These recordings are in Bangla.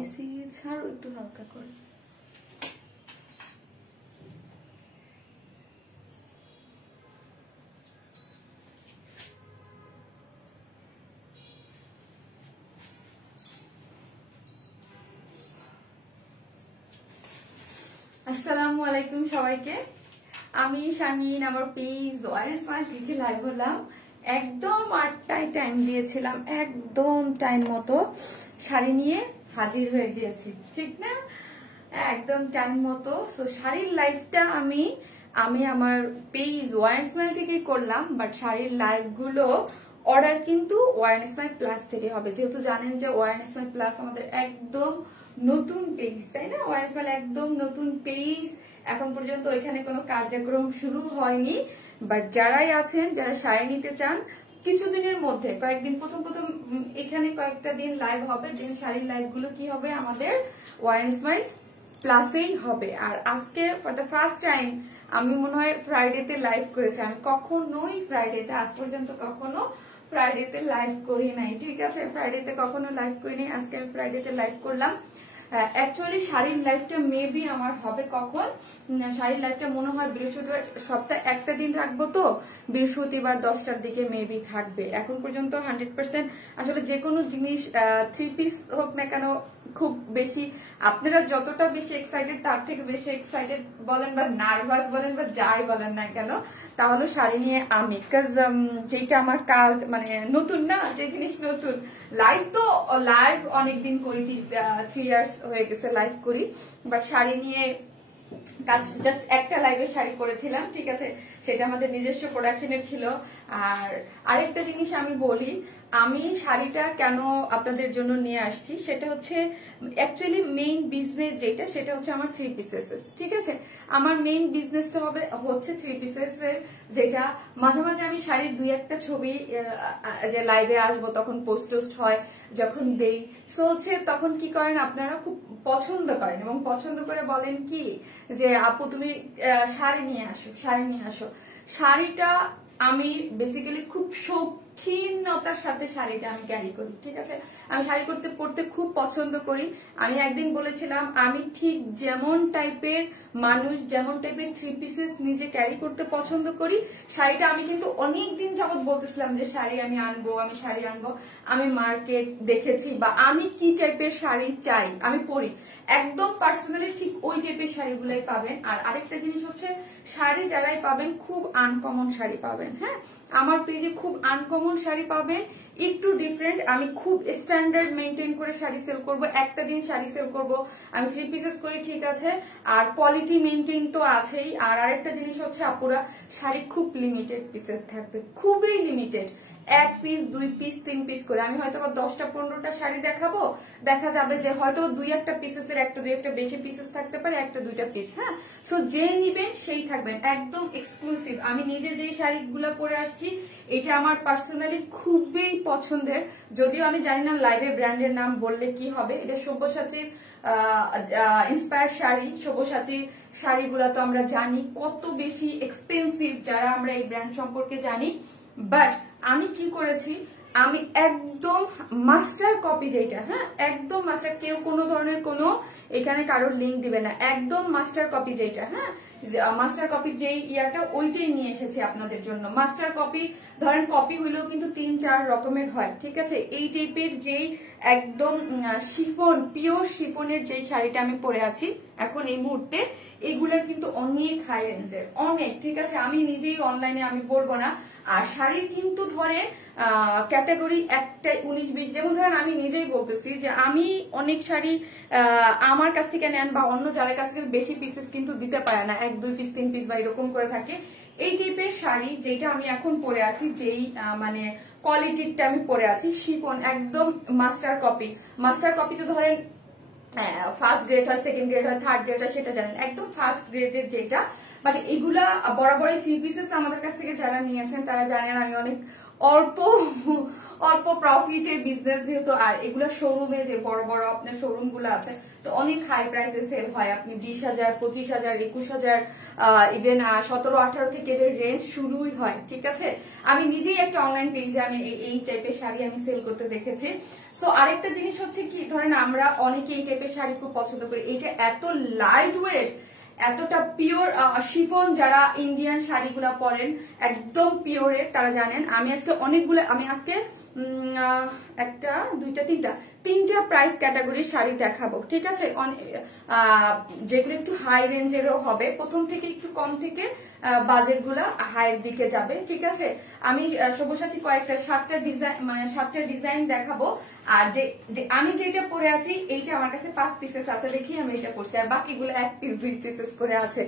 এসি ছাড়ো একটু হালকা করে। আসসালামু আলাইকুম সবাইকে, আমি শারমিন, আমার পেজ ওয়ারেস মাস লিখে লাইভ হলাম। একদম 8টায় টাইম দিয়েছিলাম, একদম টাইম মতো শাড়ি নিয়ে হাজির হয়ে গিয়েছি, ঠিক না? একদম টাইম মতো। সো শাড়ির লাইভটা আমি আমার পেজ ওয়ারেস মাস থেকে করলাম, বাট শাড়ির লাইভ গুলো অর্ডার কিন্তু ওয়ারেস মাই প্লাস থেকে হবে, যেহেতু জানেন যে ওয়ারেস মাই প্লাস আমাদের একদম নতুন পেজ, তাই না? ওয়ারেস মাই একদম নতুন পেজ, এখন পর্যন্ত এখানে কোনো কার্যক্রম শুরু হয়নি। বাট যারাই আছেন, যারা শাড়ি নিতে চান, কিছুদিনের মধ্যে কয়েকদিন প্রথম এখানে কয়েকটা দিন লাইভ হবে, দেন শাড়ির লাইভ গুলো কি হবে আমাদের ওয়ারেস মাই প্লাসেই হবে। আর আজকে ফর দ্য ফার্স্ট টাইম আমি মনে হয় ফ্রাইডেতে লাইভ করেছি। আমি কখনোই ফ্রাইডেতে আজ পর্যন্ত কখনো ফ্রাইডেতে লাইভ করি নাই, ঠিক আছে? ফ্রাইডেতে কখনো লাইভ করি নাই, আজকে আমি ফ্রাইডেতে লাইভ করলাম। অ্যাকচুয়ালি শাড়ির লাইফটা মেবি আমার হবে কখন, শাড়ির লাইফটা মনে হয় বৃহস্পতিবার, সপ্তাহে একটা দিন রাখবো, তো বৃহস্পতিবার 10টার দিকে মেবি থাকবে। এখন পর্যন্ত 100% আসলে যে কোনো জিনিস 3 পিস হোক না কেন, খুব বেশি আপনারা যতটা বেশি এক্সাইটেড তার থেকে বেশি এক্সাইটেড বলেন বা নার্ভাস বলেন বা যাই বলেন না কেন, তাহলে শাড়ি নিয়ে আমি, বিকজ যেটা আমার কাজ, মানে নতুন না, যে জিনিস নতুন। লাইভ তো লাইভ অনেকদিন করি, 3 ইয়ার্স হয়ে গেছে লাইভ করি, বাট শাড়ি নিয়ে কাজ জাস্ট একটা লাইভে শাড়ি করেছিলাম, ঠিক আছে? সেটা আমাদের নিজস্ব প্রোডাকশনের ছিল। আর আরেকটা জিনিস আমি বলি, আমি শাড়িটা কেন আপনাদের জন্য নিয়ে আসছি, সেটা হচ্ছে অ্যাকচুয়ালি মেইন বিজনেস যেটা, সেটা হচ্ছে আমার 3 পিসেস, ঠিক আছে? আমার মেইন বিজনেসটা হচ্ছে 3 পিসেস এর, যেটা মাঝে মাঝে আমি শাড়ির 2-1টা ছবি যে লাইভে আসবো তখন পোস্ট হয়, যখন দেই, সো হচ্ছে তখন কি করেন আপনারা, খুব পছন্দ করেন এবং পছন্দ করে বলেন কি যে আপু তুমি শাড়ি নিয়ে আসো। শাড়িটা আমি বেসিক্যালি খুব শৌখিনতার সাথে শাড়িটা আমি ক্যারি করি, ঠিক আছে? আমি শাড়ি পরতে খুব পছন্দ করি। আমি একদিন বলেছিলাম আমি ঠিক যেমন টাইপের মানুষ, যেমন টাইপের 3 পিসেস নিজে ক্যারি করতে পছন্দ করি, শাড়িটা আমি কিন্তু অনেকদিন যাবত বলতেছিলাম যে শাড়ি আমি আনবো। আমি মার্কেট দেখেছি বা আমি কি টাইপের শাড়ি চাই আমি পরি, একদম পার্সোনালি ঠিক ওই টাইপের শাড়িগুলাই পাবেন। আর আরেকটা জিনিস হচ্ছে, শাড়ি যারাই পাবেন খুব আনকমন শাড়ি পাবেন। হ্যাঁ, আমার পেজে খুব আনকমন শাড়ি পাবেন, একটু ডিফারেন্ট। আমি খুব স্ট্যান্ডার্ড মেনটেন করে শাড়ি সেল করব, একটা দিন শাড়ি সেল করব। আমি 3 পিসেস করি, ঠিক আছে? আর কোয়ালিটি মেনটেন তো আছেই। আর আরেকটা জিনিস হচ্ছে আপুরা, শাড়ি খুব লিমিটেড পিসেস থাকবে, খুবই লিমিটেড, 1 পিস 2 পিস 3 পিস করে। আমি হয়তো 10টা 15টা শাড়ি দেখাবো, দেখা যাবে যে হয়তো 2-1টা পিসেসের 1-2-1টা বেশি পিসেস থাকতে পারে, 1-2টা পিস। হ্যাঁ, সো যে নিবেন সেই থাকবেন, একদম এক্সক্লুসিভ। আমি নিজে যেই শাড়িগুলো পরে আসছি, এটা আমার পার্সোনালি খুবই পছন্দের। যদিও আমি জানি না লাইভে ব্র্যান্ডের নাম বললে কি হবে। এটা সব্যসাচীর ইন্সপায়ার্ড শাড়ি। সব্যসাচীর শাড়িগুলো তো আমরা জানি কত বেশি এক্সপেন্সিভ, যারা আমরা এই ব্র্যান্ড সম্পর্কে জানি। বাট আমি কি করেছি, আমি একদম মাস্টার কপি যেটা, হ্যাঁ একদম মাস্টার, কেউ কোনো ধরনের কোনো এখানে কারোর লিঙ্ক দিবে না, একদম মাস্টার কপি যেটা, হ্যাঁ মাস্টার কপির যেই ইয়াটা ওইটাই নিয়ে এসেছি আপনাদের জন্য। মাস্টার কপি ধরেন কপি হইলেও কিন্তু 3-4 রকমের হয়, ঠিক আছে? এই টাইপের যেই একদম শিফন, পিওর শিফনের যে শাড়িটা আমি পরে আছি এখন এই মুহূর্তে, এগুলার কিন্তু অনেক হাই রেঞ্জের, অনেক, ঠিক আছে? আমি নিজেই অনলাইনে আমি বলবো না। আর শাড়ির কিন্তু ধরে ক্যাটাগরি একটাই 19-20, যেমন ধরেন আমি নিজেই বলতেছি যে আমি অনেক শাড়ি আমার কাছ থেকে নেন বা অন্য যাদের কাছ থেকে বেশি পিসেস কিন্তু দিতে পারে না, 1-2 পিস 3 পিস বা এরকম করে থাকে। এই টাইপের শাড়ি যেটা আমি এখন পরে আছি, যেই মানে কোয়ালিটিটা আমি পরে আছি, শিফন একদম মাস্টার কপি। মাস্টার কপিতে ধরেন ফার্স্ট গ্রেড হয়, সেকেন্ড গ্রেড হয়, থার্ড গ্রেড হয়, সেটা জানেন। একদম ফার্স্ট গ্রেডের যেটা বাট এগুলা বরাবরই 3 পিসেস আমাদের কাছ থেকে যারা নিয়েছেন তারা জানেন আমি অনেক অল্প অল্প প্রফিটে বিজনেস যেহেতু, আর এগুলা শোরুমে যে বড় বড় আপনার শোরুম গুলো আছে তো অনেক হাই প্রাইসে সেল হয়। আপনি 20,000, 25,000, 21,000, ইভেন 17-18 থেকে এদের রেঞ্জ শুরুই হয়। ঠিক আছে, আমি নিজেই একটা অনলাইন পেজে আমি এই টাইপের শাড়ি আমি সেল করতে দেখেছি। সো আরেকটা জিনিস হচ্ছে কি, ধরেন আমরা অনেকে এই টাইপের শাড়ি খুব পছন্দ করি, এটা এত লাইট ওয়েট, এতটা পিওর শিফন, যারা ইন্ডিয়ান শাড়িগুলা পরেন একদম পিওরের তারা জানেন। আমি আজকে একটা, দুইটা, তিনটা প্রাইস ক্যাটাগরির শাড়ি দেখাবো। ঠিক আছে, যেগুলো একটু হাই রেঞ্জেরও হবে, প্রথম থেকে একটু কম থেকে বাজেট গুলা হাইয়ের দিকে যাবে। ঠিক আছে, আমি সব্যসাচী কয়েকটা 7টা ডিজাইন দেখাবো। আর যে আমি যেটা পরে আছি এইটা আমার কাছে 5 পিসেস আছে, দেখি আমি এটা পরছি, আর বাকিগুলো 1 পিস 2 পিসেস করে আছে।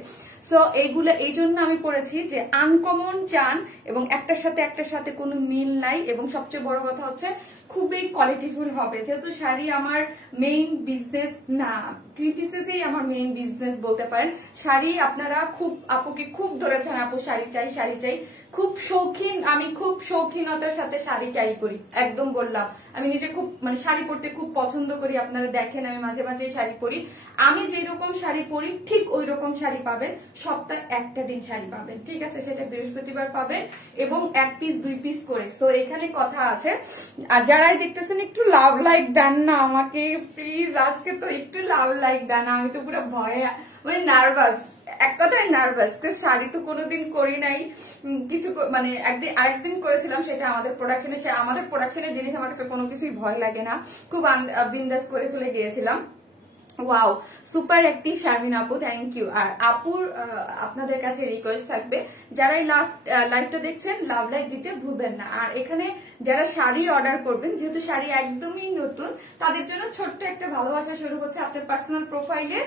সো এইগুলো এই জন্য আমি পরেছি যে আনকমন চান এবং একটার সাথে কোনো মিল নাই, এবং সবচেয়ে বড় কথা হচ্ছে খুবই কোয়ালিটিফুল হবে। যেহেতু শাড়ি আমার মেইন বিজনেস না, 3 পিসেসই আমার মেইন বিজনেস বলতে পারেন। শাড়ি আপনারা আপুকে খুব ধরেছেন, আপু শাড়ি চাই, খুব শৌখিন, আমি খুব শৌখিনতার সাথে শাড়ি ট্রাই করি, একদম বললাম। আমি নিজে খুব শাড়ি পরতে খুব পছন্দ করি, আপনারা দেখেন আমি মাঝে মাঝে শাড়ি পরি। আমি যেরকম শাড়ি পরি ঠিক ওই রকম শাড়ি পাবেন, সপ্তাহে একটা দিন শাড়ি পাবেন। ঠিক আছে, সেটা বৃহস্পতিবার পাবেন, এবং 1 পিস 2 পিস করে। সো এখানে কথা আছে, আর যারাই দেখতেছেন একটু লাভ লাইক দেন না আমাকে প্লিজ, আজকে তো একটু লাভ লাইক দেন, আমি তো পুরো ভয়ে নার্ভাস, এক কথায় নার্ভাস, শাড়ি তো কোনোদিন করি নাই, কিছু আরেকদিন করেছিলাম, সেটা আমাদের প্রোডাকশনের জিনিস আমার কাছে কোনো কিছুই ভয় লাগে না, খুব বিন্দাস করে চলে গিয়েছিলাম। ওয়াও, সুপার অ্যাক্টিভ শারমিন আপু, থ্যাংক ইউ। আর আপুর আপনাদের কাছে রিকোয়েস্ট থাকবে, যারা এই লাইভটা দেখছেন লাভ লাইক দিতে ভুলবেন না। আর এখানে যারা শাড়ি অর্ডার করবেন, যেহেতু শাড়ি একদমই নতুন, তাদের জন্য ছোট্ট একটা ভালোবাসা শুরু হচ্ছে। আপনার পার্সোনাল প্রোফাইলে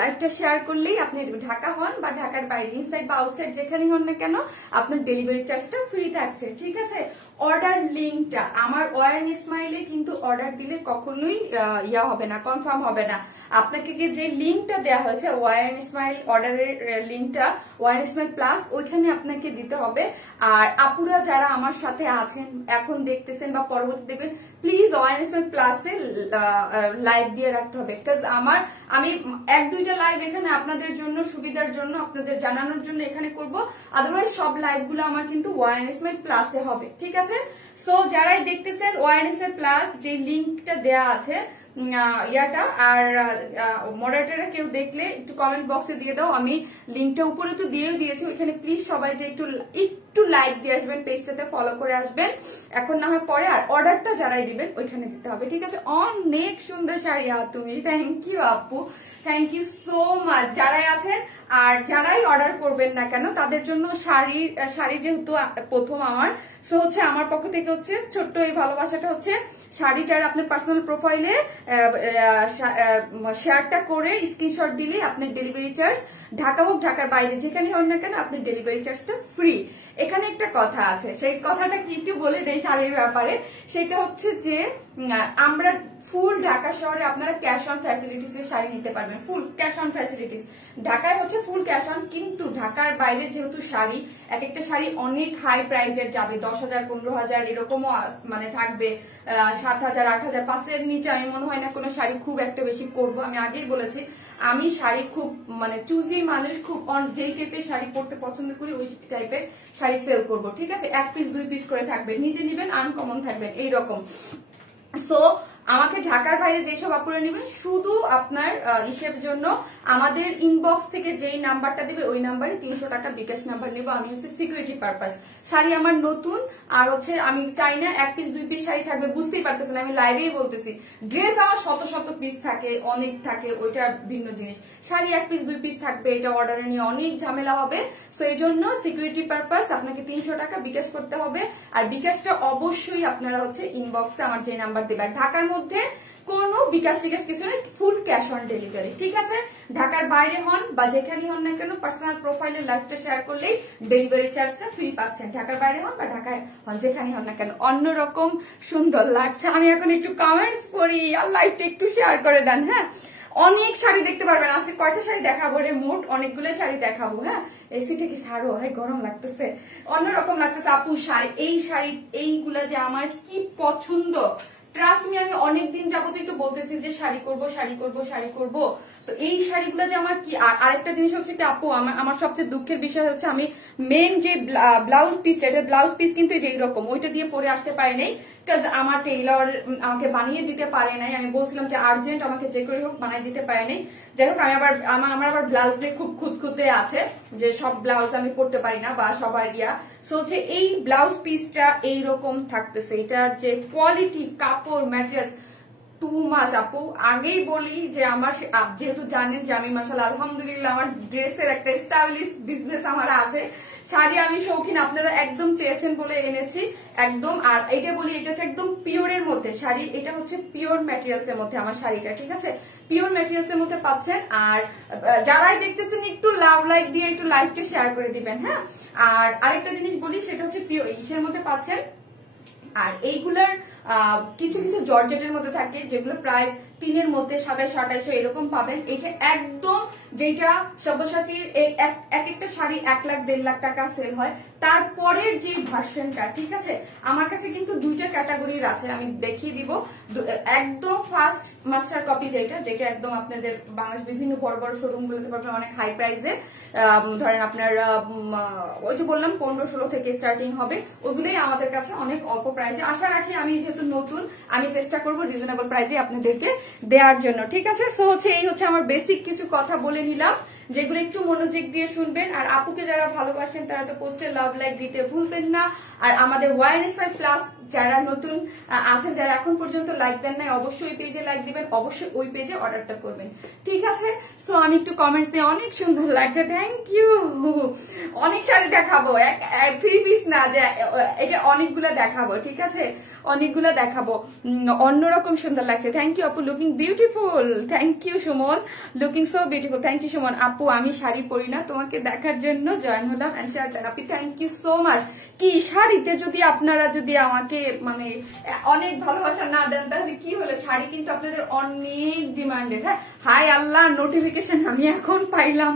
লাইভটা শেয়ার করলেই, আপনি ঢাকা হন বা ঢাকার বাইরে, ইনসাইড বা আউটসাইড যেখানে হন না কেন, আপনার ডেলিভারি চার্জটা ফ্রি থাকছে। ঠিক আছে, অর্ডার লিঙ্কটা আমার ওয়ার স্মাইলে কিন্তু অর্ডার দিলে কখনোই হবে না, কনফার্ম হবে না। আপনাকে যে লিঙ্কটা দেওয়া হয়েছে ওয়ার স্মাইল অর্ডারের লিঙ্কটা, ওয়ার স্মাইল প্লাস, ওইখানে আপনাকে দিতে হবে। আর আপুরা যারা আমার সাথে আছেন এখন দেখতেছেন বা পরবর্তী দেখবেন, প্লিজ ওয়ার স্মাইল প্লাসে লাইভ দিয়ে রাখতে হবে, বিকজ আমি 1-2টা লাইভ এখানে আপনাদের জন্য, সুবিধার জন্য, আপনাদের জানানোর জন্য এখানে করব, আদারওয়াইজ সব লাইভ গুলো আমার কিন্তু ওয়ার স্মাইল প্লাসে হবে। ঠিক আছে, সো যারাই দেখতেছেন ওয়ার স্মাইল প্লাস যে লিঙ্কটা দেয়া আছে ইয়াটা, আর মডারেটররা কেউ দেখলে একটু কমেন্ট বক্সে দিয়ে দাও, আমি লিঙ্কটা উপরে তো দিয়েও দিয়েছি, ওইখানে প্লিজ সবাই যে একটু লাইক দিয়ে আসবেন, পেজটাতে ফলো করে আসবেন, এখন না হয় পরে। আর অর্ডারটা যারাই দিবেন ওইখানে দিতে হবে। ঠিক আছে, অনেক সুন্দর শাড়ি তুমি, থ্যাংক ইউ আপু, থ্যাংক ইউ সো মাচ যারাই আছেন। আর যারাই অর্ডার করবেন না কেন তাদের জন্য শাড়ি যেহেতু প্রথম আমার, সো হচ্ছে আমার পক্ষ থেকে হচ্ছে ছোট্ট এই ভালোবাসাটা হচ্ছে, শাড়ি যারা আপনার পার্সোনাল প্রোফাইলে শেয়ারটা করে স্ক্রিনশট দিলে আপনার ডেলিভারি চার্জ, ঢাকা হোক ঢাকার বাইরে যেখানে হন না কেন, আপনার ডেলিভারি চার্জটা ফ্রি। এখানে একটা কথা আছে, সেই কথাটা কি একটু বলে দেই শাড়ির ব্যাপারে, সেটা হচ্ছে যে আমরা ফুল ঢাকা শহরে আপনারা ক্যাশ অন ফ্যাসিলিটিস এর শাড়ি নিতে পারবেন, ফুল ক্যাশ অন ফ্যাসিলিটিস। ঢাকায় হচ্ছে ফুল ক্যাশ অন, কিন্তু ঢাকার বাইরে যেহেতু শাড়ি, এক একটা শাড়ি অনেক হাই প্রাইসের যাবে, 10,000, 15,000 এরকমও থাকবে, 7,000, 8,000, 5,000 নিচে আমি মনে হয় না কোনো শাড়ি খুব একটা বেশি করবো। আমি আগেই বলেছি আমি শাড়ি খুব চুজি মানুষ, খুব যেই টাইপের শাড়ি পরতে পছন্দ করি ওই টাইপের শাড়ি সেল করবো। ঠিক আছে, 1 পিস 2 পিস করে থাকবে, নিজে নিবেন, আনকমন থাকবেন এইরকম। সো আমাকে ঢাকার বাইরে যেসব আপুরা নেবেন, শুধু আপনার হিসেব জন্য আমাদের ইনবক্স থেকে যেই নাম্বারটা দেবে ওই নাম্বারে 300 টাকা বিকাশ নাম্বার নেবো। আমি হচ্ছে সিকিউরিটি পারপাস, শাড়ি আমার নতুন, আর হচ্ছে আমি চাই না 1 পিস 2 পিস শাড়ি থাকবে, বুঝতেই পারতেছেন আমি লাইভেই বলতেছি, ড্রেস আমার শত পিস থাকে, অনেক থাকে, ওইটা ভিন্ন জিনিস। শাড়ি 1 পিস 2 পিস থাকবে, এটা অর্ডারে নিয়ে অনেক ঝামেলা হবে। সো এই জন্য সিকিউরিটি পারপাস আপনাকে 300 টাকা বিকাশ করতে হবে। আর বিকাশটা অবশ্যই আপনারা হচ্ছে ইনবক্সে আমার যে নাম্বার দেবে। ঢাকার মধ্যে কোনো বিকাশ টিকাশ কিছু নেই, ফুল ক্যাশ অন ডেলিভারি। ঠিক আছে, ঢাকার বাইরে হন বা যেখানে হন না কেন, পার্সোনাল প্রোফাইলে লাইভটা শেয়ার করলেই ডেলিভারি চার্জটা ফ্রি পাচ্ছেন। ঢাকার বাইরে হন বা ঢাকায় হন, যেখানে হন না কেন। অন্যরকম সুন্দর লাগছে। আমি এখন একটু কমেন্টস পড়ি, আর লাইভটা একটু শেয়ার করে দেন। হ্যাঁ, অনেক শাড়ি দেখতে পারবেন। আজকে কয়টা শাড়ি দেখাবো রে, মোট অনেকগুলো শাড়ি দেখাবো। হ্যাঁ, এসিটা কি ছাড়ো, হয় গরম লাগতেছে, অন্যরকম লাগতেছে। আপু শাড়ি, এই শাড়ি এইগুলা যে আমার কি পছন্দ, ট্রাস্ট মি, আমি অনেকদিন যাবতই তো বলতেছি যে শাড়ি করব শাড়ি করব শাড়ি করব। তো এই শাড়িগুলো যে আমার কি, আর আরেকটা জিনিস হচ্ছে কি আপু, আমার সবচেয়ে দুঃখের বিষয় হচ্ছে আমি মেন যে ব্লাউজ পিসটা, এটা ব্লাউজ পিস কিন্তু যেই রকম ওইটা দিয়ে পরে আসতে পারি নাই, কারণ আমার টেইলর আমাকে বানিয়ে দিতে পারে নাই। আমি বলছিলাম যে আর্জেন্ট আমাকে যে করে হোক বানিয়ে দিতে পারে নাই। যাই হোক, আমি আমার আবার ব্লাউজ দিয়ে খুব খুঁতখুঁতে আছে যে সব ব্লাউজ আমি পরতে পারি না বা সবার ইয়া। সো হচ্ছে এই ব্লাউজ পিসটা এইরকম থাকতেছে, এটার যে কোয়ালিটি, কাপড়, ম্যাটেরিয়ালস টু মাস আপু। আগেই বলি যে আমার, যেহেতু জানেন যে আমি মাশাআল্লাহ আলহামদুলিল্লাহ আমার ড্রেসের একটা এস্টাবলিশ বিজনেস আমার আছে। শাড়ি আমি শৌখিন, আপনারা একদম চেয়েছেন বলে এনেছি একদম। আর এটা বলি, এটা হচ্ছে একদম পিওরের মধ্যে শাড়ি, এটা হচ্ছে পিওর ম্যাটেরিয়ালস এর মধ্যে আমার শাড়িটা, ঠিক আছে, পিওর ম্যাটেরিয়ালস এর মধ্যে পাচ্ছেন। আর যারাই দেখতেছেন একটু লাভ লাইক দিয়ে একটু লাইকটা শেয়ার করে দিবেন। হ্যাঁ, আর আরেকটা জিনিস বলি, সেটা হচ্ছে পিওর ইসের মধ্যে পাচ্ছেন। আর এইগুলার কিছু কিছু জর্জেটের মধ্যে থাকে, যেগুলো প্রায় 3-এর মধ্যে 2700-2800 এরকম পাবেন। এটা একদম যেটা সব্যসাচীর এক একটা শাড়ি 1 লাখ 1.5 লাখ টাকা সেল হয়, তারপরের যে ভার্সনটা, ঠিক আছে। আমার কাছে কিন্তু 2টা ক্যাটাগরির আছে, আমি দেখিয়ে দিব। একদম ফার্স্ট মাস্টার কপি যেটা একদম আপনাদের বাংলাদেশ বিভিন্ন বড় বড় শোরুম গুলোতে পাবেন অনেক হাই প্রাইসে, ধরেন আপনার ওই যে বললাম 15-16 থেকে স্টার্টিং হবে, ওগুলোই আমাদের কাছে অনেক অল্প প্রাইসে। আশা রাখি আমি যেহেতু নতুন, আমি চেষ্টা করবো রিজনেবল প্রাইসে আপনাদেরকে দেওয়ার জন্য, ঠিক আছে। সো হচ্ছে এই হচ্ছে আমার বেসিক কিছু কথা বলে নিলাম, যেগুলো একটু মনোযোগ দিয়ে শুনবেন। আর আপুকে যারা ভালোবাসেন তারা তো পোস্টে লাভ লাইক দিতে ভুলবেন না। আর আমাদের ওয়ারনেস প্লাস যারা নতুন আছেন, যারা এখন পর্যন্ত লাইক দেন নাই, অবশ্যই পেজে লাইক দিবেন, অবশ্যই ওই পেজে অর্ডারটা করবেন, ঠিক আছে। সো আমি একটু কমেন্টস দিয়ে, অনেক সুন্দর লাগছে, থ্যাংক ইউ। অনেক শাড়ি দেখাবো, 3 পিস না, যে এটা অনেকগুলা দেখাবো, ঠিক আছে, অনেকগুলা দেখাবো, অন্যরকম সুন্দর লাগছে। থ্যাংক ইউ আপু, looking beautiful. Thank you Sumon, looking so beautiful. Thank you Sumon. আপু আমি শাড়ি পরি না, তোমাকে দেখার জন্য জয়েন হলাম and share therapy. Thank you so much. কি শাড়িতে যদি আপনারা যদি আমাকে মানে অনেক ভালোবাসা না দেন তাহলে কি হলো, শাড়ি কিন্তু আপনাদের অনেক ডিমান্ডেড। হ্যাঁ, হাই আল্লাহ, নোটিফিকেশন আমি এখন পাইলাম,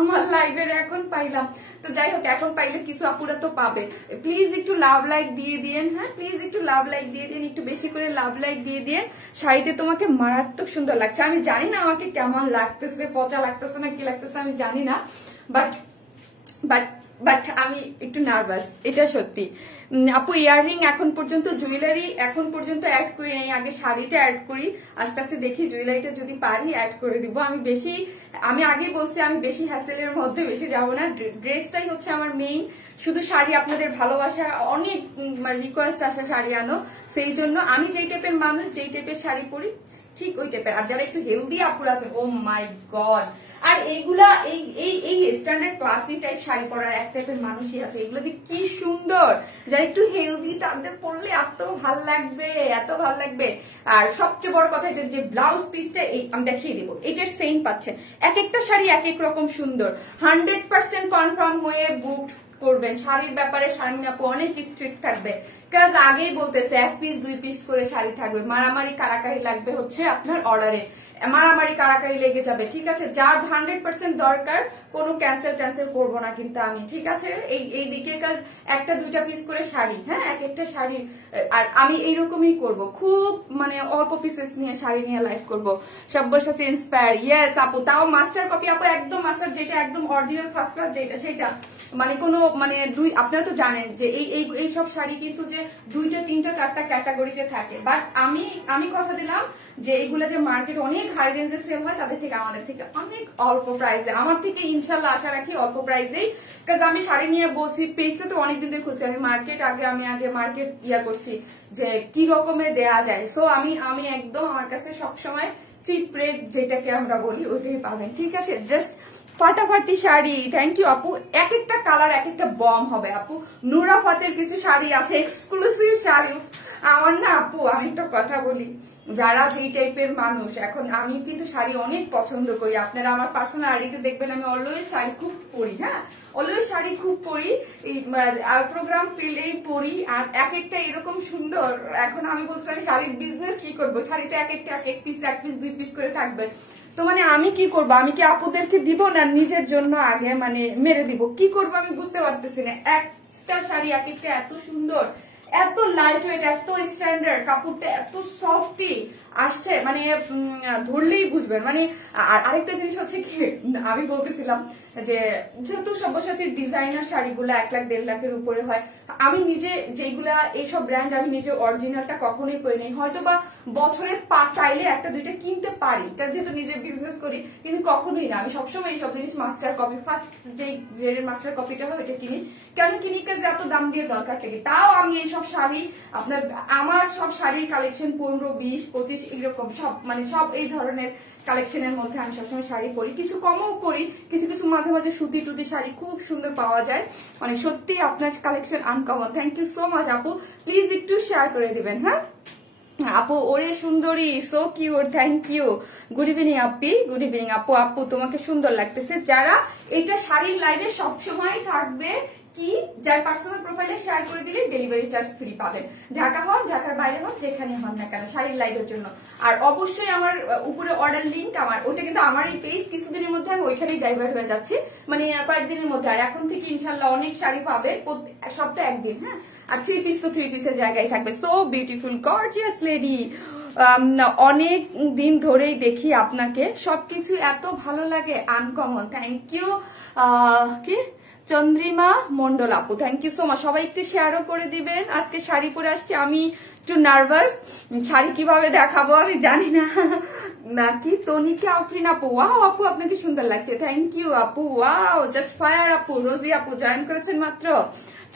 আমার লাইভের এখন পাইলাম। তো যাই হোক, এখন পাইলে কিছু আপুরা তো পাবে। প্লিজ একটু লাভ লাইক দিয়ে দিন। হ্যাঁ, প্লিজ একটু লাভ লাইক দিয়ে দিন, একটু বেশি করে লাভ লাইক দিয়ে দিন। শাড়িতে তোমাকে মারাত্মক সুন্দর লাগছে। আমি জানি না আমাকে কেমন লাগতেছে, পচা লাগতেছে না কি লাগতেছে আমি জানি না, বাট আমি একটু নার্ভাস, এটা সত্যি। আপু ইয়াররিং এখন পর্যন্ত, জুয়েলারি এখন পর্যন্ত অ্যাড করি নাই, আগে শাড়িটা অ্যাড করি, আস্তে আস্তে দেখি জুয়েলারিটা যদি পারি অ্যাড করে দিব। আমি আগে বলছি আমি বেশি হ্যাসেলের মধ্যে বেশি যাবো না, ড্রেসটাই হচ্ছে আমার মেইন। শুধু শাড়ি আপনাদের ভালোবাসা, অনেক রিকোয়েস্ট আসে শাড়ি আনো, সেই জন্য আমি যেই টাইপের মানুষ, যেই টাইপের শাড়ি পরি ঠিক ওই টাইপের। আর যারা একটু হেলদি আপুরা আছে, ও মাই গড, আর এইগুলা এই স্ট্যান্ডার্ড ক্লাসি টাইপ শাড়ি পরার এক টাইপের মানুষই আছে, এগুলো যে কি সুন্দর, যারা একটু হেলদি তাদের পরলে এত ভাল লাগবে, এত ভাল লাগবে। আর সবচেয়ে বড় কথা, এটার যে ব্লাউজ পিসটা আমি দেখিয়ে দিব, এটার সেম পাচ্ছেন। এক একটা শাড়ি এক এক রকম সুন্দর, 100% কনফার্ম হয়ে বুক করবেন। শাড়ির ব্যাপারে শারমিন আপু অনেক স্ট্রিক্ট থাকবে, কাজ আগেই বলতেছে 1 পিস 2 পিস করে শাড়ি থাকবে, মারামারি কারাকারি লাগবে হচ্ছে আপনার অর্ডারে, মারামারি কারাকারি লেগে যাবে, ঠিক আছে। যার 100% দরকার, কোনো ক্যান্সেল করবো না কিন্তু আমি, ঠিক আছে। এই দিকে কাজ 1-2 পিস করে শাড়ি, হ্যাঁ, এক একটা শাড়ি। আর আমি এইরকমই করব, খুব মানে অল্প পিসেস নিয়ে শাড়ি নিয়ে লাইভ করবো। সব্যসাচী ইন্সপায়ার, ইয়েস আপু, তাও মাস্টার কপি আপু, একদম মাস্টার, যেটা একদম অরিজিনাল ফার্স্ট ক্লাস যেটা, সেটা মানে কোনো মানে আপনারা তো জানেন যে এই সব শাড়ি কিন্তু যে 2টা 3টা 4টা ক্যাটাগরিতে থাকে, বাট আমি কথা দিলাম যে এইগুলা যে মার্কেট অনেক হাই রেঞ্জে সেল হয়, তাদের থেকে আমাদের থেকে অনেক অল্প প্রাইসে, আমার থেকে ইনশাল্লাহ আশা রাখি অল্প প্রাইসেই। কাজ আমি শাড়ি নিয়ে বলছি, পেজটা তো অনেকদিন ধরে খুঁজছি, আমি আগে মার্কেট ইয়া করছি যে কি রকমের দেয়া যায়। সো আমি একদম আমার কাছে সবসময় চিপ রেট যেটাকে আমরা বলি ওইটাই পাবেন, ঠিক আছে। জাস্ট ফাটাফাটি শাড়ি, থ্যাংক ইউ আপু। এক একটা কালার এক একটা বম হবে আপু। নুরা ফাতের কিছু শাড়ি আছে, এক্সক্লুসিভ শাড়ি। আমার না আপু, আমি একটা কথা বলি, যারা যেই টাইপের মানুষ, এখন আমি কিন্তু শাড়ি অনেক পছন্দ করি, আপনারা আমার পার্সোনাল আইডিতে দেখবেন আমি অলওয়েজ শাড়ি খুব পরি, হ্যাঁ, অলওয়েজ শাড়ি খুব পরি, প্রোগ্রাম পেলেই পরি, আর এক একটা এরকম সুন্দর। এখন আমি বলছি আমি শাড়ির বিজনেস কি করবো, শাড়িতে এক একটা এক পিস 2 পিস করে থাকবে। তো মানে আমি কি করবো, আমি কি আপুদেরকে দিব না নিজের জন্য আগে মানে মেরে দিব, কি করবো আমি বুঝতে পারতেছি না। একটা শাড়ি এক একটা এত সুন্দর, এত লাইট ওয়েট, এত স্ট্যান্ডার্ড, কাপড়টা এত সফটি আসছে, মানে ধরলেই বুঝবেন। মানে আরেকটা জিনিস হচ্ছে কি, আমি বলতেছিলাম যে যেহেতু সব্যসাচীর ডিজাইনার শাড়িগুলো 1 লাখ 1.5 লাখের উপরে হয়, আমি নিজে যেগুলা এইসব ব্র্যান্ড আমি নিজে অরিজিনালটা কখনোই করি নাই, হয়তো বা বছরে চাইলে একটা দুইটা কিনতে পারি, যেহেতু নিজে বিজনেস করি, কিন্তু কখনোই না। আমি সবসময় এইসব জিনিস মাস্টার কপি, ফার্স্ট যে গ্রেডের মাস্টার কপিটা হয় ওইটা কিনি। কেন কিনি? কাজ এত দাম দিয়ে দরকার থেকে, তাও আমি এইসব শাড়ি আপনার, আমার সব শাড়ির কালেকশন 15, 20, 25 এরকম সব, মানে সব এই ধরনের কালেকশনের মধ্যে আমি সবসময় শাড়ি পরি, কিছু কমও পরি, কিছু কিছু মাঝে মাঝে সুতি টুতি শাড়ি খুব সুন্দর পাওয়া যায়। মানে সত্যি আপনার collection uncommon. Thank you so much আপু, প্লিজ একটু শেয়ার করে দিবেন। হ্যাঁ আপু, ওরে সুন্দরী, so cute, thank you. Good evening আপি, গুড ইভিনিং আপু। আপু তোমাকে সুন্দর লাগতেছে। যারা এটা শাড়ির লাইভে সবসময় থাকবে, কি যার পার্সোনাল প্রোফাইলে শেয়ার করে দিলে ডেলিভারি চার্জ ফ্রি পাবেন, ঢাকা হন ঢাকার বাইরে হন যেখানে হন না কেন, শাড়ির লাইভের জন্য। আর অবশ্যই আমার উপরে অর্ডার লিঙ্ক, আমার ওটা কিন্তু আমার এই পেজ, কিছুদিনের মধ্যে আমি ওইখানেই ডাইভার্ট হয়ে যাচ্ছি, মানে কয়েকদিনের মধ্যে। আর এখন থেকে ইনশাল্লাহ অনেক শাড়ি পাবে, সপ্তাহে একদিন। হ্যাঁ, আর 3 পিস তো 3 পিসের জায়গায় থাকবে। সো বিউটিফুল গর্জিয়াস লেডি, অনেক দিন ধরেই দেখি আপনাকে, সবকিছু এত ভালো লাগে, আনকমন। Thank you. কি চন্দ্রিমা মন্ডল আপু, থ্যাংক ইউ সো মাচ। সবাই একটু শেয়ারও করে দিবেন। আজকে শাড়ি পরে আসছি, আমি একটু নার্ভাস, শাড়ি কিভাবে দেখাবো আমি জানি না। নাকি তনিকা আফরিন আপু, ওয়াও আপু আপনাকে সুন্দর লাগছে, থ্যাংক ইউ আপু। ওয়াও, জাস্ট ফায়ার আপু। রোজি আপু জয়েন করেছেন মাত্র,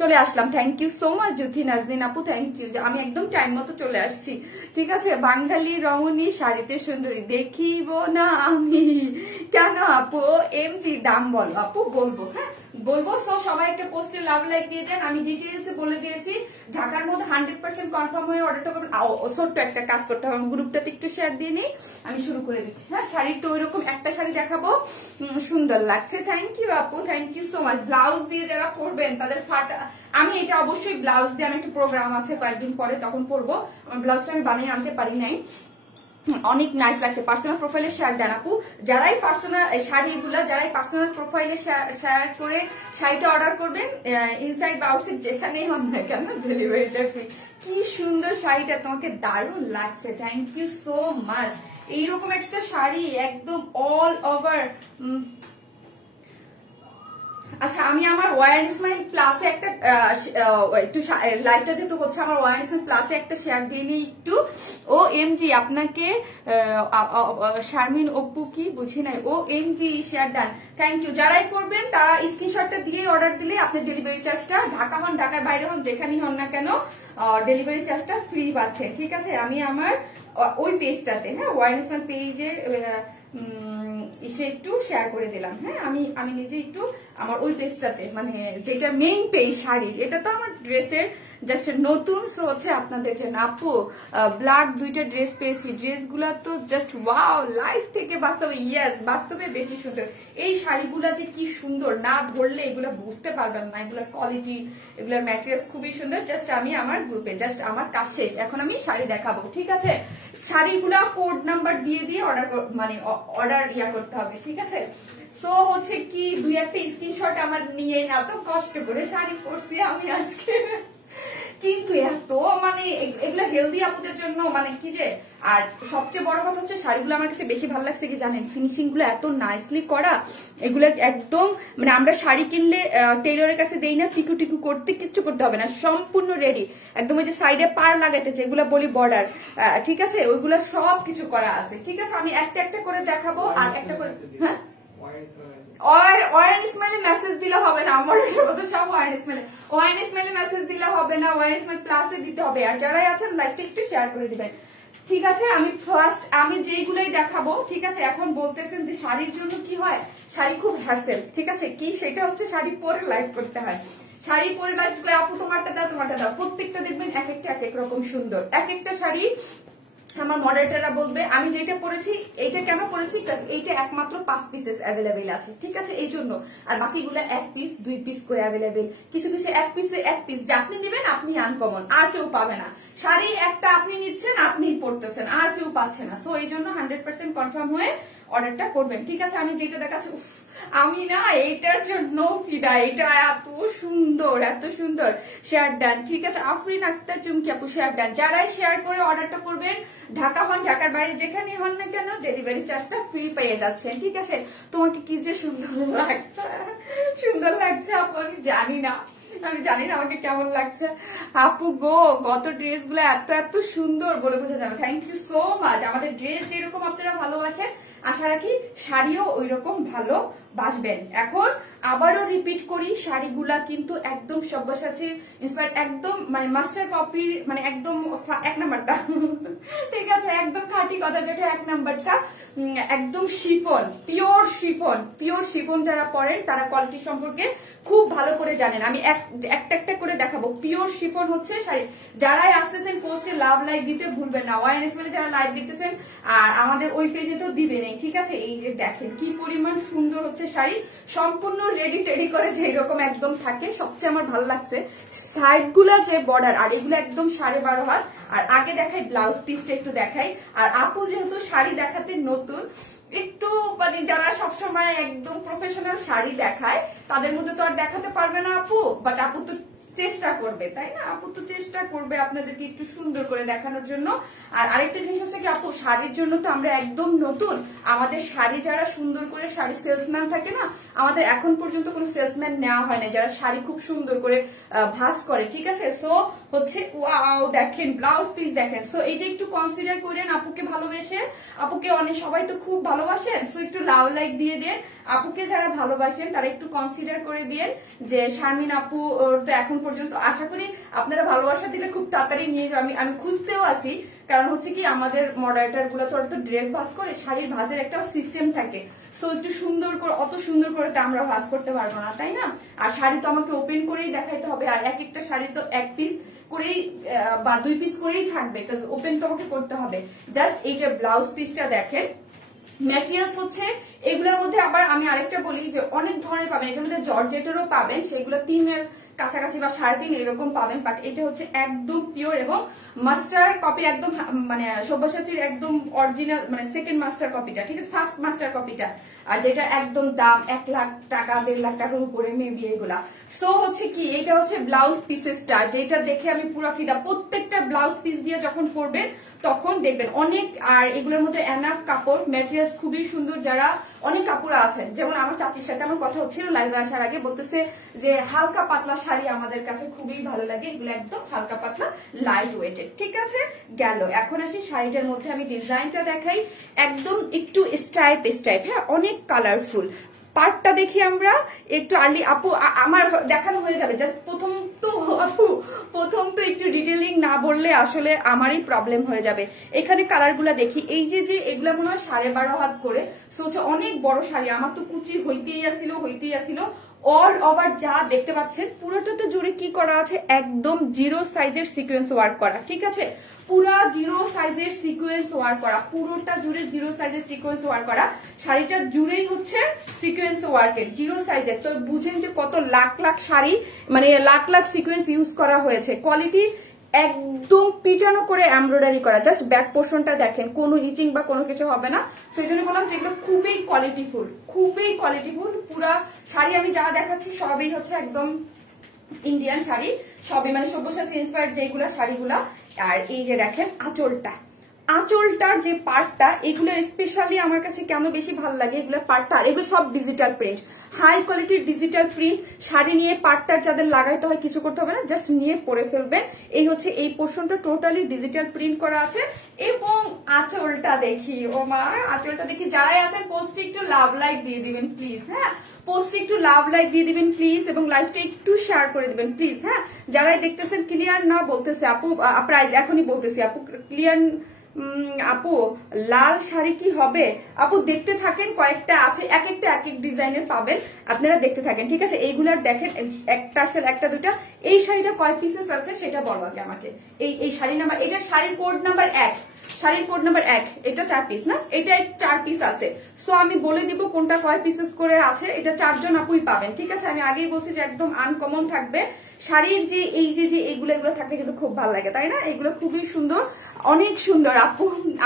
চলে আসলাম, থ্যাংক ইউ সো মাচ। জ্যোতি নাজদিন আপু, থ্যাংক ইউ, আমি একদম টাইম মতো চলে আসছি। ঠিক আছে, বাঙালি রমণী শাড়িতে সুন্দরী দেখিব না আমি কেন আপু? এমজি দাম বলো আপু, বলবো, হ্যাঁ বলবো। সো সবাই একটা পোস্টে লাভ লাইক দিয়ে দেন। আমি ডিটেইলস বলে দিয়েছি, ঢাকার মধ্যে 100% কনফার্ম হয়ে অর্ডারটা করবেন। ছোট্ট একটা কাজ করতে হবে, গ্রুপটাতে একটু শেয়ার দিয়ে নিই, আমি শুরু করে দিচ্ছি। হ্যাঁ, শাড়িটা ওইরকম একটা শাড়ি দেখাবো, সুন্দর লাগছে, থ্যাংক ইউ আপু, thank you so much. Blouse দিয়ে যারা পরবেন তাদের ফাটা, আমি এটা অবশ্যই ব্লাউজ দিয়ে, আমি একটা প্রোগ্রাম আছে কয়েকদিন পরে, তখন পরবো। আমার ব্লাউজটা আমি বানিয়ে আনতে পারি নাই, অনেক নাইস লাগছে। পার্সোনাল প্রোফাইলে শেয়ার দেন আপু, যারাই পার্সোনাল শাড়িগুলা, যারাই পার্সোনাল প্রোফাইলে শেয়ার করে শাড়িটা অর্ডার করবেন, ইনসাইড বা আউটসাইড যেখানেই হন না কেন ডেলিভারিটা ফ্রি। কি সুন্দর শাড়িটা, তোমাকে দারুণ লাগছে, থ্যাংক ইউ সো মাচ। এইরকম একটা শাড়ি একদম অল ওভার। আচ্ছা, আমি আমার ওয়ার স্মাইল প্লাসে একটা একটু লাইভটা যেহেতু হচ্ছে, আমার ওয়ার স্মাইল প্লাসে একটা শেয়ার দিয়ে নিই একটু। ও এমজি আপনাকে, শারমিন অপু কি বুঝি নাই, O MG share done, thank you. যারাই করবেন তারা স্ক্রিনশটটা দিয়ে অর্ডার দিলে আপনার ডেলিভারি চার্জটা, ঢাকা হন ঢাকার বাইরে হন যেখানেই হন না কেন, ডেলিভারি চার্জটা ফ্রি পাচ্ছে। ঠিক আছে, আমি আমার ওই পেজটাতে, হ্যাঁ ওয়ার স্মাইল পেজে একটু শেয়ার করে দিলাম। হ্যাঁ, আমি নিজে একটু আমার ওই পেজটাতে, মানে যেটা মেইন পেজ শাড়ির, এটা তো আমার ড্রেসের জাস্ট নতুন, সো হচ্ছে আপনাদের জন্য। আপু ব্ল্যাক 2টা ড্রেস পেয়েছি, ড্রেসগুলা তো জাস্ট ওয়াও, লাইফ থেকে বাস্তবে, ইয়েস বাস্তবে বেশি সুন্দর। এই শাড়িগুলা যে কি সুন্দর, না ধরলে এগুলা বুঝতে পারবেন না, এগুলার কোয়ালিটি, এগুলার ম্যাটেরিয়ালস খুবই সুন্দর। জাস্ট আমি আমার গ্রুপে, জাস্ট আমার কাজ শেষ, এখন আমি শাড়ি দেখাবো। ঠিক আছে, শাড়িগুলা কোড নাম্বার দিয়ে দিয়ে অর্ডার, মানে অর্ডার করতে হবে। ঠিক আছে, সো হচ্ছে কি 2-1টা স্ক্রিনশট আমার নিয়ে, এত কষ্ট করে শাড়ি পরছি আমি আজকে, কিন্তু এত মানে এগুলো হেলদি আপুদের জন্য, মানে কি যে। আর সবচেয়ে বড় কথা হচ্ছে শাড়িগুলো আমার কাছে বেশি ভালো লাগছে কি জানেন, ফিনিশিং গুলো এত নাইসলি করা, এগুলো একদম মানে আমরা শাড়ি কিনলে টেইলরের কাছে দেই না, টিকু টিকু করতে, কিচ্ছু করতে হবে না, সম্পূর্ণ রেডি একদম। ওই যে সাইডে পার লাগাইতেছে, এগুলো বলি বর্ডার, ঠিক আছে, ওইগুলো সব কিছু করা আছে। ঠিক আছে, আমি একটা একটা করে দেখাবো, আর একটা করে, হ্যাঁ ওয়ারেন স্মাইলে মেসেজ দিলে হবে না, আমার তো সব ওয়ারেন স্মাইলে মেসেজ দিলে হবে না, ওয়ারেন স্মাইল প্লাসে দিতে হবে। আর যারাই আছেন লাইকটা একটু শেয়ার করে দিবেন। ঠিক আছে, আমি ফার্স্ট আমি যেইগুলোই দেখাবো। ঠিক আছে, এখন বলতেছেন যে শাড়ির জন্য কি হয়, শাড়ি খুব হ্যাসেল। ঠিক আছে, কি সেটা হচ্ছে শাড়ি পরে লাইভ করতে হয়, শাড়ি পরে লাইভ করে আপু তোমারটা দাও, তোমারটা দাও, প্রত্যেকটা দেখবেন এক একটা এক এক রকম সুন্দর। এক একটা শাড়ি আমার মডারেটররা বলবে আমি যেটা পরেছি, এইটা কেন পরেছি, এইটা একমাত্র 5 পিসেস অ্যাভেলেবেল আছে। ঠিক আছে, এই জন্য। আর বাকিগুলো 1 পিস 2 পিস করে অ্যাভেলেবেল, কিছু কিছু 1 পিসে 1 পিস, যে আপনি নেবেন আপনি আনকমন, আর কেউ পাবে না। শাড়ি একটা আপনি নিচ্ছেন, আপনি পরতেছেন, আর কেউ পাচ্ছে না। সো এই জন্য 100% কনফার্ম হয়ে অর্ডারটা করবেন, ঠিক আছে। আমি যেটা দেখাচ্ছি, আমি না এটার জন্য ফিদা, এটা এত সুন্দর এত সুন্দর। শেয়ার ডান, ঠিক আছে। আফরিন আক্তার চুমকি আপু শেয়ার ডান। যারাই শেয়ার করে অর্ডারটা করবেন, ঢাকা হন ঢাকার বাইরে যেখানে হন না কেন ডেলিভারি চার্জটা ফ্রি পেয়ে যাচ্ছেন, ঠিক আছে। তোমাকে কি যে সুন্দর লাগছে, সুন্দর লাগছে আপু, আমি জানি না আমাকে কেমন লাগছে আপু গো। গত ড্রেস গুলো এত এত সুন্দর বলে বোঝা যাবে। Thank you so much. আমাদের ড্রেস যেরকম আপনারা ভালোবাসেন, আশা রাখি শাড়িও ওই রকম ভালোবাসবেন। এখন আবারও রিপিট করি, শাড়িগুলা কিন্তু একদম সব্যসাচী ইন্সপায়ার্ড, একদম মানে মাস্টার কপির, মানে একদম এক নাম্বারটা ঠিক আছে, একদম খাঁটি কথা যেটা এক নাম্বারটা, একদম শিফন, পিওর শিফন যারা পরেন তারা কোয়ালিটি সম্পর্কে খুব ভালো করে জানেন। আমি একটা একটা করে দেখাবো। পিওর শিফন হচ্ছে শাড়ি। যারাই আসতেছেন পোস্টে লাভ লাইক দিতে ভুলবেন না। ওয়ারনেস মেলে যারা লাইভ দেখতেছেন আর আমাদের ওই পেজে তো দিবেনই, ঠিক আছে। এই যে দেখেন কি পরিমাণ সুন্দর হচ্ছে শাড়ি, সম্পূর্ণ রেডি টেডি করে যে এরকম একদম থাকে। সবচেয়ে আমার ভালো লাগছে সাইড গুলা যে বর্ডার, আর এগুলো একদম 12.5 হাত। আর আগে দেখাই ব্লাউজ পিসটা একটু দেখাই। আর আপু যেহেতু শাড়ি দেখাতে নতুন, একটু মানে যারা সবসময় একদম প্রফেশনাল শাড়ি দেখায় তাদের মধ্যে তো আর দেখাতে পারবে না আপু, বাট আপু তো চেষ্টা করবে, তাই না। আপু তো চেষ্টা করবে আপনাদেরকে একটু সুন্দর করে দেখানোর জন্য। আর আরেকটা জিনিস হচ্ছে কি আপু, শাড়ির জন্য তো আমরা একদম নতুন। আমাদের শাড়ি যারা সুন্দর করে শাড়ি সেলসম্যান থাকে না, আমাদের এখন পর্যন্ত কোনো সেলসম্যান নেওয়া হয় না যারা শাড়ি খুব সুন্দর করে ভাঁজ করে, ঠিক আছে। সো হচ্ছে ওয়াও, দেখেন ব্লাউজ পিস দেখেন। সো এইটা একটু কনসিডার করেন, আপুকে ভালোবেসে, আপুকে অনেক সবাই তো খুব ভালোবাসেন, সো একটু লাভ লাইক দিয়ে দেন। আপুকে যারা ভালোবাসেন তারা একটু কনসিডার করে দিয়েন যে শারমিন আপু তো এখন পর্যন্ত, আশা করি আপনারা ভালোবাসা দিলে খুব তাড়াতাড়ি নিয়ে যাবো। আমি খুঁজতেও আছি, কারণ হচ্ছে কি আমাদের মডারেটর গুলো তো ড্রেস ভাঁজ করে, শাড়ির ভাঁজের একটা সিস্টেম থাকে। সো একটু সুন্দর করে, অত সুন্দর করে তো আমরা ভাঁজ করতে পারবো না, তাই না। আর শাড়ি তো আমাকে ওপেন করেই দেখাইতে হবে, আর এক একটা শাড়ি তো 1 পিস করেই বা 2 পিস করেই থাকবে, ওপেন তো আমাকে করতে হবে। জাস্ট এইটা ব্লাউজ পিসটা দেখেন। ম্যাটেরিয়ালস হচ্ছে এগুলোর মধ্যে, আবার আমি আরেকটা বলি যে অনেক ধরনের পাবেন, এটার মধ্যে জর্জেটেরও পাবেন, সেগুলো 3 এর কাছাকাছি বা 3.5 এরকম পাবেন। বাট এটা হচ্ছে একদম পিওর এবং মাস্টার কপির, একদম মানে সব্যসাচীর একদম অরিজিনাল, মানে সেকেন্ড মাস্টার কপিটা, ঠিক আছে, ফার্স্ট মাস্টার কপিটা। আর যেটা একদম দাম 1 লাখ টাকা 1.5 লাখ টাকার উপরে মেবি এগুলা। সো হচ্ছে কি, এটা হচ্ছে ব্লাউজ পিসেসটা, যেটা দেখে আমি পুরো ফিদা। প্রত্যেকটা ব্লাউজ পিস দিয়ে যখন পরবেন তখন দেখবেন অনেক, আর এগুলোর মধ্যে এনাফ কাপড়, ম্যাটেরিয়ালস খুবই সুন্দর। যারা অনেক কাপড় আছেন, যেমন আমার চাচির সাথে আমার কথা হচ্ছিল লাইভে আসার আগে, বলতেছে যে হালকা পাতলা শাড়ি আমাদের কাছে খুবই ভালো লাগে, এগুলো একদম হালকা পাতলা লাইট ওয়েটেড, ঠিক আছে। গেল, এখন আসি শাড়িটার মধ্যে আমি ডিজাইনটা দেখাই, একদম একটু স্টাইপ, হ্যাঁ, অনেক কালারফুল। পার্টটা দেখি আমরা একটু আর্লি, আপু আমার দেখানো হয়ে যাবে, জাস্ট প্রথম তো একটু ডিটেইলিং না বললে আসলে আমারই প্রবলেম হয়ে যাবে। এখানে কালারগুলা দেখি, এই যে এগুলা মনে হয় 12.5 হাত করে, সো অনেক বড় শাড়ি, আমার তো কুচি হইতেই আসিল। অল ওভার যা দেখতে পাচ্ছেন পুরোটাতে জুড়ে কি করা আছে, একদম 0 সাইজের সিকোয়েন্স ওয়ার্ক করা, ঠিক আছে। পুরা 0 সাইজের সিকোয়েন্স ওয়ার্ক করা, পুরোটা জুড়ে 0 সাইজের সিকোয়েন্স ওয়ার্ক করা। শাড়িটা জুড়েই হচ্ছে সিকোয়েন্স ওয়ার্কের 0 সাইজের। তো বুঝেন যে কত লাখ লাখ শাড়ি, মানে লাখ লাখ সিকোয়েন্স ইউজ করা হয়েছে। কোয়ালিটি একদম পিটানো করে এমব্রয়ডারি করা, জাস্ট ব্যাক পোর্শনটা দেখেন, কোনো ইচিং বা কোনো কিছু হবে না। সেই জন্য বললাম যেগুলো খুবই কোয়ালিটিফুল। পুরা শাড়ি আমি যা দেখাচ্ছি সবই হচ্ছে একদম ইন্ডিয়ান শাড়ি, সবই মানে সব্যসাচী ইন্সপায়ার্ড যেগুলা শাড়িগুলা। আর এই যে দেখেন আঁচলটার যে পার্টটা, এগুলোর স্পেশালি আমার কাছে কেন বেশি ভালো লাগে, এগুলোর পার্টটা, আর এগুলো সব ডিজিটাল প্রিন্ট, হাই কোয়ালিটির ডিজিটাল প্রিন্ট। শাড়ি নিয়ে পার্টটার যাদের লাগাইতে হয় কিছু করতে হবে না, জাস্ট নিয়ে পরে ফেলবেন। এই হচ্ছে এই পোর্শনটা টোটালি ডিজিটাল প্রিন্ট করা আছে। এবং আঁচলটা দেখি, ও মা, আঁচলটা দেখি। যারাই আছেন পোস্টে একটু লাভ লাইক দিয়ে দিবেন প্লিজ, হ্যাঁ, পোস্টে একটু লাভ লাইক দিয়ে দিবেন প্লিজ, এবং লাইভটা একটু শেয়ার করে দিবেন প্লিজ, হ্যাঁ। যারাই দেখতেছেন ক্লিয়ার না বলতেছে আপু, প্রাইস এখনই বলতেছি আপু, ক্লিয়ার আপু লাল শাড়ি কি হবে? আপু দেখতে থাকেন, কয়েকটা আছে, এক একটা এক এক ডিজাইনের পাবেন, আপনারা দেখতে থাকেন, ঠিক আছে। এইগুলার দেখেন একটা আসলে একটা দুটা। এই শাড়িটা কয় পিসেস আছে সেটা বলো আগে আমাকে। এই শাড়ি নাম্বার, এটা শাড়ির কোড নাম্বার 1, শাড়ির কোড নাম্বার 1, এটা 4 পিস না, এটা 4 পিস আছে। সো আমি বলে দিব কোনটা কয় পিসেস করে আছে, এটা 4 জন আপুই পাবেন, ঠিক আছে। আমি আগেই বলছি যে একদম আনকমন থাকবে শাড়ির যে এই যে এগুলো থাকলে কিন্তু খুব ভালো লাগে, তাই না? এগুলো খুবই সুন্দর, অনেক সুন্দর।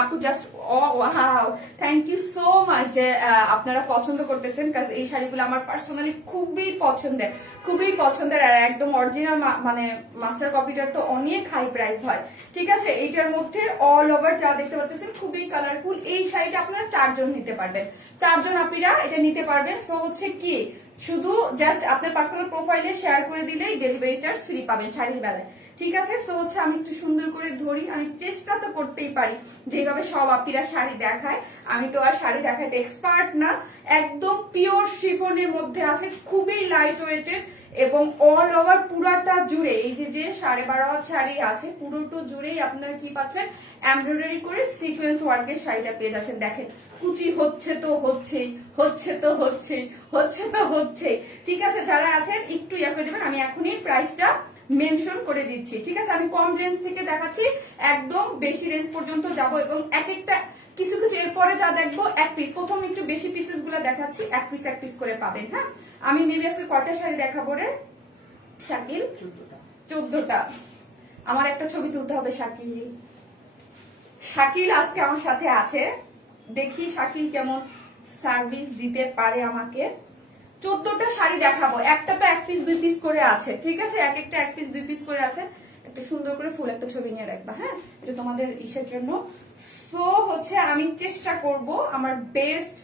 আপু just wow, thank you so much যে আপনারা পছন্দ করতেছেন, কারণ এই শাড়িগুলো আমার পার্সোনালি খুবই পছন্দের আর একদম অরিজিনাল, মানে মাস্টার কপিটার তো অনেক হাই প্রাইস হয়, ঠিক আছে? এইটার মধ্যে অল ওভার যা দেখতে পাচ্ছেন খুবই কালারফুল। এই শাড়িটা আপনারা 4 জন নিতে পারবেন, 4 জন আপিরা এটা নিতে পারবেন। তো হচ্ছে কি, শুধু জাস্ট আপনার পার্সোনাল প্রোফাইলে শেয়ার করে দিলেই ডেলিভারি চার্জ ফ্রি পাবেন শাড়ির বেলায়, ঠিক আছে? সো হচ্ছে আমি একটু সুন্দর করে ধরি, আমি চেষ্টা তো করতেই পারি যেভাবে সব আপিরা শাড়ি দেখায়, আমি তো আর শাড়ি দেখাতে এক্সপার্ট না। একদম পিওর শিফনের মধ্যে আছে, খুবই লাইট ওয়েটেড এবং অল ওভার পুরাটা জুড়ে এই যে 12.5 হাত শাড়ি আছে, পুরোটা জুড়েই আপনারা কি পাচ্ছেন, এমব্রয়ডারি করে সিকোয়েন্স ওয়ার্কের শাড়িটা পেয়ে যাচ্ছেন। দেখেন কুচি হচ্ছে তো হচ্ছে, ঠিক আছে? যারা আছেন একটু ইয়া করে দেবেন, আমি এখনই প্রাইসটা মেনশন করে দিচ্ছি, ঠিক আছে? আমি কম রেঞ্জ থেকে দেখাচ্ছি, একদম বেশি রেঞ্জ পর্যন্ত যাব এবং এক একটা কিছু এরপরে যা দেখবো এক পিস, প্রথম একটু বেশি পিসেস গুলো দেখাচ্ছি, এক পিস করে পাবেন। হ্যাঁ, আমি মেবি আজকে কয়টা শাড়ি দেখাবো রে শাকিল? 14টা। আমার একটা ছবি তুলতে হবে শাকিল আজকে আমার সাথে আছে, দেখি শাকিল কেমন সার্ভিস দিতে পারে আমাকে। 14টা শাড়ি দেখাবো, একটা তো 1 পিস 2 পিস করে আছে, ঠিক আছে? এক একটা 1 পিস 2 পিস করে আছে। একটা সুন্দর করে ফুল একটা ছবি নিয়ে রাখবা, হ্যাঁ, এটা তোমাদের ইসের জন্য। সো হচ্ছে আমি চেষ্টা করব আমার বেস্ট,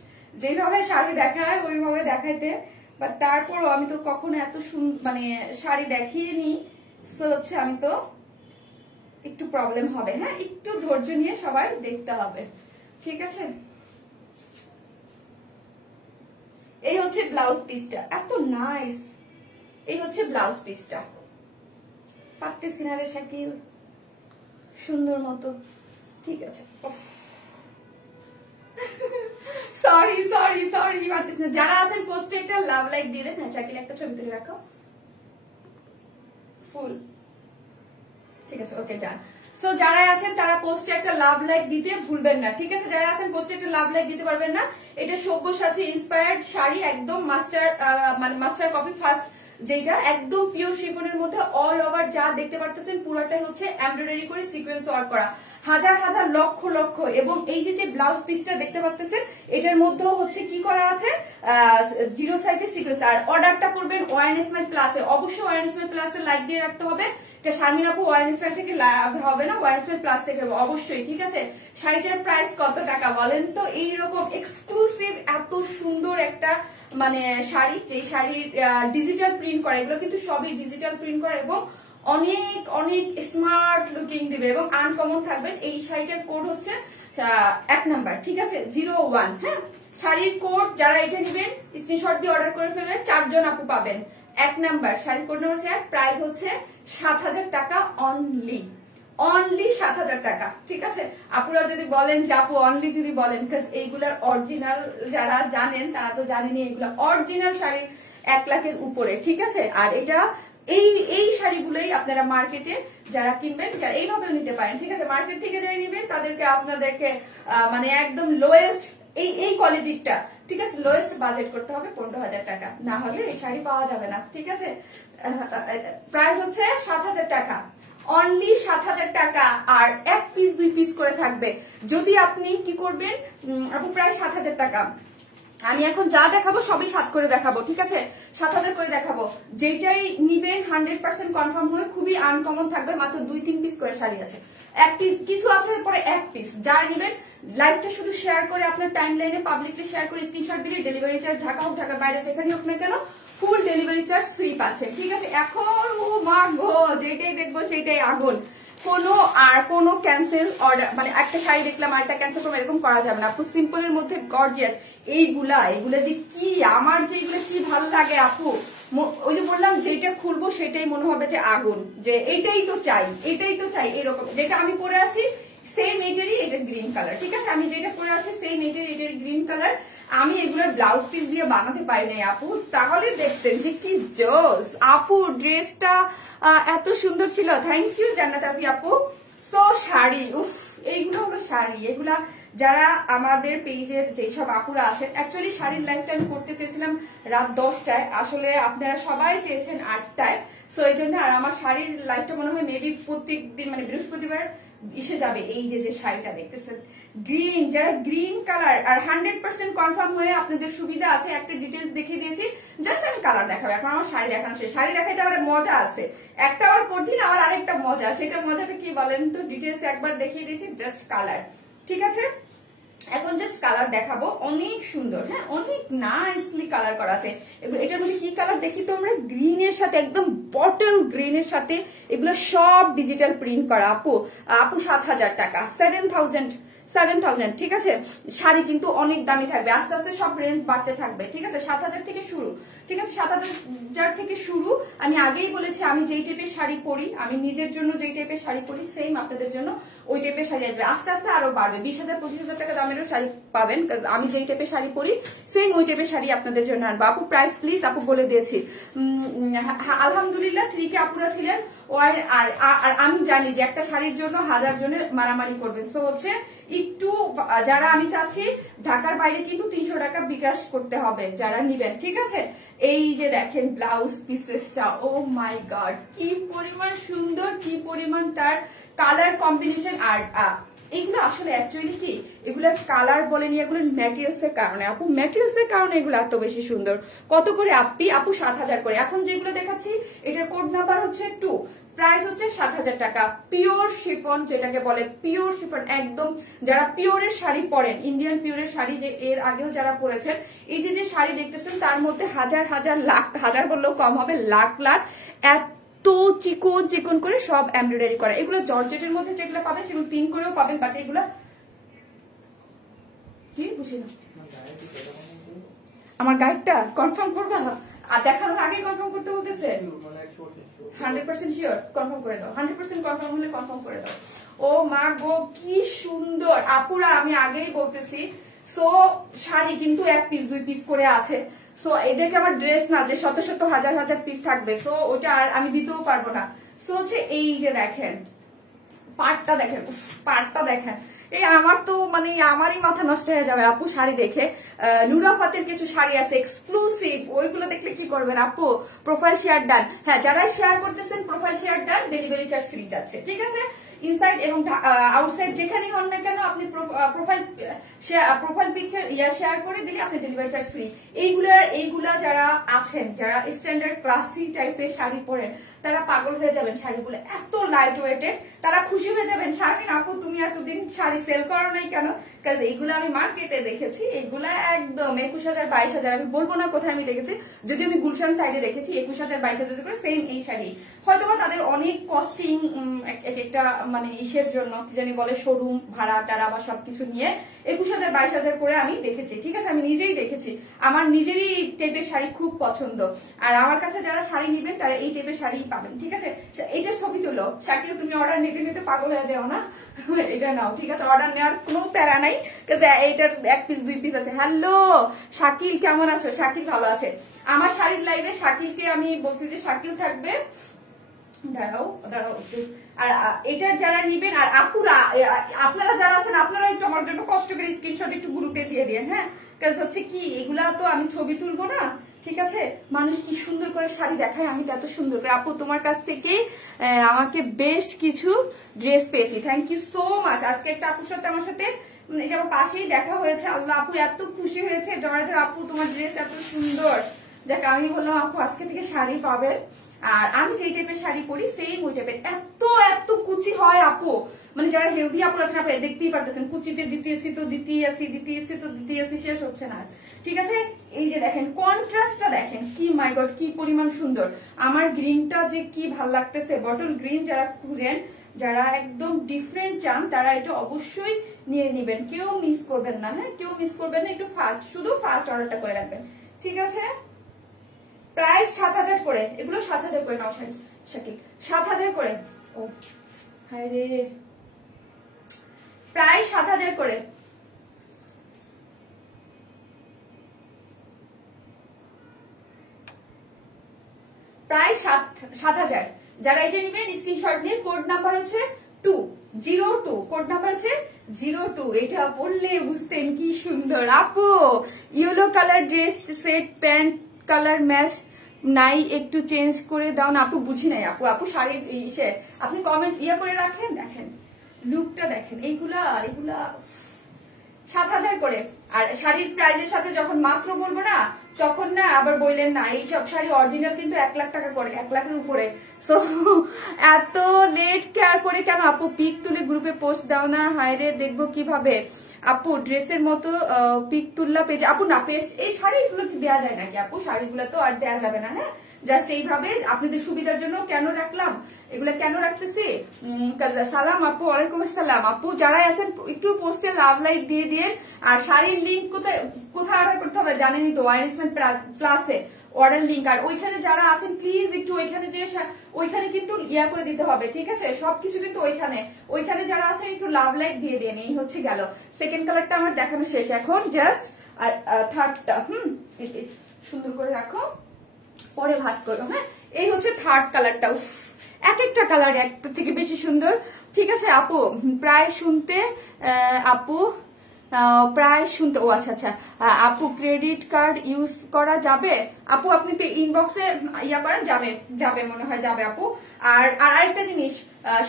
যেভাবে শাড়ি দেখায় ওইভাবে দেখাইতে, বাট তারপরও আমি তো কখনো এত মানে শাড়ি দেখিয়ে নি, সো হচ্ছে আমি তো একটু প্রবলেম হবে। হ্যাঁ, একটু ধৈর্য নিয়ে সবাই দেখতে হবে, ঠিক আছে? এই হচ্ছে ব্লাউজ পিসটা, এত নাইস। এই হচ্ছে ব্লাউজ পিসটা, পারতেছি না রে শাকিল সুন্দর মতো, ঠিক আছে? সরি পারতেছি না। যারা আছেন পোস্টে একটা লাভ লাইক দিয়ে দেন। হ্যাঁ শাকিল একটা ছবি তুলে রাখো ফুল, ঠিক আছে? ওকে, ডান। সো যারা আছেন তারা পোস্টে একটা লাভ লাইক দিতে ভুলবেন না, ঠিক আছে? যারা আছেন পোস্টে একটা লাভ লাইক দিতে পারবেন না। এটা সব্যসাচী ইন্সপায়ার্ড শাড়ি, একদম মাস্টার কপি ফার্স্ট, যেটা একদম পিওর শিফনের মধ্যে অল ওভার যা দেখতে পারতেছেন পুরোটাই হচ্ছে এমব্রয়ডারি করে সিকোয়েন্স ওয়ার্ক করা, হাজার হাজার লক্ষ। এবং এই যে ব্লাউজ পিসটা দেখতে পাচ্ছেন এটার মধ্যেও হচ্ছে কি করা আছে, 0 সাইজের সিকোয়েন্স। আর অর্ডারটা করবেন ওয়ারনেস মাই প্লাসে, অবশ্যই ওয়ারনেস মাই প্লাসে লাইক দিয়ে রাখতে হবে। শারমিন আপু ওয়ারনেস মাই থেকে হবে না, ওয়ারনেস মাই প্লাস থেকে হবে অবশ্যই, ঠিক আছে? শাড়িটার প্রাইস কত টাকা বলেন তো? এইরকম এক্সক্লুসিভ এত সুন্দর একটা মানে শাড়ি, যে শাড়ির ডিজিটাল প্রিন্ট করা, এগুলো কিন্তু সবই ডিজিটাল প্রিন্ট করা এবং অনেক স্মার্ট লুকিং দিবে এবং আনকমন থাকবেন। এই শাড়িটার কোড হচ্ছে 1 নাম্বার, ঠিক আছে? 01। হ্যাঁ, শাড়ির কোড যারা এটা নেবেন স্ক্রিনশট দিয়ে অর্ডার করে ফেলবেন, 4 জন আপু পাবেন। 1 নাম্বার শাড়ির কোড নাম্বার 1, প্রাইস হচ্ছে 7000 টাকা অনলি 7000 টাকা, ঠিক আছে? আপুরা যদি বলেন যে আপু অনলি যদি বলেন, বিকজ এইগুলার অরিজিনাল যারা জানেন তারা তো জানেনি, এগুলা অরিজিনাল শাড়ি 1 লাখের উপরে, ঠিক আছে? আর এটা এই শাড়িগুলোই আপনারা মার্কেটে যারা কিনবেন যারা এইভাবেও নিতে পারেন, ঠিক আছে? মার্কেট থেকে যারা নিবেন তাদেরকে আপনাদেরকে মানে একদম লোয়েস্ট এই কোয়ালিটিটা, ঠিক আছে? লোয়েস্ট বাজেট করতে হবে 15,000 টাকা, না হলে এই শাড়ি পাওয়া যাবে না, ঠিক আছে? প্রাইস হচ্ছে 7000 টাকা, অনলি 7000 টাকা। আর 1 পিস 2 পিস করে থাকবে। যদি আপনি কি করবেন আপু, প্রায় 7000 টাকা। আমি এখন যা দেখাবো সবই 7 করে দেখাবো, ঠিক আছে? 7000 করে দেখাবো। যেটাই নিবেন 100% কনফার্ম হয়ে খুবই আনকমন থাকবে, মাত্র 2-3 পিস করে শাড়ি আছে, 1 পিস কিছু আছে পরে 1 পিস। যা নিবেন লাইভটা শুধু শেয়ার করে আপনার টাইম লাইনে পাবলিকলি শেয়ার করে স্ক্রিনশট দিলে ডেলিভারি চার্জ ঢাকা হোক ঢাকার বাইরে যেখানে হোক না কেন ফুল ডেলিভারি চার্জ ফ্রি পাচ্ছেন, ঠিক আছে? এখন ও মা গো, যেটাই দেখবো সেটাই আগুন। কোনো ক্যান্সেল অর্ডার, মানে একটা শাড়ি দেখলাম আরেকটা ক্যান্সেল করবো এরকম করা যাবে না আপু। সিম্পলের মধ্যে গর্জিয়াস এইগুলা যে কি আমার যে এগুলো কি ভালো লাগে আপু, ওই যে বললাম যেটা খুলবো সেটাই মনে হবে যে আগুন, যে এটাই তো চাই এরকম। যেটা আমি পরে আছি সেম এটারই, এটা গ্রিন কালার, ঠিক আছে? আমি যেটা পরে আছি সেম এটার গ্রিন কালার। আমি এগুলোর ব্লাউজ পিস দিয়ে বানাতে পারি নাই আপু, তাহলে দেখতেন যে কি জোস। আপু ড্রেসটা এত সুন্দর ছিল, থ্যাংক ইউ জান্নাত আপু। সো শাড়ি, উফ, এইগুলো হলো শাড়ি। এগুলা যারা আমাদের পেজের যেসব আপুরা আছেন, অ্যাকচুয়ালি শাড়ির লাইভটা আমি করতে চেয়েছিলাম রাত 10টায়, আসলে আপনারা সবাই চেয়েছেন 8টায়। সো এই জন্য। আর আমার শাড়ির লাইফটা মনে হয় মেবি প্রত্যেক দিন মানে বৃহস্পতিবার এসে যাবে। এই যে শাড়িটা দেখতেছেন গ্রিন, যারা গ্রিন কালার আর 100% কনফার্ম হয়ে আপনাদের সুবিধা আছে, একটা ডিটেলস দেখিয়ে দিয়েছি, জাস্ট আমি কালার দেখাবো। এখন আমার শাড়ি দেখানো শেষ। শাড়ি দেখাইতে আবার মজা আছে, একটা আবার কঠিন আবার আরেকটা মজা। সেটা মজাটা কি বলেন তো? ডিটেলস একবার দেখিয়ে দিয়েছি, জাস্ট কালার। ঠিক আছে, এখন জাস্ট কালার দেখাবো। অনেক সুন্দর, হ্যাঁ অনেক নাইসলি কালার করা আছে এগুলো। এটার মধ্যে কি কালার দেখি তো আমরা? গ্রিনের সাথে, একদম বটল গ্রিনের সাথে এগুলো সব ডিজিটাল প্রিন্ট করা। আপু 7,000 টাকা, 7,000। ঠিক আছে, শাড়ি কিন্তু অনেক দামি থাকবে, আস্তে আস্তে সব রেঞ্জ বাড়তে থাকবে। ঠিক আছে, 7,000 থেকে শুরু। ঠিক আছে, 7,000 থেকে শুরু। আমি আগেই বলেছি আমি যেই টাইপের শাড়ি পরি, আমি নিজের জন্য যেই টাইপের শাড়ি পরি, সেম আপনাদের জন্য ওই টাইপের শাড়ি আসবে। আস্তে আস্তে আরো বাড়বে, 20,000 25,000 টাকা দামেরও শাড়ি পাবেন। আমি যেই টাইপের শাড়ি পরি সেম ওই টাইপের শাড়ি আপনাদের জন্য আনবো। আপু প্রাইস প্লিজ, আপু বলে দিয়েছি। আলহামদুলিল্লাহ 3K আপুরা ছিলেন। আর আমি জানি যে একটা শাড়ির জন্য 1000 জনের মারামারি করবেন। তো হচ্ছে একটু যারা, আমি চাচ্ছি ঢাকার বাইরে কিন্তু 300 টাকা বিকাশ করতে হবে যারা নিবেন। ঠিক আছে, এই যে দেখেন ব্লাউজ পিসেসটা, ও মাই গড কি পরিমাণ সুন্দর, কি পরিমাণ তার কালার কম্বিনেশন। আর এগুলো আসলে অ্যাকচুয়ালি কি, এগুলোর কালার বলেনি, এগুলো ম্যাটেরিয়ালস এর কারণে। আপু ম্যাটেরিয়ালস এর কারণে এগুলো এত বেশি সুন্দর। কত করে আপু? 7,000 করে। এখন যেগুলো দেখাচ্ছি এটার কোড নাম্বার হচ্ছে 2, প্রাইস হচ্ছে 7,000 টাকা। পিওর শিফন যেটাকে বলে, পিওর শিফন একদম। যারা পিওরের শাড়ি পরেন, ইন্ডিয়ান পিওরের শাড়ি, যে এর আগেও যারা পরেছেন, এই যে শাড়ি দেখতেছেন তার মধ্যে হাজার হাজার লাখ, হাজার বললেও কম হবে, লাখ লাখ তো চিকন চিকন করে সব এমব্রয়ডারি করা। এগুলো জর্জেটের মধ্যে যেগুলো পাবেন সেগুলো 3 করেও পাবেন, বাট এগুলো কি বুঝি না। আমার গাইডটা কনফার্ম করবা? আর দেখানোর আগে কনফার্ম করতে বলতেছে। 100% শিওর? কনফার্ম করে দাও। 100% কনফার্ম হলে কনফার্ম করে দাও। ও মা গো কি সুন্দর আপুরা, আমি আগেই বলতেছি। সো শাড়ি কিন্তু 1 পিস 2 পিস করে আছে। সো এদেরকে আবার ড্রেস না যে শত শত হাজার হাজার পিস থাকবে, সো ওটা আর আমি দিতেও পারবো না। সো হচ্ছে এই যে দেখেন পাটটা, দেখেন পাটটা দেখেন। এই আমার তো মানে আমারই মাথা নষ্ট হয়ে যাবে আপু শাড়ি দেখে। নুরাফাতের কিছু শাড়ি আছে এক্সক্লুসিভ, ওইগুলো দেখলে কি করবেন আপু? Profile share done. হ্যাঁ, যারা শেয়ার করতেছেন profile share done, delivery charge free যাচ্ছে। ঠিক আছে, ইনসাইড এবং আউটসাইড যেখানেই হন না কেন আপনি প্রোফাইল পিকচার শেয়ার করে দিলে আপনি ডেলিভারি চার্জ ফ্রি। এইগুলা যারা আছেন, যারা স্ট্যান্ডার্ড ক্লাসি টাইপের শাড়ি পরেন, তারা পাগল হয়ে যাবেন। শাড়িগুলো এত লাইট ওয়েটেড, তারা খুশি হয়ে যাবেন। শারমিন আপু তুমি এতদিন শাড়ি সেল করো নাই কেন? কারণ এইগুলো আমি মার্কেটে দেখেছি, এইগুলা একদম 21,000 22,000, আমি বলবো না কোথায় আমি দেখেছি, যদি আমি গুলশান সাইডে দেখেছি 21,000 22,000 করে সেম এই শাড়ি। হয়তোবা তাদের অনেক কস্টিং একটা মানে ইসের জন্য কি জানি বলে, শোরুম ভাড়া টাড়া বা সবকিছু নিয়ে 21,000 22,000 করে আমি দেখেছি। ঠিক আছে, আমি নিজেই দেখেছি, আমার নিজেরই এই টাইপের শাড়ি খুব পছন্দ। আর আমার কাছে যারা শাড়ি নিবেন তারা এই টাইপের শাড়ি পাবেন। ঠিক আছে, এটার ছবি তুলো। শাকিল তুমি অর্ডার নিতে নিতে পাগল হয়ে যাও না, এটা নাও। ঠিক আছে, অর্ডার নেওয়ার কোনো প্যারা নাই, এইটার 1 পিস 2 পিস আছে। হ্যালো শাকিল, কেমন আছো? শাকিল ভালো আছে। আমার শাড়ির লাইভে শাকিলকে আমি বলছি যে শাকিল থাকবে, দাঁড়াও দাঁড়াও। আর এটা যারা নিবেন, আর আপুরা আপনারা যারা আছেন, আপনারা একটু আমার জন্য কষ্ট করে স্ক্রিনশট একটু গ্রুপে দিয়ে দিন। হ্যাঁ, কাজ হচ্ছে কি, এগুলা তো আমি ছবি তুলবো না। ঠিক আছে, মানুষ কি সুন্দর করে শাড়ি দেখায়, আমি এত সুন্দর করে। আপু তোমার কাছ থেকে আমাকে বেস্ট কিছু ড্রেস পেয়েছি, থ্যাংক ইউ সো মাচ। আজকে একটা আপুর সাথে আমার সাথে আমার পাশেই দেখা হয়েছে, আল্লাহ আপু এত খুশি হয়েছে, জয়ধর আপু তোমার ড্রেস এত সুন্দর। যাক, আমি বললাম আপু আজকে থেকে শাড়ি পাবেন। আর আমি যেই টাইপের শাড়ি পরি সেম ওই টাইপের। এত এত কুচি হয় আপু, মানে যারা হেলদি আপু আছেন আপনি দেখতেই পারতেছেন, কুচিতে দিতেছি তো দিতেই আসি, শেষ হচ্ছে না। ঠিক আছে, এই যে দেখেন কন্ট্রাস্টটা দেখেন, কি মাই গড কি পরিমাণ সুন্দর। আমার গ্রিনটা যে কি ভাল লাগতেছে, বটল গ্রিন যারা খুঁজেন, যারা একদম ডিফারেন্ট চান, তারা এটা অবশ্যই নিয়ে নেবেন, কেউ মিস করবেন না। হ্যাঁ, কেউ মিস করবেন না, একটু ফাস্ট, শুধু ফাস্ট অর্ডারটা করে রাখবেন। ঠিক আছে, প্রাইস 7,000 করে, এগুলো 7,000 করে নাও শাড়ি শাকিল, 7,000 করে। ও হায় রে, প্রাইস 7,000 করে। প্রায় 7,000। যারা এটা নিবেন স্ক্রিনশট নিয়ে, কোড নাম্বার হচ্ছে 202, কোড নাম্বার হচ্ছে 02। এটা পড়লে বুঝতেন কি সুন্দর। আপু yellow colour dress set, pant colour match নাই একটু চেঞ্জ করে দাও না আপু, বুঝি নাই আপু। আপু শাড়ির ইসে আপনি কমেন্ট করে রাখেন, দেখেন লুকটা দেখেন। এইগুলা 7,000 করে। আর শাড়ির প্রাইজের সাথে যখন মাত্র বলবো না তখন না আবার বললেন না এইসব শাড়ি অরিজিনাল কিন্তু 1 লাখ টাকা করে, 1 লাখের উপরে। সো এত লেট কেয়ার করে কেন আপু? পিক তুলে গ্রুপে পোস্ট দাও না। হায় রে, দেখবো কিভাবে আপু? ড্রেসের মতো পিক তুললা পেজ আপু না, পেজ এই শাড়িগুলো কি দেওয়া যায় নাকি আপু? শাড়িগুলো তো আর দেওয়া যাবে না। হ্যাঁ, জাস্ট এইভাবে আপনাদের সুবিধার জন্য কেন রাখলাম, এগুলা কেন রাখতেছি। সালাম আপু, ওয়ালাইকুম আসসালাম আপু। যারাই আছেন একটু পোস্টে লাভ লাইক দিয়ে দিয়ে। আর শাড়ির লিঙ্ক কোথায় অর্ডার করতে হবে জানেনই তো, ওয়াইরসম্যান প্লাসে অর্ডার লিঙ্ক। আর ওইখানে যারা আছেন প্লিজ একটু ওইখানে যে ওইখানে কিন্তু করে দিতে হবে, ঠিক আছে? সবকিছু কিন্তু ওইখানে যারা আছেন একটু লাভ লাইক দিয়ে দেন। এই হচ্ছে গেল সেকেন্ড কালারটা আমার দেখানো শেষ। এখন জাস্ট থার্ডটা সুন্দর করে রাখো, পরে ভাঁজ করো। হ্যাঁ, এই হচ্ছে থার্ড কালারটা। এক একটা কালার একটা থেকে বেশি সুন্দর, ঠিক আছে আপু? প্রায় শুনতে আপু প্রায় শুনতে, ও আচ্ছা আচ্ছা আপু ক্রেডিট কার্ড ইউজ করা যাবে আপু? আপনি ইনবক্সে করেন, যাবে মনে হয় যাবে আপু। আর আরেকটা জিনিস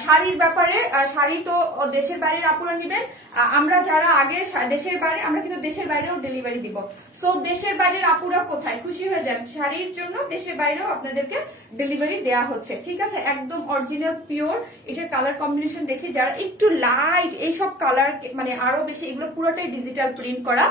শাড়ির ব্যাপারে, শাড়ি তো দেশের বাইরের আপুরা নিবেন। আমরা যারা আগে দেশের বাইরে, আমরা কিন্তু দেশের বাইরেও ডেলিভারি দিব। সো দেশের বাইরের আপুরা কোথায় খুশি হয়ে যান, শাড়ির জন্য দেশের বাইরেও আপনাদেরকে ডেলিভারি দেওয়া হচ্ছে, ঠিক আছে? একদম অরিজিনাল পিওর। এটার কালার কম্বিনেশন দেখে যারা একটু লাইট এইসব কালার মানে আরো বেশি, এগুলো পুরোটাই ডিজিটাল প্রিন্ট করা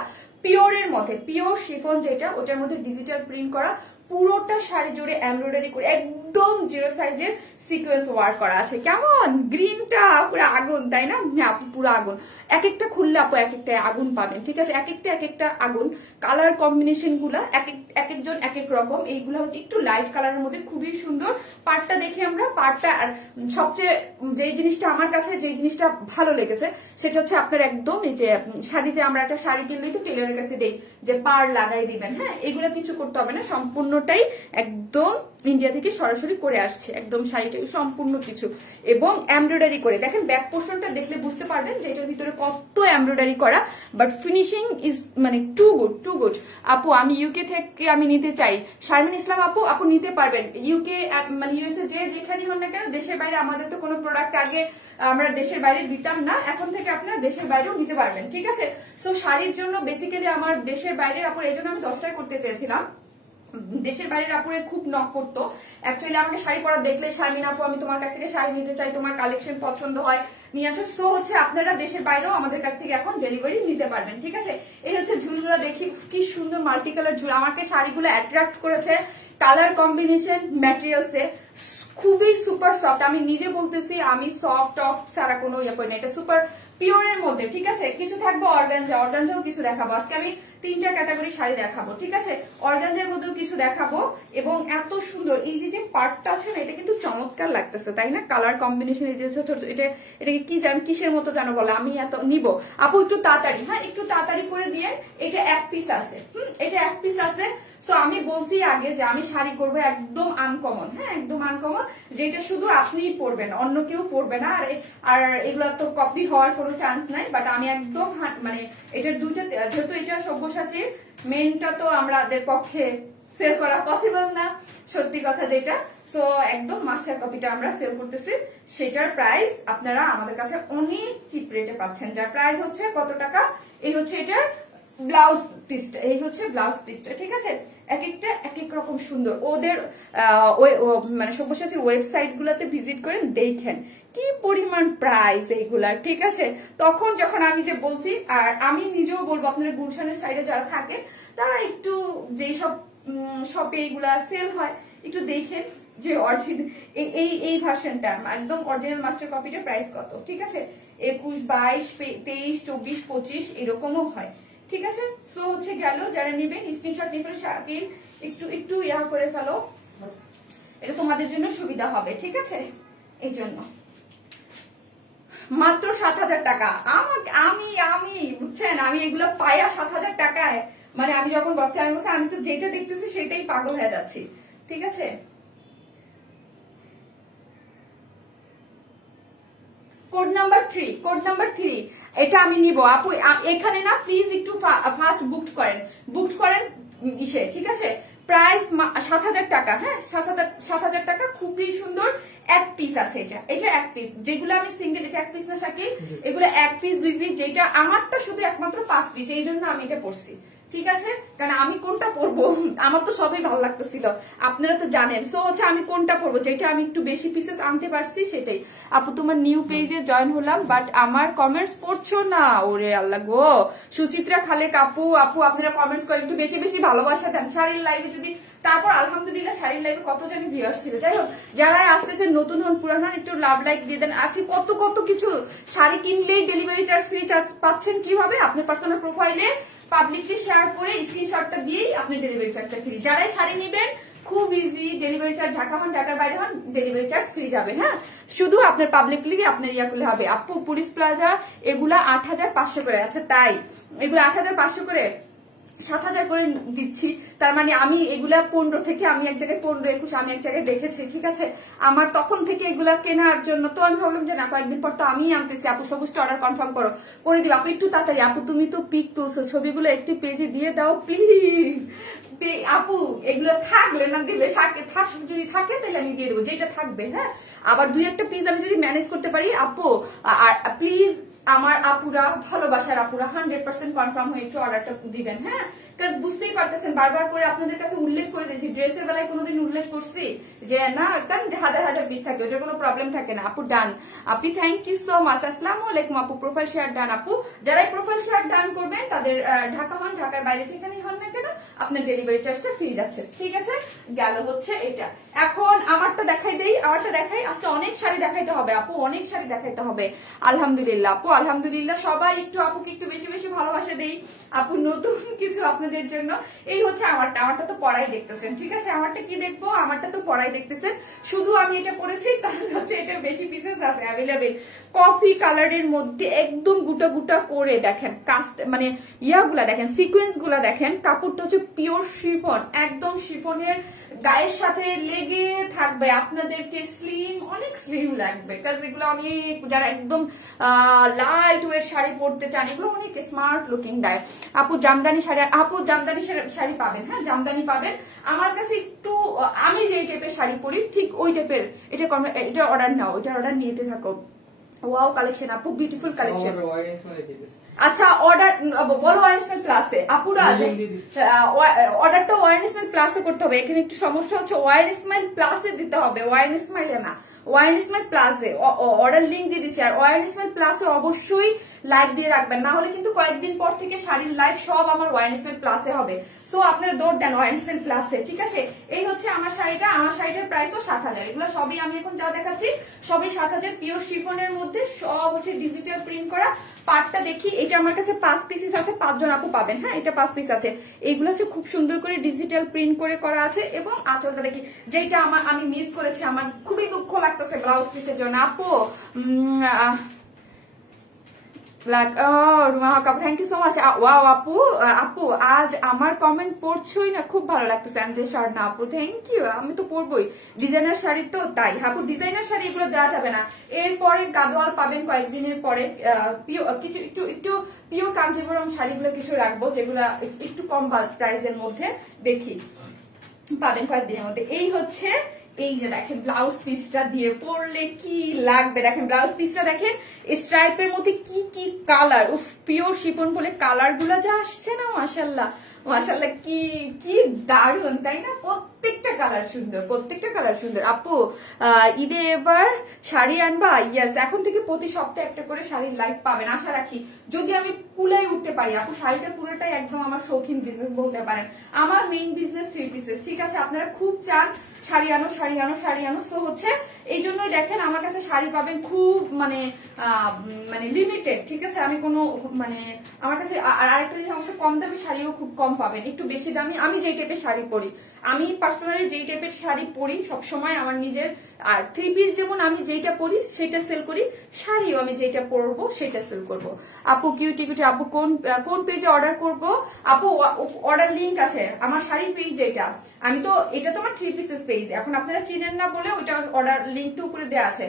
পিওরের মধ্যে, পিওর শিফন যেটা ওটার মধ্যে ডিজিটাল প্রিন্ট করা, পুরোটা শাড়ি জুড়ে এমব্রয়ডারি করে একদম 0 সাইজের সিকোয়েন্স ওয়ার্ক করা আছে। কেমন গ্রিনটা পুরো আগুন, তাই না? আপু পুরো আগুন। এক একটা খুললে আপু এক একটা আগুন পাবেন, ঠিক আছে? এক একটা আগুন। কালার কম্বিনেশন গুলা এক একজন এক এক রকম। এইগুলো হচ্ছে একটু লাইট কালারের মধ্যে, খুবই সুন্দর। পাটটা দেখি আমরা, পাটটা। আর সবচেয়ে যে জিনিসটা আমার কাছে যে জিনিসটা ভালো লেগেছে সেটা হচ্ছে আপনার একদম এই যে শাড়িতে আমরা একটা শাড়ি কিনলেই তো টেলরের কাছে দেই যে পাড় লাগাই দিবেন। হ্যাঁ, এগুলো কিছু করতে হবে না, সম্পূর্ণটাই একদম ইন্ডিয়া থেকে সরাসরি করে আসছে, একদম শাড়িটা সম্পূর্ণ কিছু। এবং এমব্রয়ডারি করে দেখেন, ব্যাক পোর্শনটা দেখলে বুঝতে পারবেন যে এটার ভিতরে কত এমব্রয়ডারি করা, বাট ফিনিশিং ইজ মানে টু গুড। আপু আমি ইউকে থেকে আমি নিতে চাই। শারমিন ইসলাম আপু নিতে পারবেন। ইউকে মানে ইউএসএ যেখানে হন না কেন, দেশের বাইরে আমাদের তো কোনো প্রোডাক্ট আগে আমরা দেশের বাইরে দিতাম না, এখন থেকে আপনারা দেশের বাইরেও নিতে পারবেন, ঠিক আছে? সো শাড়ির জন্য বেসিক্যালি আমার দেশের বাইরের আপু, এই জন্য আমি 10টায় করতে চেয়েছিলাম। দেশের বাইরের আপুরে খুব নক করতো অ্যাকচুয়ালি, আমাকে শাড়ি পরা দেখলে শারমিন আপু আমি তোমার কাছ থেকে শাড়ি নিতে চাই, তোমার কালেকশন পছন্দ হয়, নিয়ে আসো। সো হচ্ছে আপনারা দেশের বাইরেও আমাদের কাছ থেকে এখন ডেলিভারি নিতে পারবেন, ঠিক আছে? এই হচ্ছে ঝুলগুলো, দেখি কি সুন্দর মাল্টি কালার ঝুল। আমাকে শাড়িগুলো অ্যাট্রাক্ট করেছে কালার কম্বিনেশন, ম্যাটেরিয়ালসে খুবই সুপার সফট। আমি নিজে বলতেছি আমি সফট ছাড়া কোনো ইয়ে করি না, এটা সুপার পিওরের মধ্যে, ঠিক আছে? কিছু থাকবে অর্গানজাও কিছু দেখাবো আজকে আমি। 3টা ক্যাটাগরি শাড়ি দেখাবো, ঠিক আছে? অর্গানজার মধ্যেও কিছু দেখাবো। এবং এত সুন্দর এই যে পার্টটা আছে না, এটা কিন্তু চমৎকার লাগতেছে, তাই না? কালার কম্বিনেশন এই যে এটাকে কি জানো কিসের মতো জানো বলে, আমি এত নিব আপু একটু তাড়াতাড়ি। হ্যাঁ, একটু তাড়াতাড়ি করে দিয়ে। এটা এক পিস আছে, এটা এক পিস আছে। তো আমি বলছি আগে যে আমি শাড়ি করবো একদম আনকমন। হ্যাঁ, একদম আনকমন, যেটা শুধু আপনিই পরবেন, অন্য কেউ পরবে না। আর এগুলো তো কপি হওয়ার কোনো চান্স নাই। বাট আমি একদম মানে এটার দুইটা, যেহেতু এটা সব্যসাচী মেনটা তো আমাদের পক্ষে সেল করা পসিবল না, সত্যি কথা যেটা। সো একদম মাস্টার কপিটা আমরা সেল করতেছি, সেটার প্রাইস আপনারা আমাদের কাছে অনেক চিপ রেটে পাচ্ছেন। যার প্রাইস হচ্ছে কত টাকা? এই হচ্ছে এটার ব্লাউজ পিসটা, এই হচ্ছে ব্লাউজ পিসটা, ঠিক আছে? এক একটা এক এক রকম সুন্দর। ওদের মানে সব্যসাচীর ওয়েবসাইট গুলাতে ভিজিট করেন, দেখেন কি পরিমাণ প্রাইস এইগুলার, ঠিক আছে? তখন যখন আমি যে বলছি, আর আমি নিজেও বলবো আপনারা গুলশানের সাইডে যারা থাকেন তারা একটু যেই সব শপে এইগুলা সেল হয় একটু দেখেন যে অরিজিনাল এই ভার্সনটা একদম অরিজিনাল মাস্টার কপিটা প্রাইস কত, ঠিক আছে? 21, 22, 23, 24, 25 এরকমও হয়, ঠিক আছে? সো হচ্ছে গেল, যারা নেবেন স্ক্রিনশট নিয়ে ফেলে একটু ইয়া করে ফেলো, এটা তোমাদের জন্য সুবিধা হবে, ঠিক আছে? এই জন্য মাত্র 7,000 টাকা। আমি বুঝছেন, আমি এগুলো পায়া 7,000 টাকায়, মানে আমি যখন বক্সে আমি তো যেটা দেখতেছি সেটাই পাগল হয়ে যাচ্ছি, ঠিক আছে? কোড নাম্বার 3 এটা আমি নিব আপু। এখানে না প্লিজ একটু ফাস্ট বুক করেন ইসে, ঠিক আছে? প্রাইস 7,000 টাকা। হ্যাঁ 7,000 টাকা, খুবই সুন্দর। এক পিস আছে, এটা এক পিস। যেগুলো আমি সিঙ্গেল, এটা এক পিস না শাকিল, এগুলো এক পিস 2 পিস। যেটা আমারটা শুধু একমাত্র 5 পিস, এই জন্য আমি এটা পরছি, ঠিক আছে? কারণ আমি কোনটা পরবো, আমার তো সবই ভালো লাগতেছিল, আপনারা তো জানেন। সো হচ্ছে আমি কোনটা পরবো, যেটা আমি একটু বেশি পিসেস আনতে পারছি সেটাই। আপু তোমার নিউ পেজে জয়েন হলাম, বাট আমার কমেন্টস পড়ছো না। ওরে আল্লাহ গো, সুচিত্রা খালেক আপু, আপনারা কমেন্টস করেন, একটু বেশি বেশি ভালোবাসা দেন শাড়ির লাইভে। যদি তারপর আলহামদুলিল্লাহ শাড়ির লাইভে কত জানি ভিউয়ার্স ছিল। যাই হোক, যারা আসতেছেন নতুন হন পুরান হন, একটু লাভ লাইক দিয়ে দেন। আজকে কত কত কিছু, শাড়ি কিনলেই ডেলিভারি চার্জ ফ্রি পাচ্ছেন। কিভাবে? আপনার পার্সোনাল প্রোফাইলে পাবলিকলি শেয়ার করে স্ক্রিনশটটা দিয়েই আপনি ডেলিভারি চার্জটা ফ্রি। যারাই শাড়ি নেবেন খুব ইজি, ডেলিভারি চার্জ ঢাকা হন ঢাকার বাইরে হন ডেলিভারি চার্জ ফ্রি যাবে। হ্যাঁ, শুধু আপনার পাবলিকলি আপনার ইয়া করলে হবে। আপু পুলিশ প্লাজা এগুলা 8,500 করে। আচ্ছা তাই, এগুলো 8,500 করে, 7,000 করে দিচ্ছি। তার মানে আমি এগুলা 15 থেকে, আমি এক জায়গায় 15-21 আমি এক জায়গায় দেখেছি, ঠিক আছে? আমার তখন থেকে এগুলা কেনার জন্য তো আমি ভাবলাম যে না, কয়েকদিন পর তো আমি আনতেছি। আপু সবুজটা অর্ডার কনফার্ম করে দিও। আপু একটু তাড়াতাড়ি, আপু তুমি তো পিক তুলছো, ছবিগুলো একটি পেজে দিয়ে দাও প্লিজ। আপু এগুলো থাকলে না দিলে, যদি থাকে তাহলে আমি দিয়ে দেবো, যেটা থাকবে। হ্যাঁ, আবার 2-1টা পিস আমি যদি ম্যানেজ করতে পারি আপু, আর প্লিজ আমার আপুরা, ভালোবাসার আপুরা 100% কনফার্ম হয়ে একটু অর্ডারটা দিবেন। হ্যাঁ, কারণ বুঝতেই পারতেছেন বারবার করে আপনাদের কাছে উল্লেখ করে দিয়েছি। ড্রেসের বেলায় কোনোদিন উল্লেখ করছি যে না, কারণ হাজার হাজার পিস থাকে, ওটার কোনো প্রবলেম থাকে না। আপু ডান, আপনি থ্যাংক ইউ সো মাচ। আসসালামু আলাইকুম আপু, প্রোফাইল শেয়ার ডান। আপু যারাই প্রোফাইল শেয়ার ডান করবেন তাদের ঢাকা হন ঢাকার বাইরে যেখানেই হন না কেন আপনার ডেলিভারি চার্জটা ফ্রি যাচ্ছে, ঠিক আছে? গেল হচ্ছে এটা। এখন আমারটা দেখাই দেই, আমারটা দেখাই। আজকে অনেক শাড়ি দেখাইতে হবে আপু, অনেক শাড়ি দেখাইতে হবে। আলহামদুলিল্লাহ আপু, আলহামদুলিল্লাহ। সবাই একটু আপুকে একটু বেশি বেশি ভালোবাসা দেই আপু, নতুন কিছু আপনাদের জন্য। এই হচ্ছে আমারটা তো পড়াই দেখতেছেন, ঠিক আছে? আমারটা কি দেখবো, আমারটা তো পড়াই দেখতেছেন। শুধু আমি এটা পরেছি, কাজ হচ্ছে এটা বেশি পিসেস আছে অ্যাভেলেবেল। কফি কালারের মধ্যে একদম গুটা গুটা করে দেখেন, কাস্ট মানে ইয়াগুলা দেখেন, সিকোয়েন্স গুলা দেখেন। কাপড়টা হচ্ছে পিওর শিফন, একদম শিফনের গায়ের সাথে লেগে থাকবে। আপনাদেরকে স্লিম, অনেক স্লিম লাগবে, কারণ এগুলো অনেক, যারা একদম লাইট ওয়েট শাড়ি পরতে চান, এগুলো অনেক স্মার্ট লুকিং দেয়। আপু জামদানি শাড়ি, আপু জামদানি শাড়ি পাবেন। হ্যাঁ জামদানি পাবেন। আমার কাছে একটু, আমি যে টাইপের শাড়ি পরি ঠিক ওই টাইপের, এটা অর্ডার নাও, এটা অর্ডার নিতে থাকো। ওয়াও কালেকশন আপু, বিউটিফুল কালেকশন। আচ্ছা অর্ডার বলো ওয়ারনেসমেন্ট প্লাসে আপুরা, অর্ডারটা ওয়ারনেসমেন্ট প্লাসে করতে হবে। এখানে একটু সমস্যা হচ্ছে, ওয়ারনেসমেন্ট প্লাসে দিতে হবে, ওয়ারনেসমেন্টে না, ওয়ারনেসমেন্ট প্লাসে অর্ডার লিঙ্ক দিয়ে দিচ্ছি। আর ওয়ারনেসমেন্ট প্লাসে অবশ্যই লাইভ দিয়ে রাখবেন, না হলে কিন্তু কয়েকদিন পর থেকে শাড়ির লাইভ সব আমার ওয়ারনেসমেন্ট প্লাসে হবে। সো আপনারা দৌড় দেন ওয়ারনেসমেন্ট প্লাসে, ঠিক আছে? এই হচ্ছে আমার শাড়িটা, আমার শাড়িটার প্রাইসও 7,000। এগুলো সবই আমি এখন যা দেখাচ্ছি সবই 7,000 পিওর শিফনের মধ্যে, সব হচ্ছে ডিজিটাল প্রিন্ট করা। পার্টটা দেখি, এটা আমার কাছে 5 পিসেস আছে, 5 জন আপু পাবেন। হ্যাঁ, এটা 5 পিস আছে। এইগুলো হচ্ছে খুব সুন্দর করে ডিজিটাল প্রিন্ট করে করা আছে। এবং আঁচলটা দেখি, যেটা আমি মিস করেছি, আমার খুবই দুঃখ লাগতেছে ব্লাউজ পিসের জন্য আপু। Thank you so much. Wow আপু আজ আমার কমেন্ট পড়ছোই না, খুব ভালো লাগতেছে। অ্যাঞ্জেল শার্ট না আপু, থ্যাংক ইউ। আমি তো পরবই, ডিজাইনার শাড়ি তো তাই। আপু ডিজাইনার শাড়ি এগুলো দেওয়া যাবে না। এরপরে গাদোয়াল পাবেন কয়েকদিনের পরে, কিছু একটু পিওর কাঞ্জিপুরম শাড়িগুলো কিছু রাখবো, যেগুলো একটু কম প্রাইসের মধ্যে দেখি পাবেন কয়েকদিনের মধ্যে। এই হচ্ছে, এই যে দেখেন ব্লাউজ পিসটা দিয়ে পরলে কি লাগবে, দেখেন ব্লাউজ পিসটা দেখেন, স্ট্রাইপের মধ্যে কি কি কালার, উফ পিওর শিফন বলে কালার গুলা যা আসছে না, মাশাল্লাহ মাশাল্লাহ, কি কি দারুন, তাই না? প্রত্যেকটা কালার সুন্দর, প্রত্যেকটা কালার সুন্দর। আপু ঈদে এবার শাড়ি আনবা? ইয়েস, এখন থেকে প্রতি সপ্তাহে একটা করে শাড়ির লাইভ পাবেন, আশা রাখি। যদি আমি কুলাই উঠতে পারি আপু, শাড়িটা পুরোটাই একদম আমার শৌখিন বিজনেস বলতে পারেন। আমার মেইন বিজনেস 3 পিসেস, ঠিক আছে? আপনারা খুব চান শাড়ি আনো শাড়ি আনো শাড়ি আনো, সো হচ্ছে এই জন্যই দেখেন আমার কাছে শাড়ি পাবেন খুব মানে লিমিটেড, ঠিক আছে? আমি কোনো মানে আমার কাছে আরেকটা জিনিস, আমার কাছে কম দামি শাড়িও খুব কম পাবেন, একটু বেশি দামি। আমি যেই টাইপের শাড়ি পরি, আমি পার্সোনালি যেই টাইপের শাড়ি পরি সবসময় আমার নিজের, আর 3 পিস যেমন আমি যেইটা পরি সেটা সেল করি, শাড়িও আমি যেটা পরবো সেটা সেল করব। আপু কিউটি কিউটি আপু কোন পেজে অর্ডার করব? আপু অর্ডার লিংক আছে আমার শাড়ির পেজ, যেটা আমি তো, এটা তো আমার 3 পিসেস পেজ, এখন আপনারা চিনেন না বলে ওইটা অর্ডার লিংকটা উপরে দেওয়া আছে।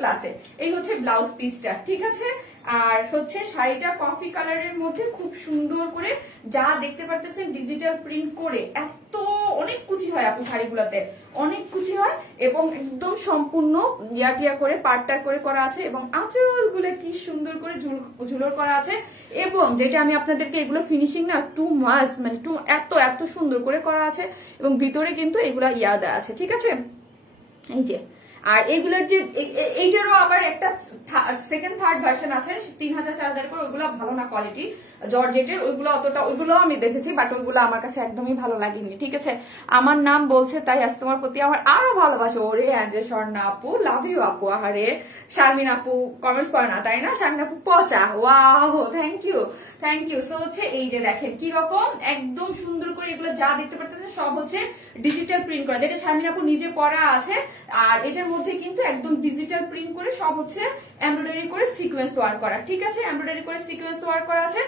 প্লাসে এই হচ্ছে ব্লাউজ পিসটা, ঠিক আছে। আর হচ্ছে শাড়িটা কফি কালারের মধ্যে খুব সুন্দর করে যা দেখতে পারতেছেন ডিজিটাল প্রিন্ট করে, এত অনেক কুচি হয় আপু শাড়িগুলোতে, অনেক কুচি হয় এবং একদম সম্পূর্ণ ইয়াটিয়া করে পাটটার করে করা আছে এবং আঁচলগুলো কি সুন্দর করে ঝুলর করা আছে। এবং যেটা আমি আপনাদেরকে এগুলো ফিনিশিং না টু মাস্ট মানে এত সুন্দর করে করা আছে এবং ভিতরে কিন্তু এগুলা ইয়া দেওয়া আছে, ঠিক আছে। এই যে আর এইগুলোর যে এইটারও আবার একটা সেকেন্ড থার্ড ভার্সন আছে 3000-4000 করে, ওইগুলো ভালো না কোয়ালিটি জর্জেটের, ওইগুলো অতটা, ওইগুলো আমি দেখেছি বাট ওইগুলো আমার কাছে একদমই ভালো লাগেনি, ঠিক আছে। আমার নাম বলছে তাই আজ তোমার প্রতি আমার আরো ভালোবাসা। ওরে অ্যাঞ্জেল স্বর্ণা আপু, লাভ ইউ আপু। আহারে শারমিন আপু কমেন্টস করে না তাই না, শারমিন আপু পচা, ওয়াও থ্যাংক ইউ। সো হচ্ছে এই যে দেখেন কি রকম একদম সুন্দর করে এগুলো যা দেখতে পারতেছেন সব হচ্ছে ডিজিটাল প্রিন্ট করা, যেটা শারমিন আপু নিজে পরা আছে। আর এটার মধ্যে কিন্তু একদম ডিজিটাল প্রিন্ট করে সব হচ্ছে এমব্রয়ডারি করে সিকোয়েন্স ওয়ার্ক করা, ঠিক আছে। এমব্রয়ডারি করে সিকোয়েন্স ওয়ার্ক করা আছে।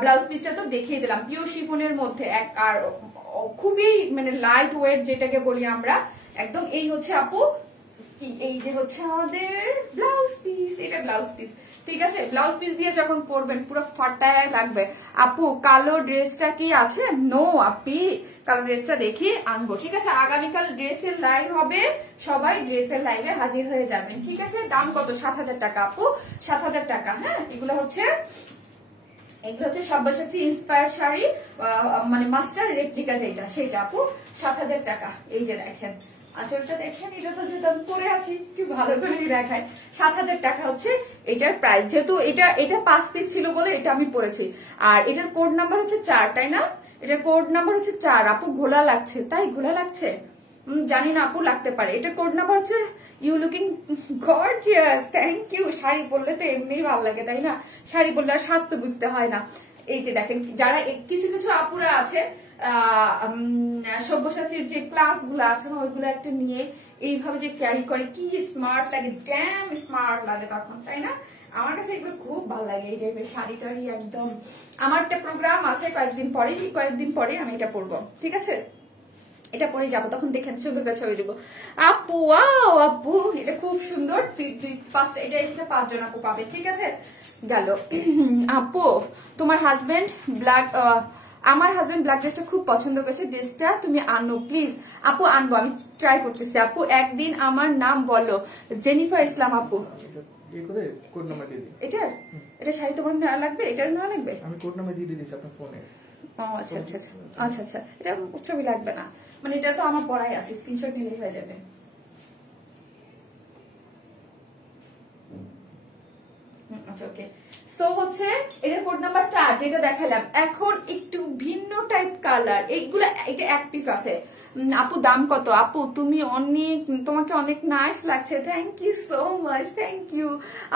ব্লাউজ পিসটা তো দেখিয়ে দিলাম, পিওর শিফনের মধ্যে আর খুবই মানে লাইট ওয়েট যেটাকে বলি আমরা একদম। এই হচ্ছে আপু এই যে হচ্ছে আমাদের ব্লাউজ পিস, এটা ব্লাউজ পিস, ঠিক আছে। ব্লাউজ পিস দিয়ে যখন পরবেন পুরো ফাটায় লাগবে। আপু কালো ড্রেসটা কি আছে? নো আপি, কালো ড্রেসটা দেখি আনবো, ঠিক আছে। আগামীকাল ড্রেসের লাইভ হবে, সবাই ড্রেসের লাইভে হাজির হয়ে যাবেন, ঠিক আছে। দাম কত? 7000 টাকা আপু, 7000 টাকা। হ্যাঁ এগুলো হচ্ছে সব্যসাচী ইন্সপায়ার শাড়ি, মানে মাস্টার রেপ্লিকা যেটা সেটা আপু 7000 টাকা। এই যে দেখেন আঁচলটা দেখেন, এটা তো যেটা পরে আছি কি ভালো করে দেখায়। 7000 টাকা হচ্ছে এটার প্রাইস, যেহেতু এটা 5 পিস ছিল বলে এটা আমি পরেছি। আর এটার কোড নাম্বার হচ্ছে 4, তাই না? এটার কোড নাম্বার হচ্ছে 4। আপু ঘোলা লাগছে, তাই ঘোলা লাগছে জানি না আপু, লাগতে পারে। এটা কোড নাম্বার হচ্ছে you looking gorgeous, thank you. Sari পরলে তো এমনিই ভালো লাগে তাই না, শাড়ি পরলে আর স্বাস্থ্য বুঝতে হয় না। এই যে দেখেন যারা কিছু আপুরা আছে সব্যসাচীর যে ক্লাস গুলো আছে না ওইগুলো একটা নিয়ে এইভাবে যে ক্যারি করে কি স্মার্ট লাগে, ড্যাম স্মার্ট লাগে তখন, তাই না? আমার কাছে এগুলো খুব ভালো লাগে এই টাইপের শাড়ি টাড়ি একদম। আমার একটা প্রোগ্রাম আছে কয়েকদিন পরে আমি এটা পরবো, ঠিক আছে। এটা পরে যাবো, তখন দেখেন ছবি দেবো। আপু আপু এটা খুব সুন্দর, 5টা এটা এসে 5 জন আপু পাবে, ঠিক আছে। গেল আপু তোমার হাজবেন্ড আমার হাজবেন্ড ব্ল্যাক ড্রেসটা খুব পছন্দ করেছে, ড্রেসটা তুমি আনো প্লিজ। আপু আনবো, আমি ট্রাই করতেছি আপু। একদিন আমার নাম বলো। জেনিফার ইসলাম আপু। এটা শাড়ি তোমার না লাগবে, এটার না লাগবে, আমি কোড নাম্বার দিয়ে দিয়েছি আপনার ফোনে। আচ্ছা এটা ছবি লাগবে না, মানে এটা তো আমার পড়াই আছে, স্ক্রিনশট নিলেই হয়ে যাবে। আচ্ছা ওকে। সো হচ্ছে এটার কোড নাম্বার 4 যেটা দেখালাম। এখন একটু ভিন্ন টাইপ কালার, এইগুলা এটা এক পিস আছে। আপু দাম কত? আপু তোমাকে অনেক নাইস লাগছে, thank you so much, thank you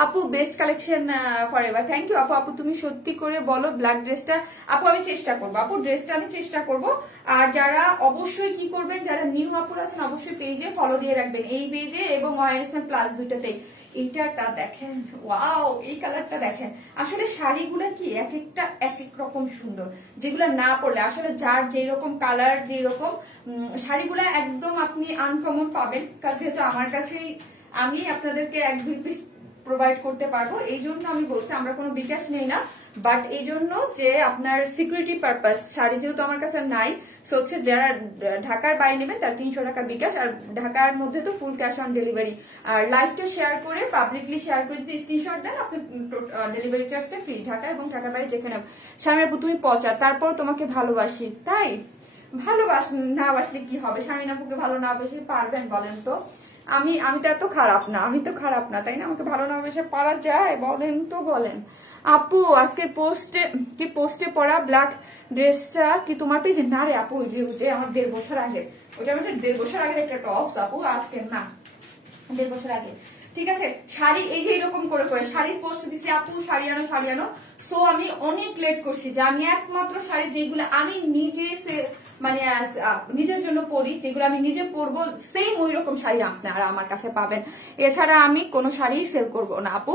আপু। Best collection forever, thank you আপু। তুমি সত্যি করে বলো ব্ল্যাক ড্রেসটা। আপু আমি চেষ্টা করবো আপু, ড্রেসটা আমি চেষ্টা করবো। আর যারা অবশ্যই কি করবেন, যারা নিউ আপুর আছেন অবশ্যই পেজে ফলো দিয়ে রাখবেন, এই পেজে এবং ওয়াইএসএম প্লাস দুইটাতেই। এইটা দেখেন, ওয়াও এই কালারটা দেখেন। আসলে শাড়িগুলো কি এক একটা এক এক রকম সুন্দর, যেগুলো না পরলে আসলে যার যেরকম কালার যেরকম শাড়িগুলো একদম আপনি আনকমন পাবেন। যেহেতু আমার কাছেই আমি আপনাদেরকে 1-2 পিস প্রোভাইড করতে পারবো, এই জন্য আমি বলছি আমরা কোনো বিকাশ নেই না, বাট এই জন্য যে আপনার সিকিউরিটি পারপাস শাড়ি যেহেতু আমার কাছে নাই, সো হচ্ছে যারা ঢাকার বাইরে নেবেন তার 300 টাকা বিকাশ, আর ঢাকার মধ্যে তো ফুল ক্যাশ অন ডেলিভারি। আর লাইভটা শেয়ার করে পাবলিকলি শেয়ার করে যদি স্ক্রিনশট দেন আপনি ডেলিভারি চার্জটা ফ্রি, ঢাকা এবং ঢাকার বাইরে যেখানে। স্বামীর আপু তুমি পচা, তারপর তোমাকে ভালোবাসি, তাই না বাসলে কি হবে? স্বামী আপুকে ভালো না বেশি পারবেন বলেন তো? আমি তো এত খারাপ না, তাই না? আমাকে ভালো না বেশি পারা যায় বলেন তো, বলেন। আপু আজকে পোস্টে পরা ব্ল্যাক ড্রেসটা কি তোমার পেজে? না রে আপু, ওইটা আমার 1.5 বছর আগে, ওটা আমার 1.5 বছর আগের একটা টপস আপু, আজকে না, 1.5 বছর আগে, ঠিক আছে। শাড়ি এই যে এরকম করে শাড়ির পোস্ট দিছি আপু, শাড়ি আনো। সো আমি অনেক লেট করছি যে আমি একমাত্র শাড়ি যেগুলো আমি নিজে মানে নিজের জন্য পরি, যেগুলো আমি নিজে পরবো সেম ওই রকম শাড়ি আপনারা আমার কাছে পাবেন। এছাড়া আমি কোনো শাড়ি সেল করবো না আপু।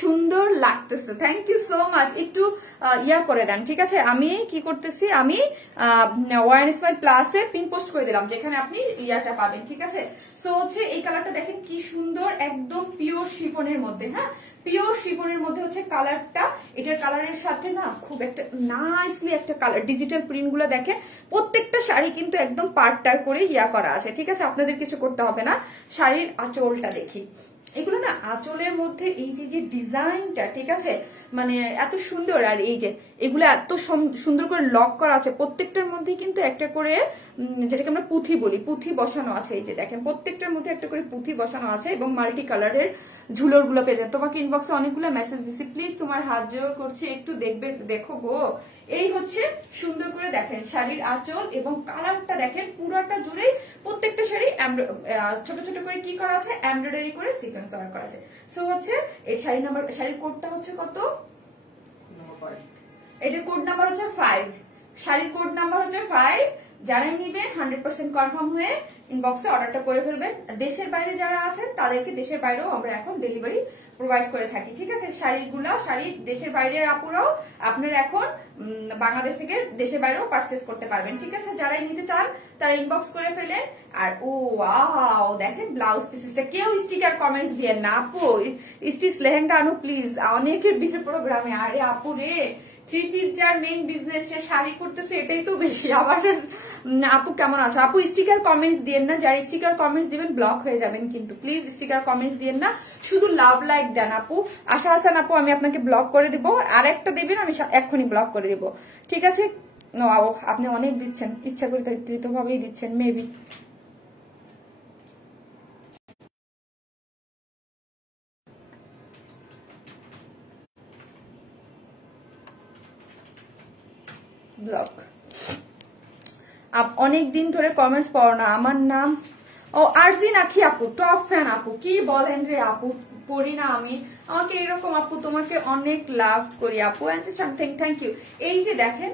সুন্দর লাগতেছে, থ্যাংক ইউ সো মাচ। একটু ইয়া করে দেন, ঠিক আছে? আমি কি করতেছি, আমি ওয়ান স্মাইল প্লাসে পিন পোস্ট করে দিলাম যেখানে আপনি ইয়াটা পাবেন, ঠিক আছে? সো হচ্ছে এই কালারটা দেখেন কি সুন্দর, একদম পিওর শিফনের মধ্যে। হ্যাঁ, পিওর শিফনের মধ্যে হচ্ছে কালারটা, এটার কালারের সাথে না খুব একটা নাইসলি একটা কালার। ডিজিটাল প্রিন্ট গুলো দেখেন, প্রত্যেকটা শাড়ি কিন্তু একদম পার্টার করে ইয়া করা আছে, ঠিক আছে? আপনাদের কিছু করতে হবে না। শাড়ির আঁচলটা দেখি, এগুলো না আঁচলের মধ্যে এই যে ডিজাইনটা, ঠিক আছে, মানে এত সুন্দর। আর এই যে এগুলো এত সুন্দর করে লক করা আছে, প্রত্যেকটার মধ্যে কিন্তু একটা করে যেটাকে আমরা পুঁথি বলি, পুঁথি বসানো আছে। এই যে দেখেন প্রত্যেকটার মধ্যে একটা করে পুঁথি বসানো আছে এবং মাল্টি কালারের ঝুলোর গুলো পেয়ে যান। তোমাকে ইনবক্সে অনেকগুলো মেসেজ দিছি, প্লিজ তোমার হাত জোর করছি একটু দেখো গো। এই হচ্ছে সুন্দর করে দেখেন শাড়ির আঁচল এবং কালারটা দেখেন পুরাটা জুড়েই প্রত্যেকটা শাড়ি ছোট ছোট করে কি করা আছে, এমব্রয়ডারি করে সিকোয়েন্স ওয়ার্ক করা আছে। সো হচ্ছে এই শাড়ির কোডটা হচ্ছে কত, এটার কোড নাম্বার হচ্ছে 5, শাড়ির কোড নাম্বার হচ্ছে 5। যারাই নিবেন 100% কনফার্ম হয়ে ইনবক্সে অর্ডারটা করে ফেলবেন। দেশের বাইরে যারা আছেন তাদেরকে দেশের বাইরেও আমরা এখন ডেলিভারি প্রোভাইড করে থাকি, ঠিক আছে? শাড়ি দেশের বাইরের আপুরাও আপনারা এখন বাংলাদেশ থেকে দেশের বাইরেও পারচেস করতে পারবেন, ঠিক আছে? যারাই নিতে চান তারা ইনবক্স করে ফেলেন। আর ও ওয়াও, দেখেন ব্লাউজ পিসেসটা, কেউ স্টিকার কমেন্টস দিয়ে না আপু স্টিচ লেহেঙ্গা আনো প্লিজ, অনেকের বিয়ের প্রোগ্রামে। আরে আপু রে, 3 পিস যার মেইন বিজনেস সে শাড়ি করতেছে, এটাই তো বেশি। আবার আপু কেমন আছো? আপু স্টিকার কমেন্টস দিয়েন না, যারা স্টিকার কমেন্টস দিবেন ব্লক হয়ে যাবেন কিন্তু, প্লিজ স্টিকার কমেন্টস দিয়েন না, শুধু লাভ লাইক দেন আপু। আশা হাসান আপু, আমি আপনাকে ব্লক করে দিব, আর একটা দেবেন আমি এক্ষুনি ব্লক করে দিব, ঠিক আছে? আপনি অনেক দিচ্ছেন, ইচ্ছা করে ভাবেই দিচ্ছেন মেবি। ব্লক। অনেক দিন ধরে কমেন্টস পাও না, আমার নাম আরজিন আখি আপু, টপ ফ্যান আপু। কি বলেন রে আপু, পড়ি না আমি, আমাকে এরকম আপু, তোমাকে অনেক লাভ করি আপু, সামথিং, থ্যাংক ইউ। এই যে দেখেন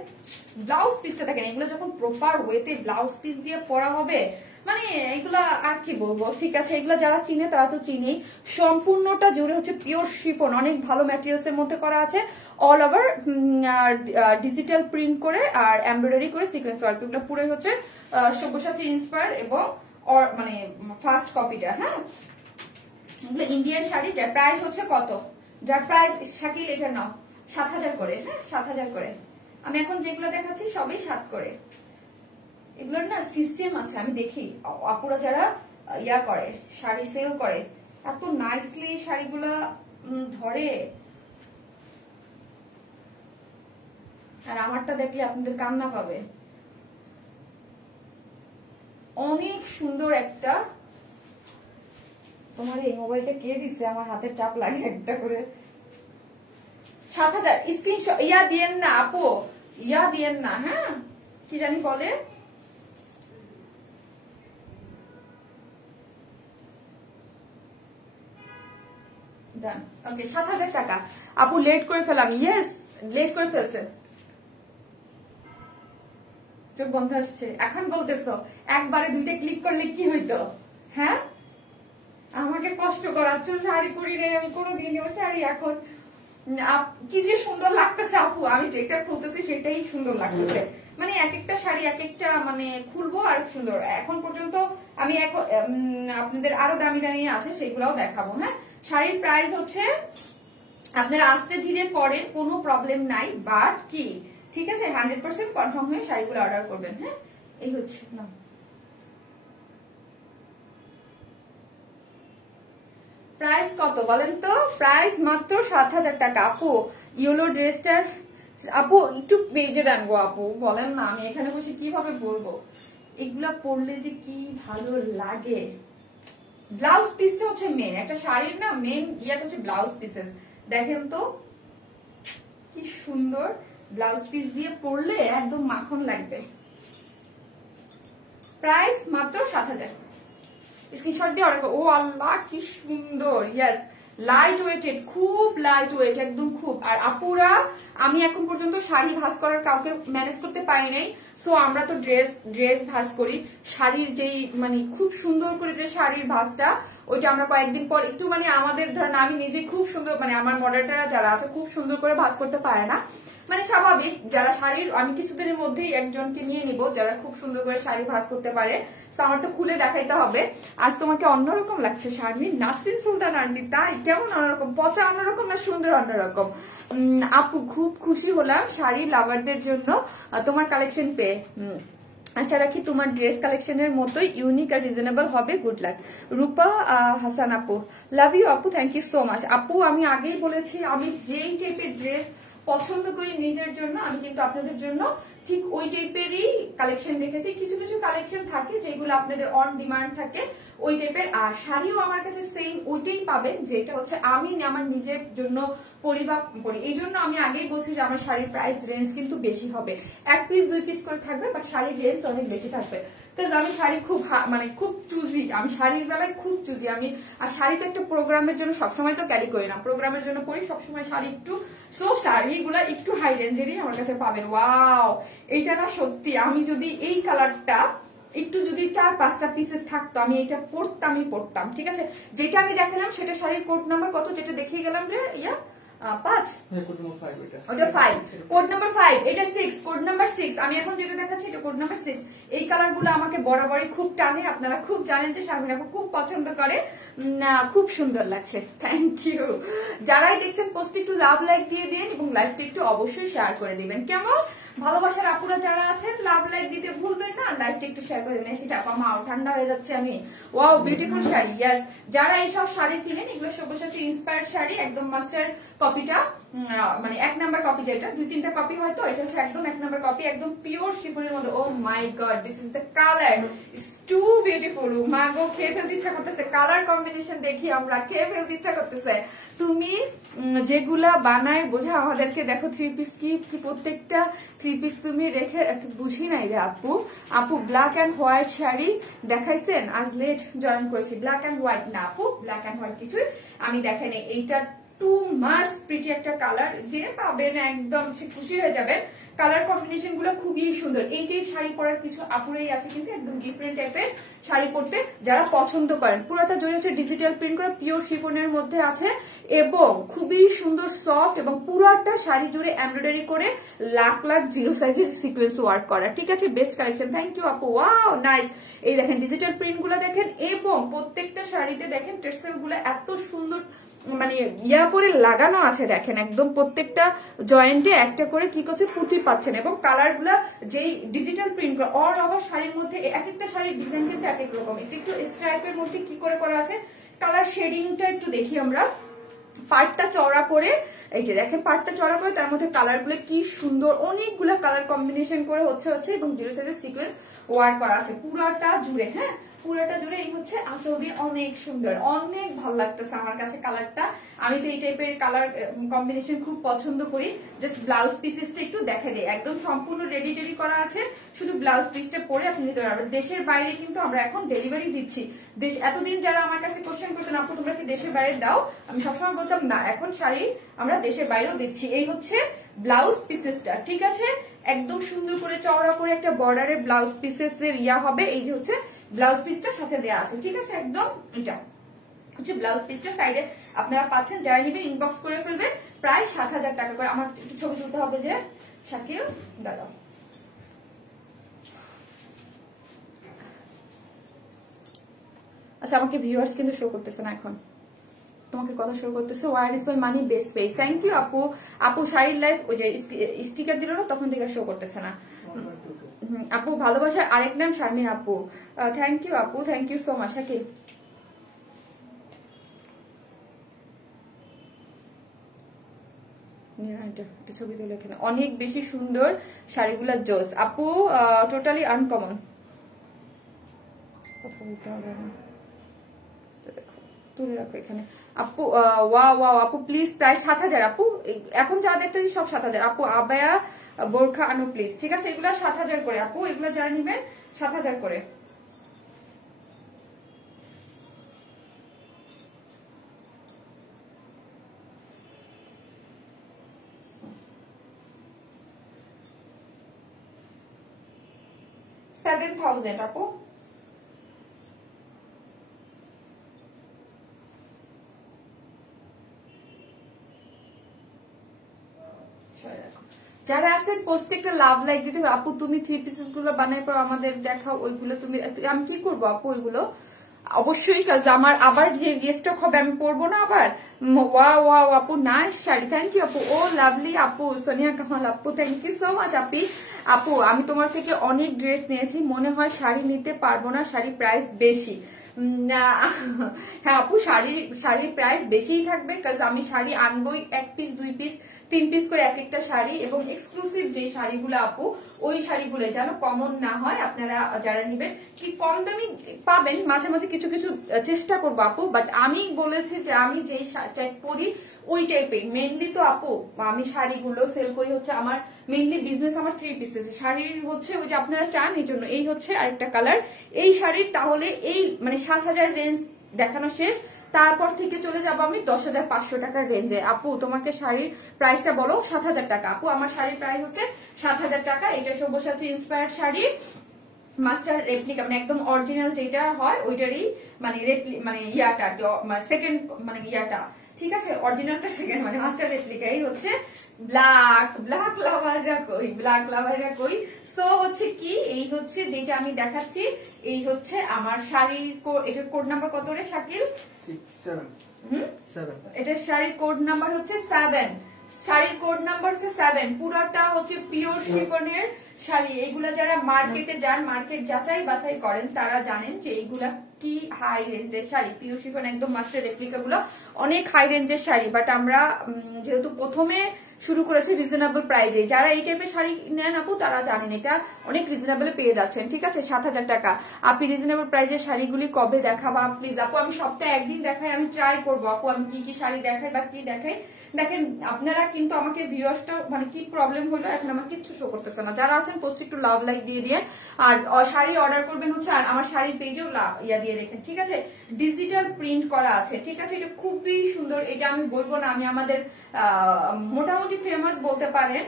ব্লাউজ পিসটা দেখেন, এগুলো যখন প্রপার ওয়েতে ব্লাউজ পিস দিয়ে পরা হবে, মানে এগুলা আর কি বলবো, ঠিক আছে? এগুলো যারা চিনে তারা তো চিনেই। সম্পূর্ণটা জুড়ে হচ্ছে পিওর শিফন, অনেক ভালো ম্যাটেরিয়ালস এর মধ্যে করা আছে, অল ওভার ডিজিটাল প্রিন্ট করে আর এমব্রয়ডারি করে সিকোয়েন্স ওয়ার্ক। এগুলো পুরো হচ্ছে সব্যসাচী ইন্সপায়ার এবং মানে ফার্স্ট কপিটা। হ্যাঁ, এগুলো ইন্ডিয়ান শাড়ি, যার প্রাইস হচ্ছে কত, যার প্রাইস শাকিল এটা নাও 7000 করে। হ্যাঁ, 7000 করে। আমি এখন যেগুলো দেখাচ্ছি সবই 7 করে। এগুলোর না সিস্টেম আছে, আমি দেখি আপুরা যারা ইয়া করে শাড়ি সেল করে, এত নাইসলি শাড়িগুলা ধরে। আর আমারটা দেখলে আপনাদের কান্না পাবে, অনেক সুন্দর একটা। তোমার এই মোবাইলটা কে দিছে, আমার হাতের চাপ লাগে একটা করে। 7000 স্ক্রিনশট ইয়া দিয়েন না আপু, ইয়া দিয়েন না। হ্যাঁ, কি জানি বলে, ডান, ওকে 7000 টাকা আপু। লেট করে ফেলাম, ইয়েস লেট করে ফেলছে, চোখ বন্ধ আসছে। এখন বলতেছো একবারে 2টা ক্লিক করলে কি হইতো? হ্যাঁ, আমাকে কষ্ট করাচ্ছ, শাড়ি পরি রে আমি কোনোদিনও শাড়ি। এখন কি যে সুন্দর লাগতেছে আপু, আমি যেটা খুলতেছি সেটাই সুন্দর লাগতেছে, মানে এক একটা শাড়ি এক একটা মানে খুলবো আর সুন্দর। এখন পর্যন্ত আমি আপনাদের আরো দামি দামি আছে, সেগুলাও দেখাবো। হ্যাঁ, শাড়ির প্রাইস হচ্ছে, আপনারা আস্তে ধীরে করেন, কোনো প্রবলেম নাই, বাট কি ঠিক আছে 100% কনফার্ম হয়ে শাড়িগুলো অর্ডার করবেন। হ্যাঁ, এই হচ্ছে না। প্রাইস কত বলেন তো? প্রাইস মাত্র 7000 টাকা আপু। ইয়েলো ড্রেসটার আপু একটু পেজে দেন গো আপু, বলেন না, আমি এখানে বসে কিভাবে বলবো, এগুলা পরলে যে কি ভালো লাগে। ব্লাউজ পিসটা হচ্ছে মেন, একটা শাড়ির না মেন ইয়াটা হচ্ছে ব্লাউজ পিসেস। দেখেন তো কি সুন্দর, ব্লাউজ পিস দিয়ে পরলে একদম মাখন লাগবে। প্রাইস মাত্র 7000, স্ক্রিনশট দিয়ে অর্ডার করো। ও আল্লাহ কি সুন্দর, ইয়েস লাইট ওয়েটেড, খুব লাইট ওয়েট, একদম খুব। আর আপুরা আমি এখন পর্যন্ত শাড়ি ভাঁজ করার কাউকে ম্যানেজ করতে পারি নাই, সো আমরা তো ড্রেস ভাঁজ করি। শাড়ির যেই মানে খুব সুন্দর করে যে শাড়ির ভাঁজটা, ওইটা আমরা কয়েকদিন পর একটু মানে আমাদের ধরেন আমি নিজে খুব সুন্দর মানে আমার মডেলটারা যারা আছে খুব সুন্দর করে ভাঁজ করতে পারে না, মানে স্বাভাবিক। যারা শাড়ির আমি কিছুদিনের মধ্যেই একজনকে নিয়ে নিব যারা খুব সুন্দর করে শাড়ি ভাঁজ করতে পারে, আমার তো খুলে দেখাইতে হবে। আজ তোমাকে অন্যরকম লাগছে শারমিন, নাসরিন সুলতান আন্টি, তাই কেমন অন্যরকম, পচা অন্যরকম না সুন্দর অন্যরকম? আপু খুব খুশি হলাম শাড়ি লাভারদের জন্য তোমার কালেকশন পেয়ে। আশা রাখি তোমার ড্রেস কালেকশনের মতোই ইউনিক আর রিজনেবল হবে। Good luck. রূপা হাসান আপু, লাভ ইউ আপু, থ্যাংক ইউ সো মাচ। আপু আমি আগেই বলেছি আমি যেই টাইপের ড্রেস পছন্দ করি নিজের জন্য, আমি কিন্তু আপনাদের জন্য ঠিক ওই টাইপেরই কালেকশন রেখেছি। কিছু কিছু কালেকশন থাকে যেগুলো আপনাদের অন ডিমান্ড থাকে ওই টাইপের, আর শাড়িও আমার কাছে সেম ওইটাই পাবেন যেটা হচ্ছে আমি আমার নিজের জন্য পরিমাপ করি। এই জন্য আমি আগেই বলছি যে আমার শাড়ির প্রাইস রেঞ্জ কিন্তু বেশি হবে, 1 পিস 2 পিস করে থাকবে, বাট শাড়ির রেঞ্জ অনেক বেশি থাকবে। আমি শাড়ি খুব মানে খুব চুজি, আমি শাড়ির বেলায় খুব চুজি আমি। আর শাড়ি তো একটা প্রোগ্রামের জন্য সবসময় তো ক্যারি করি না, প্রোগ্রামের জন্য পরি সবসময় শাড়ি একটু, সো শাড়িগুলা একটু হাই রেঞ্জেরই আমার কাছে পাবেন। ওয়াও, এইটা না সত্যি, আমি যদি এই কালারটা একটু যদি 4-5টা পিসেস থাকতো আমি এটা পরতাম, ঠিক আছে? যেটা আমি দেখালাম সেটা শাড়ির কোড নাম্বার কত, যেটা দেখিয়ে গেলাম রে ইয়া 5, ওটা 5, কোড নাম্বার 5, এটা 6, কোড নাম্বার 6। আমি এখন যেটা দেখাচ্ছি এটা কোড নাম্বার 6। এই কালার গুলো আমাকে বরাবরই খুব টানে, আপনারা খুব জানেন যে শারমিন আপু খুব পছন্দ করে, খুব সুন্দর লাগছে, থ্যাংক ইউ। যারাই দেখছেন পোস্টে একটু লাভ লাইক দিয়ে দিন এবং লাইভটা একটু অবশ্যই শেয়ার করে দিবেন। কেমন ভালোবাসার আপুরা যারা আছেন লাভ লাইক দিতে ভুলবেন না, লাইভটা একটু শেয়ার করে দেবেন। এসিটা মাও ঠান্ডা হয়ে যাচ্ছে আমি। Wow, beautiful sari. ইয়েস, যারা এইসব শাড়ি চিনেন এগুলো সবসাচী ইন্সপায়ার্ড শাড়ি, একদম মাস্টার কপিটা, মানে 1 নাম্বার কপি, যেটা 2-3টা কপি হয়তো, এটা হচ্ছে একদম 1 নাম্বার কপি, একদম পিওর শিফনের মধ্যে। Oh my god, this is the colour, it's too beautiful. মাগো খেয়ে ফেলতে ইচ্ছা করতেছে, কালার কম্বিনেশন দেখি আমরা খেয়ে ফেলতে ইচ্ছা করতেছে। তুমি যেগুলা বানায় বোঝা আমাদেরকে, দেখো 3 পিস কি প্রত্যেকটা 3 পিস তুমি রেখে বুঝি নাই রে আপু। আপু ব্ল্যাক এন্ড হোয়াইট শাড়ি দেখাইছেন, আজ লেট জয়েন করেছি। ব্ল্যাক এন্ড হোয়াইট না আপু, ব্ল্যাক এন্ড হোয়াইট কিছুই আমি দেখাই নাই। এইটা টু মাস্ট প্রিটি একটা কালার, যে পাবেন একদম সে খুশি হয়ে যাবেন। কালার কম্বিনেশন গুলো খুবই সুন্দর। এই যে শাড়ি পরার কিছু আপুরাই আছে কিন্তু একদম ডিফারেন্ট টাইপের শাড়ি পরতে যারা পছন্দ করেন। পুরোটা জড়িয়ে হচ্ছে ডিজিটাল প্রিন্ট করা পিওর শিফনের মধ্যে আছে এবং খুবই সুন্দর সফট, এবং পুরোটা শাড়ি জুড়ে এমব্রয়ডারি করে লাখ লাখ জিরো সাইজের সিকোয়েন্স ওয়ার্ক করা, ঠিক আছে? বেস্ট কালেকশন, থ্যাংক ইউ আপু। Wow nice. এই দেখেন ডিজিটাল প্রিন্ট গুলো দেখেন, এবং প্রত্যেকটা শাড়িতে দেখেন টেক্সটাইল গুলো এত সুন্দর মানে ইয়া করে লাগানো আছে, দেখেন একদম প্রত্যেকটা জয়েন্টে একটা করে কি করছে পুঁতি পাচ্ছেন। এবং কালার গুলা যেই ডিজিটাল প্রিন্ট করা অল ওভার শাড়ির মধ্যে, এক একটা শাড়ির ডিজাইন কিন্তু এক এক রকম। এটা একটু স্ট্রাইপের মধ্যে কি করে করা আছে, কালার শেডিংটা একটু দেখি আমরা। পার্টটা চওড়া করে, এই যে দেখেন পার্টটা চওড়া করে, তার মধ্যে কালার গুলো কি সুন্দর, অনেকগুলো কালার কম্বিনেশন করে হচ্ছে এবং জিরো সাইজের সিকোয়েন্স ওয়ার্ক করা আছে পুরাটা জুড়ে। হ্যাঁ, পুরাটা জুড়ে এই হচ্ছে আঁচল দিয়ে, অনেক সুন্দর, অনেক ভালো লাগতেছে আমার কাছে কালারটা। আমি তো এই টাইপের কালার কম্বিনেশন খুব পছন্দ করি। জাস্ট ব্লাউজ পিসেসটা একটু দেখা দেয়, একদম সম্পূর্ণ রেডি টেডি করা আছে, শুধু ব্লাউজ পিসটা পরে আপনি নিতে পারবেন। দেশের বাইরে কিন্তু আমরা এখন ডেলিভারি দিচ্ছি। এতদিন যারা আমার কাছে কোশ্চেন করতেন আপু তোমরা কি দেশের বাইরে দাও, আমি সবসময় বলতাম না, এখন শাড়ি আমরা দেশের বাইরেও দিচ্ছি। এই হচ্ছে ব্লাউজ পিসেসটা, ঠিক আছে? একদম সুন্দর করে চওড়া করে একটা বর্ডারের ব্লাউজ পিসেস এর ইয়া হবে। এই যে হচ্ছে ব্লাউজ পিসটা সাথে দেওয়া আছে, ঠিক আছে? একদম এটা হচ্ছে ব্লাউজ পিসটা সাইডে আপনারা পাচ্ছেন। যারা নিবেন ইনবক্স করে ফেলবেন, প্রায় 7,000 টাকা করে। আমার একটু ছবি তুলতে হবে যে শাকিল দাঁড়াও। আচ্ছা, আমাকে ভিউয়ার্স কিন্তু শো করতেছে না এখন, তোমাকে কথা শো করতেছে। War is money best page, thank you আপু। আপু শাড়ির লাইফ ওই যে স্টিকার দিল না, তখন থেকে শো করতেছে না। আপু ভালোবাসার আরেক নাম শারমিন আপু, থ্যাংক ইউ আপু, thank you so much. Shakil ছবি তুলে এখানে, অনেক বেশি সুন্দর শাড়িগুলা জোস আপু, টোটালি আনকমন। কথা বলতে হবে না, তুলে রাখো এখানে আপু। ওয়াও ওয়াও আপু প্লিজ, প্রায় 7,000 আপু। এখন যা দেখতেছি সব 7,000 আপু। আবায়া বোরখা আনো প্লিজ, ঠিক আছে? এগুলা 7,000 করে আপু, এগুলা যারা নিবেন 7,000 করে। 7000 আপু। যারা আছেন পোস্টে একটা লাভ লাইক দিতে হবে। আপু তুমি 3 পিসেস গুলো বানাই পর আমাদের দেখাও, ওইগুলো তুমি আমি কি করবো আপু ওইগুলো? অবশ্যই কাজ আমার আবার যে রিস্টক হবে আমি পরবো না আবার। ওয়াও ওয়াও আপু নাইস শাড়ি, থ্যাংক ইউ আপু। ও লাভলি আপু, সোনিয়া কামাল আপু, থ্যাংক ইউ সো মাচ আপি। আপু আমি তোমার থেকে অনেক ড্রেস নিয়েছি, মনে হয় শাড়ি নিতে পারবো না, শাড়ি প্রাইস বেশি। হ্যাঁ আপু শাড়ির প্রাইস বেশিই থাকবে, কাজ আমি শাড়ি আনবোই 1 পিস 2 পিস 3 পিস করে এক একটা শাড়ি, এবং এক্সক্লুসিভ যে শাড়িগুলো আপু ওই শাড়িগুলো যেন কমন না হয়। আপনারা যারা নিবেন কি কম দামি পাবেন, মাঝে মাঝে কিছু কিছু চেষ্টা করবো আপু, বাট আমি বলেছি যে আমি যেই টাইপ পরি ওই টাইপের মেনলি। তো আপু আমি শাড়িগুলো সেল করি হচ্ছে আমার মেনলি বিজনেস আমার 3 পিসেস শাড়ির হচ্ছে, ওই যে আপনারা চান এই জন্য। এই হচ্ছে আরেকটা কালার এই শাড়ির, তাহলে এই মানে 7000 রেঞ্জ দেখানো শেষ, তারপর থেকে চলে যাবো আমি 10,500 টাকার রেঞ্জে। আপু তোমাকে শাড়ির প্রাইসটা বলো। 7000 টাকা আপু, আমার শাড়ির প্রাইস হচ্ছে 7000 টাকা। এটা Sabyasachi inspired sari, master replica, মানে একদম অরিজিনাল যেটা হয় ওইটারই মানে ইয়াটা সেকেন্ড মানে ইয়াটা, ঠিক আছে, অরিজিনালটা সেকেন্ড মানে মাস্টার রেপ্লিকা। এই হচ্ছে ব্ল্যাক লাভাররা কই। সো হচ্ছে কি, এই হচ্ছে যেটা আমি দেখাচ্ছি, এই হচ্ছে আমার শাড়ির এটার কোড নাম্বার কত রে শাকিল? 7। এটা শাড়ির কোড নাম্বার হচ্ছে 7, শাড়ির কোড নাম্বার হচ্ছে 7। পুরাটা হচ্ছে পিওর শিফনের শাড়ি। এইগুলা যারা মার্কেটে যান, মার্কেট যাচাই বাছাই করেন, তারা জানেন যে এইগুলা কি হাই রেঞ্জের শাড়ি। পিওর শিফন একদম মাস্টার রেপ্লিকা গুলো অনেক হাই রেঞ্জের শাড়ি, বাট আমরা যেহেতু প্রথমে শুরু করেছে রিজনেবল প্রাইজে, যারা এই টাইপের শাড়ি নেন আপু তারা জানেন এটা অনেক রিজনেবল পেয়ে যাচ্ছেন, ঠিক আছে। 7000 টাকা। আপনি রিজনেবল প্রাইজের শাড়িগুলি কবে দেখাবা প্লিজ আপু? আমি সপ্তাহে একদিন দেখাই, আমি ট্রাই করবো আপু আমি কি কি শাড়ি দেখাই বা কি দেখাই। দেখেন আপনারা কিন্তু আমাকে ভিউয়ার্সটা মানে কি প্রবলেম হলো, এখন আমার কিচ্ছু শো করতেছে না। যারা আছেন পোস্টে একটু লাভ লাইক দিয়ে দিয়ে, আর শাড়ি অর্ডার করবেন হচ্ছে, আর আমার শাড়ির পেজেও ইয়া দিয়ে রেখেন, ঠিক আছে। ডিজিটাল প্রিন্ট করা আছে, ঠিক আছে, এটা খুবই সুন্দর। এটা আমি বলবো না, আমি আমাদের মোটামুটি ফেমাস বলতে পারেন,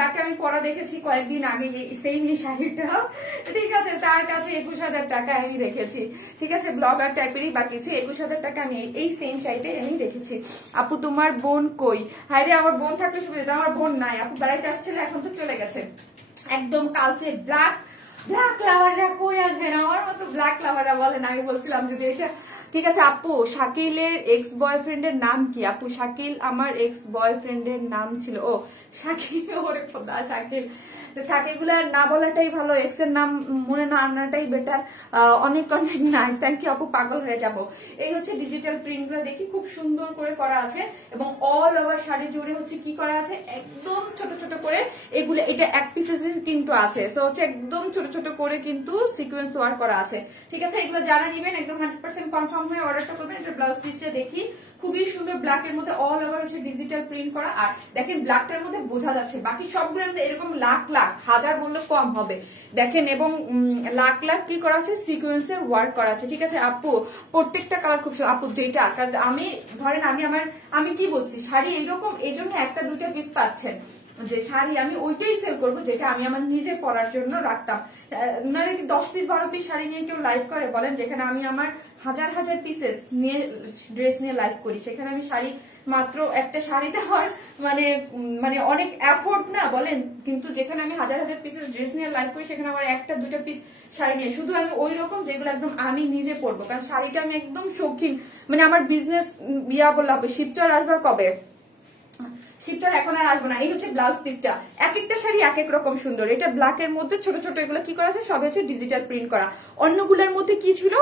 তাকে আমি পরা দেখেছি কয়েকদিন আগে সেম এই শাড়িটা, ঠিক আছে, তার কাছে 21000 টাকা আমি রেখেছি, ঠিক আছে, ব্লগার টাইপেরই বা কিছু। 21000 টাকা আমি এই সেম শাড়িটাই আমি রেখেছি। আপু তোমার বোন কই? হায় রে, আমার বোন থাকলে সুবিধা, আমার বোন নাই আপু, বেড়াইতে আসছিল, এখন তো চলে গেছে। একদম কালচে ব্ল্যাক লাভাররা কই আসবেন, আমার মতো ব্ল্যাক লাভাররা বলেন। আমি বলছিলাম যদি এটা, ঠিক আছে। আপু শাকিলের এক্স বয়ফ্রেন্ডের নাম কি? আপু শাকিল আমার এক্স বয়ফ্রেন্ডের নাম ছিল। ও শাকিল, ওরে খোদা শাকিল থাকে, এগুলা না বলাটাই ভালো, এক্স এর নাম মনে না আনাটাই বেটার। অনেক অনেক নাইস, থ্যাংক ইউ আপু, পাগল হয়ে যাব। এই হচ্ছে ডিজিটাল প্রিন্ট গুলো দেখি খুব সুন্দর করে করা আছে, এবং অল ওভার শাড়ি জুড়ে হচ্ছে কি করা আছে, একদম ছোট ছোট করে এগুলো, এটা 1 পিসেস কিন্তু আছে, সো হচ্ছে একদম ছোট ছোট করে কিন্তু সিকোয়েন্স ওয়ার্ক করা আছে, ঠিক আছে। এগুলো যারা নেবেন একদম 100% কনফার্ম হয়ে অর্ডারটা করবেন। এটা ব্লাউজ পিসটা দেখি, খুবই সুন্দর ব্ল্যাক এর মধ্যে অল ওভার হচ্ছে ডিজিটাল প্রিন্ট করা। আর দেখেন ব্ল্যাকটার মধ্যে বোঝা যাচ্ছে, বাকি সবগুলোর মধ্যে এরকম লাখ লাখ হাজার বললে কম হবে দেখেন, এবং লাখ লাখ কি করা আছে, সিকোয়েন্সের ওয়ার্ক করা আছে, ঠিক আছে। আপু প্রত্যেকটা কালার খুব সুন্দর আপু, যেটা কাজ আমি ধরেন আমি কি বলছি, শাড়ি এইরকম এই জন্য 1-2টা পিস পাচ্ছেন, যে শাড়ি আমি ওইটাই সেল করবো যেটা আমি আমার নিজে পরার জন্য রাখতাম। মানে 10 পিস 12 পিস শাড়ি নিয়ে কেউ লাইভ করে বলেন, যেখানে আমি আমার হাজার হাজার পিসেস নিয়ে ড্রেস নিয়ে লাইভ করি, সেখানে আমি শাড়ি মাত্র একটা শাড়িতে হওয়ার মানে অনেক এফোর্ট না বলেন, কিন্তু যেখানে আমি হাজার হাজার পিসেস ড্রেস নিয়ে লাইভ করি, সেখানে আমার 1-2টা পিস শাড়ি নিয়ে শুধু আমি ওই রকম যেগুলো একদম আমি নিজে পরবো, কারণ শাড়িটা আমি একদম শৌখিন, মানে আমার বিজনেস বিয়া বললাম। শিবচর আসবে কবে? শিবচর এখন আর আসবো না। এই হচ্ছে ব্লাউজ পিসটা, এক একটা শাড়ি এক এক রকম সুন্দর। এটা ব্ল্যাক এর মধ্যে ছোট ছোট এগুলো কি করা আছে, সব হচ্ছে ডিজিটাল প্রিন্ট করা। অন্যগুলোর মধ্যে কি ছিল,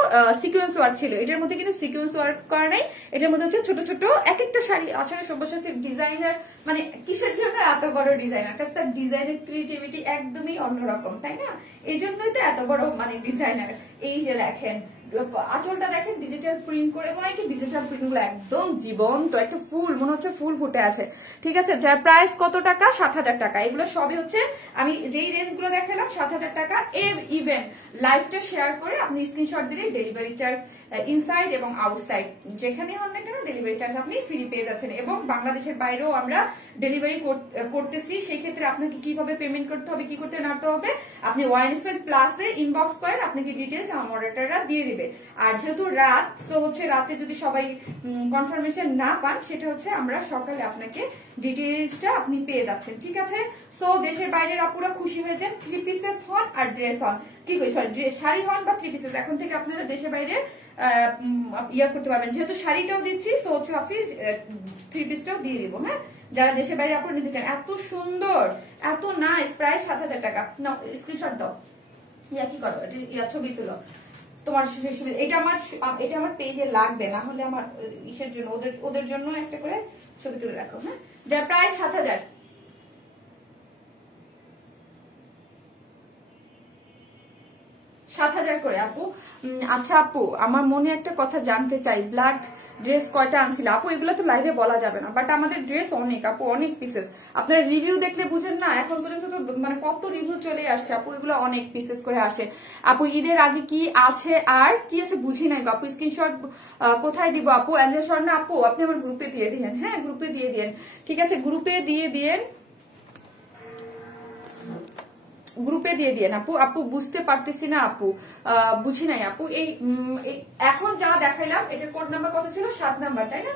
সিকোয়েন্স ওয়ার্ক ছিল, এটার মধ্যে কিন্তু সিকোয়েন্স ওয়ার্ক করা নাই। এটার মধ্যে হচ্ছে ছোট ছোট এক একটা শাড়ি। আসলে সব্যসাচী ডিজাইনার মানে কিসের জন্য এত বড় ডিজাইনার, কারণ তার ডিজাইনের ক্রিয়েটিভিটি একদমই অন্যরকম, তাই না? এই জন্যই তো এত বড় মানে ডিজাইনার। এই যে দেখেন আঁচলটা দেখেন ডিজিটাল প্রিন্ট করে, মনে হয় কি ডিজিটাল প্রিন্ট গুলো একদম জীবন্ত, একটা ফুল মনে হচ্ছে ফুল ফুটে আছে, ঠিক আছে। যার প্রাইস কত টাকা? 7000 টাকা। এগুলো সবই হচ্ছে আমি যেই রেঞ্জ গুলো দেখালাম 7000 টাকা। ইভেন লাইভটা শেয়ার করে আপনি স্ক্রিনশট দিলে ডেলিভারি চার্জ ইনসাইড এবং আউটসাইড যেখানে হন না কেন ডেলিভারি চার্জ আপনি ফ্রি পেয়ে যাচ্ছেন, এবং বাংলাদেশের বাইরেও আমরা ডেলিভারি করতেছি। সেই ক্ষেত্রে আপনাকে কিভাবে পেমেন্ট করতে হবে, কি করতে নাড়তে হবে, আপনি ওয়ারেন্সমেন্ট প্লাসে ইনবক্স করেন, আপনাকে ডিটেলস আমার মডারেটররা দিয়ে দিবে। আর যেহেতু রাত, তো হচ্ছে রাতে যদি সবাই কনফার্মেশন না পান, সেটা হচ্ছে আমরা সকালে আপনাকে ডিটেলসটা আপনি পেয়ে যাচ্ছেন, ঠিক আছে। সো দেশের বাইরের আপুরা খুশি হয়ে যান, 3 পিসেস হন আর ড্রেস হন, কি কই সরি ড্রেস শাড়ি হন বা 3 পিসেস, এখন থেকে আপনারা দেশের বাইরে ইয়া করতে পারবেন। যেহেতু শাড়িটাও দিচ্ছি, সো হচ্ছে ভাবছি 3 পিসটাও দিয়ে দিব। হ্যাঁ, যারা দেশের বাইরে আপনারা নিতে চান, এত সুন্দর এত নাইস, প্রায় 7000 টাকা। নাও স্ক্রিনশট দাও, ইয়া কি করো, ইয়া ছবি তুলো তোমার সুবিধা। এটা আমার পেজে লাগবে, না হলে আমার ইসের জন্য ওদের জন্য একটা করে ছবি তুলে রাখো। হ্যাঁ, যার প্রায় 7000 7,000 করে আপু। আচ্ছা আপু, আমার মনে একটা কথা জানতে চাই, ব্ল্যাক ড্রেস কয়টা আনছিল আপু? এগুলো তো লাইভে বলা যাবে না, বাট আমাদের ড্রেস অনেক আপু, অনেক পিসেস। আপনারা রিভিউ দেখলে বুঝেন না, এখন পর্যন্ত তো মানে কত রিভিউ চলে আসছে আপু, এগুলো অনেক পিসেস করে আসে আপু। ঈদের আগে কি আছে আর কি আছে বুঝি নাই আপু, স্ক্রিনশট কোথায় দিব আপু? অ্যাঞ্জেল স্বর্ণা আপু, আপনি আমার গ্রুপে দিয়ে দিন। হ্যাঁ, গ্রুপে দিয়ে দিন, ঠিক আছে, গ্রুপে দিয়ে দিন, গ্রুপে দিয়ে দিয়েন আপু। আপু বুঝতে পারতেছি না আপু, বুঝি নাই আপু। এই এখন যা দেখাইলাম এটার কোড নাম্বার কত ছিল? 7 নাম্বার, তাই না?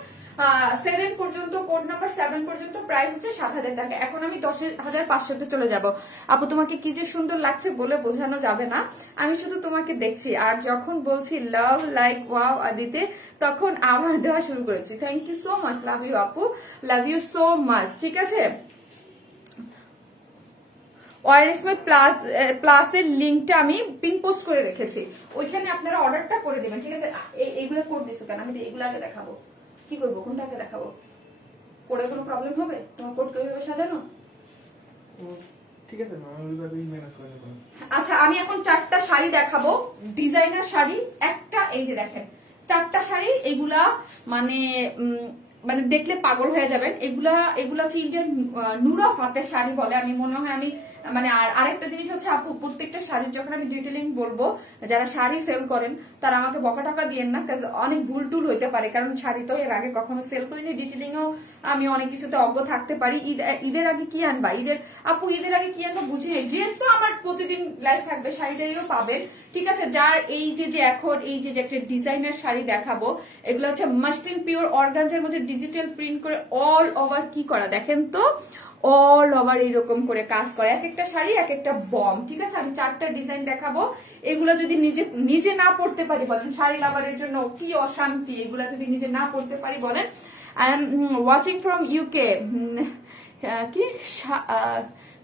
7 পর্যন্ত, কোড নাম্বার 7 পর্যন্ত প্রাইস হচ্ছে 7000 টাকা। এখন আমি 10,500 চলে যাব আপু। তোমাকে কি যে সুন্দর লাগছে বলে বোঝানো যাবে না, আমি শুধু তোমাকে দেখছি, আর যখন বলছি লাভ লাইক ওয়াও আর দিতে, তখন আবার দেওয়া শুরু করেছি। Thank you so much, love you আপু, লাভ ইউ সো মাচ, ঠিক আছে। ওয়ারেসমে প্লাসের লিঙ্কটা আমি পিন পোস্ট করে রেখেছি, ওইখানে আপনারা অর্ডারটা করে দেবেন, ঠিক আছে। এইগুলো কোড দিছো কেন? আমি এগুলো আগে দেখাবো, কি করবো, কোনটাকে দেখাবো? কোডে কোনো প্রবলেম হবে? তোমার কোড কিভাবে সাজানো? ঠিক আছে, আচ্ছা, আমি এখন 4টা শাড়ি দেখাবো, ডিজাইনার শাড়ি। একটা এই যে দেখেন 4টা শাড়ি, এগুলা মানে মানে দেখলে পাগল হয়ে যাবেন। এগুলা হচ্ছে ইন্ডিয়ান নুরা ফাতের শাড়ি বলে, আমি মনে হয় আমি মানে। আর আরেকটা জিনিস হচ্ছে আপু, প্রত্যেকটা শাড়ির যখন আমি ডিটেলিং বলবো, যারা শাড়ি সেল করেন তারা আমাকে বকা টাকা দিয়েন না, কারণ অনেক ভুল টুল হইতে পারে, কারণ শাড়ি তো এর আগে কখনো সেল করিনি, ডিটেলিংও আমি অনেক কিছুতে অজ্ঞ থাকতে পারি। ঈদের আগে কি আনবা, আপু ঈদের আগে কি আনবা বুঝি নেই। ড্রেস তো আমার প্রতিদিন লাইভ থাকবে, শাড়িটারিও পাবেন, ঠিক আছে। যার এই যে এখন এই যে একটা ডিজাইনার শাড়ি দেখাবো, এগুলো হচ্ছে মাসলিন পিওর অর্গানজার মধ্যে ডিজিটাল প্রিন্ট করে অল ওভার কি করা, দেখেন তো, অল ওভার এইরকম করে কাজ করে, এক একটা শাড়ি এক একটা বম, ঠিক আছে। আমি 4টা ডিজাইন দেখাবো, এগুলো যদি নিজে না পড়তে পারি বলেন, শাড়ি লাভারের জন্য কি অশান্তি, এগুলা যদি নিজে না পড়তে পারি বলেন। I am watching from UK, কি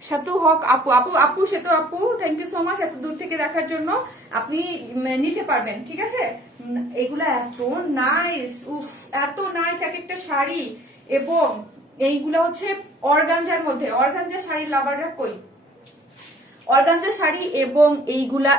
সাতু হক আপু, আপু সেতু আপু, থ্যাংক ইউ সো মাচ এত দূর থেকে দেখার জন্য। আপনি নিতে পারবেন, ঠিক আছে। এগুলা এত নাইস, উফ এত নাইস এক একটা শাড়ি, এবং এইগুলা হচ্ছে অর্গানজার মধ্যে। অর্গানজা শাড়ি লাভাররা কই? অর্গানজা শাড়ি, এবং এইগুলা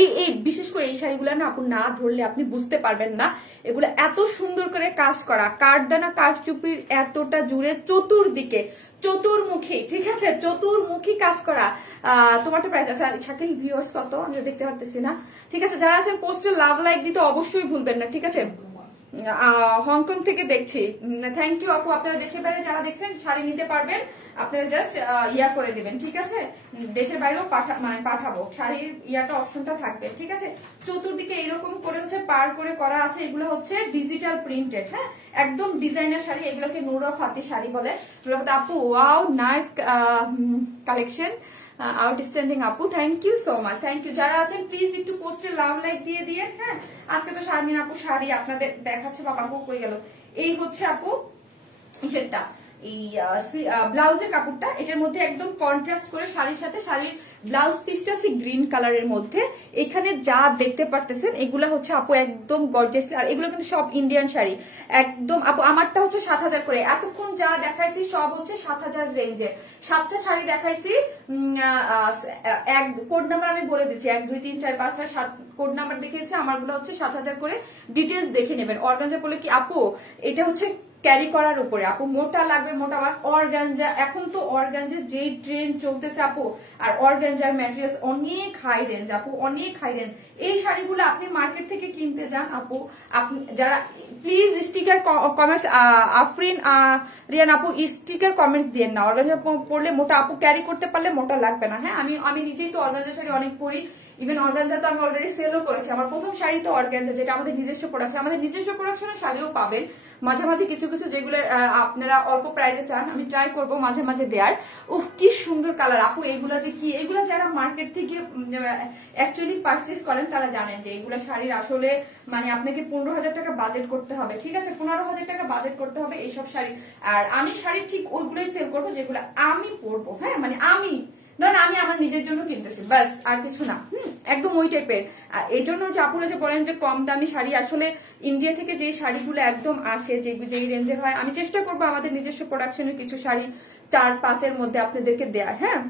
এই বিশেষ করে এই শাড়িগুলা না আপু না ধরলে আপনি বুঝতে পারবেন না, এগুলা এত সুন্দর করে কাজ করা, কাঠদানা কাঠচুপির এতটা জুড়ে চতুর্দিকে, চতুর্মুখী, ঠিক আছে, চতুর্মুখী কাজ করা। তোমারটা প্রাইস আছে। শাকিল ভিউয়ার্স কত আমি দেখতে পারতেছি না, ঠিক আছে। যারা আছেন পোস্টে লাভ লাইক দিতে অবশ্যই ভুলবেন না, ঠিক আছে। হংকং থেকে দেখছি, থ্যাংক ইউ আপু। আপনারা দেশের বাইরে যারা দেখছেন শাড়ি নিতে পারবেন, আপনারা জাস্ট ইয়া করে দিবেন, ঠিক আছে। দেশের বাইরেও পাঠাবো, শাড়ির ইয়াটা অপশনটা থাকবে, ঠিক আছে। চতুর্দিকে এইরকম করে হচ্ছে পার করে করা আছে, এগুলো হচ্ছে ডিজিটাল প্রিন্টেড, হ্যাঁ, একদম ডিজাইনার শাড়ি, এগুলোকে নুরা ফাতি শাড়ি বলে। আপু ওয়াও নাইস কালেকশন, আউটস্ট্যান্ডিং আপু, thank you so much, thank you. যারা আছেন প্লিজ একটু পোস্টে লাভ লাইক দিয়ে দিয়ে। হ্যাঁ, আজকে তো শারমিন আপু শাড়ি আপনাদের দেখাচ্ছে, বাবা আপু কই গেল। এই হচ্ছে আপু সেটা, এই ব্লাউজের কাপড়টা, এটার মধ্যে একদম কন্ট্রাস্ট করে শাড়ির সাথে, শাড়ির ব্লাউজ পিসটা আছে গ্রিন কালারের মধ্যে। এখানে যা দেখতে পারতেছেন এগুলা হচ্ছে আপু একদম গর্জিয়াস, আর এগুলো কিন্তু সব ইন্ডিয়ান শাড়ি একদম। আপু আমারটা হচ্ছে 7000 করে, এতক্ষণ যা দেখাইছি সব হচ্ছে 7000 রেঞ্জে। 7টা শাড়ি দেখাইছি, এক কোড নাম্বার আমি বলে দিচ্ছি, 1 2 3 4 5 6 7 কোড নাম্বার দেখিয়েছে, আমারগুলো হচ্ছে 7000 করে। ডিটেলস দেখে নেবেন। অর্গানজা বলে কি আপু, এটা হচ্ছে ক্যারি করার উপরে আপু। মোটা লাগবে, মোটা অর্গানজা, এখন তো অর্গানজা যে ট্রেন্ড চলতেছে আপু, আর অর্গানজার ম্যাটেরিয়ালস অনেক হাই রেঞ্জ আপু, অনেক হাই রেঞ্জ। এই শাড়িগুলো আপনি মার্কেট থেকে কিনতে যান আপু, আপনি যারা please sticker comments, Afrin Riyan আপু স্টিকার কমেন্টস দিয়ে না। অর্গানজা পরলে মোটা আপু, ক্যারি করতে পারলে মোটা লাগবে না। হ্যাঁ, আমি নিজেই তো অর্গানজা শাড়ি অনেক পরি, ইভেন অর্গানজা তো আমি অলরেডি সেলও করেছি। আমার প্রথম শাড়ি তো অর্গানজা, যেটা আমাদের নিজস্ব প্রোডাকশন, আমাদের নিজস্ব প্রোডাকশনের শাড়িও পাবেন মাঝে মাঝে কিছু কিছু, যেগুলো আপনারা অল্প প্রাইসে চান, আমি ট্রাই করব মাঝে মাঝে দেয়ার। উফ কি সুন্দর কালার আপু, এইগুলা যে কি, এগুলা যারা মার্কেট থেকে অ্যাকচুয়ালি পারচেজ করেন তারা জানেন যে এগুলা শাড়ির আসলে মানে আপনাকে 15,000 টাকা বাজেট করতে হবে, ঠিক আছে, 15,000 টাকা বাজেট করতে হবে এইসব শাড়ি। আর আমি শাড়ি ঠিক ওইগুলোই সেল করবো যেগুলো আমি পরবো। হ্যাঁ, মানে আমি ধরেন আমি আমার নিজের জন্য কিনতেছি, বাস, আর কিছু না। একদম ওই টাইপের। এই জন্য যে আপুরা যে বলেন যে কম দামি শাড়ি, আসলে ইন্ডিয়া থেকে যে শাড়িগুলো একদম আসে, যেই রেঞ্জের হয়, আমি চেষ্টা করবো আমাদের নিজস্ব প্রোডাকশনের কিছু শাড়ি 4-5 এর মধ্যে আপনাদেরকে দেয়ার। হ্যাঁ,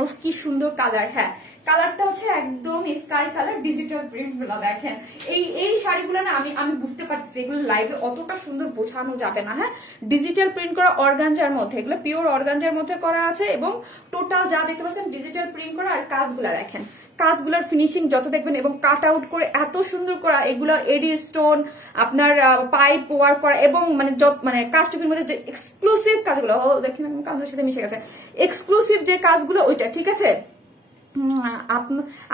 ও কি সুন্দর কালার। হ্যাঁ, কালারটা হচ্ছে একদম স্কাই কালার, ডিজিটাল প্রিন্ট গুলা দেখেন। এই শাড়িগুলো না আমি বুঝতে পারছি, এগুলো লাইভে অতটা সুন্দর বোঝানো যাবে না। হ্যাঁ, ডিজিটাল প্রিন্ট করা অর্গানজার মধ্যে, এগুলো পিওর অর্গানজার মধ্যে করা আছে, এবং টোটাল যা দেখতে পাচ্ছেন ডিজিটাল প্রিন্ট করা। আর কাজগুলা দেখেন, কাজগুলোর ফিনিশিং যত দেখবেন, এবং কাট আউট করে এত সুন্দর করা, এগুলো এডি স্টোন, আপনার পাইপ ওয়ার্ক করা, এবং মানে কাস্টমের মধ্যে যে এক্সক্লুসিভ কাজগুলো, ও দেখেন কাজের সাথে মিশে গেছে, এক্সক্লুসিভ যে কাজগুলো ওইটা, ঠিক আছে।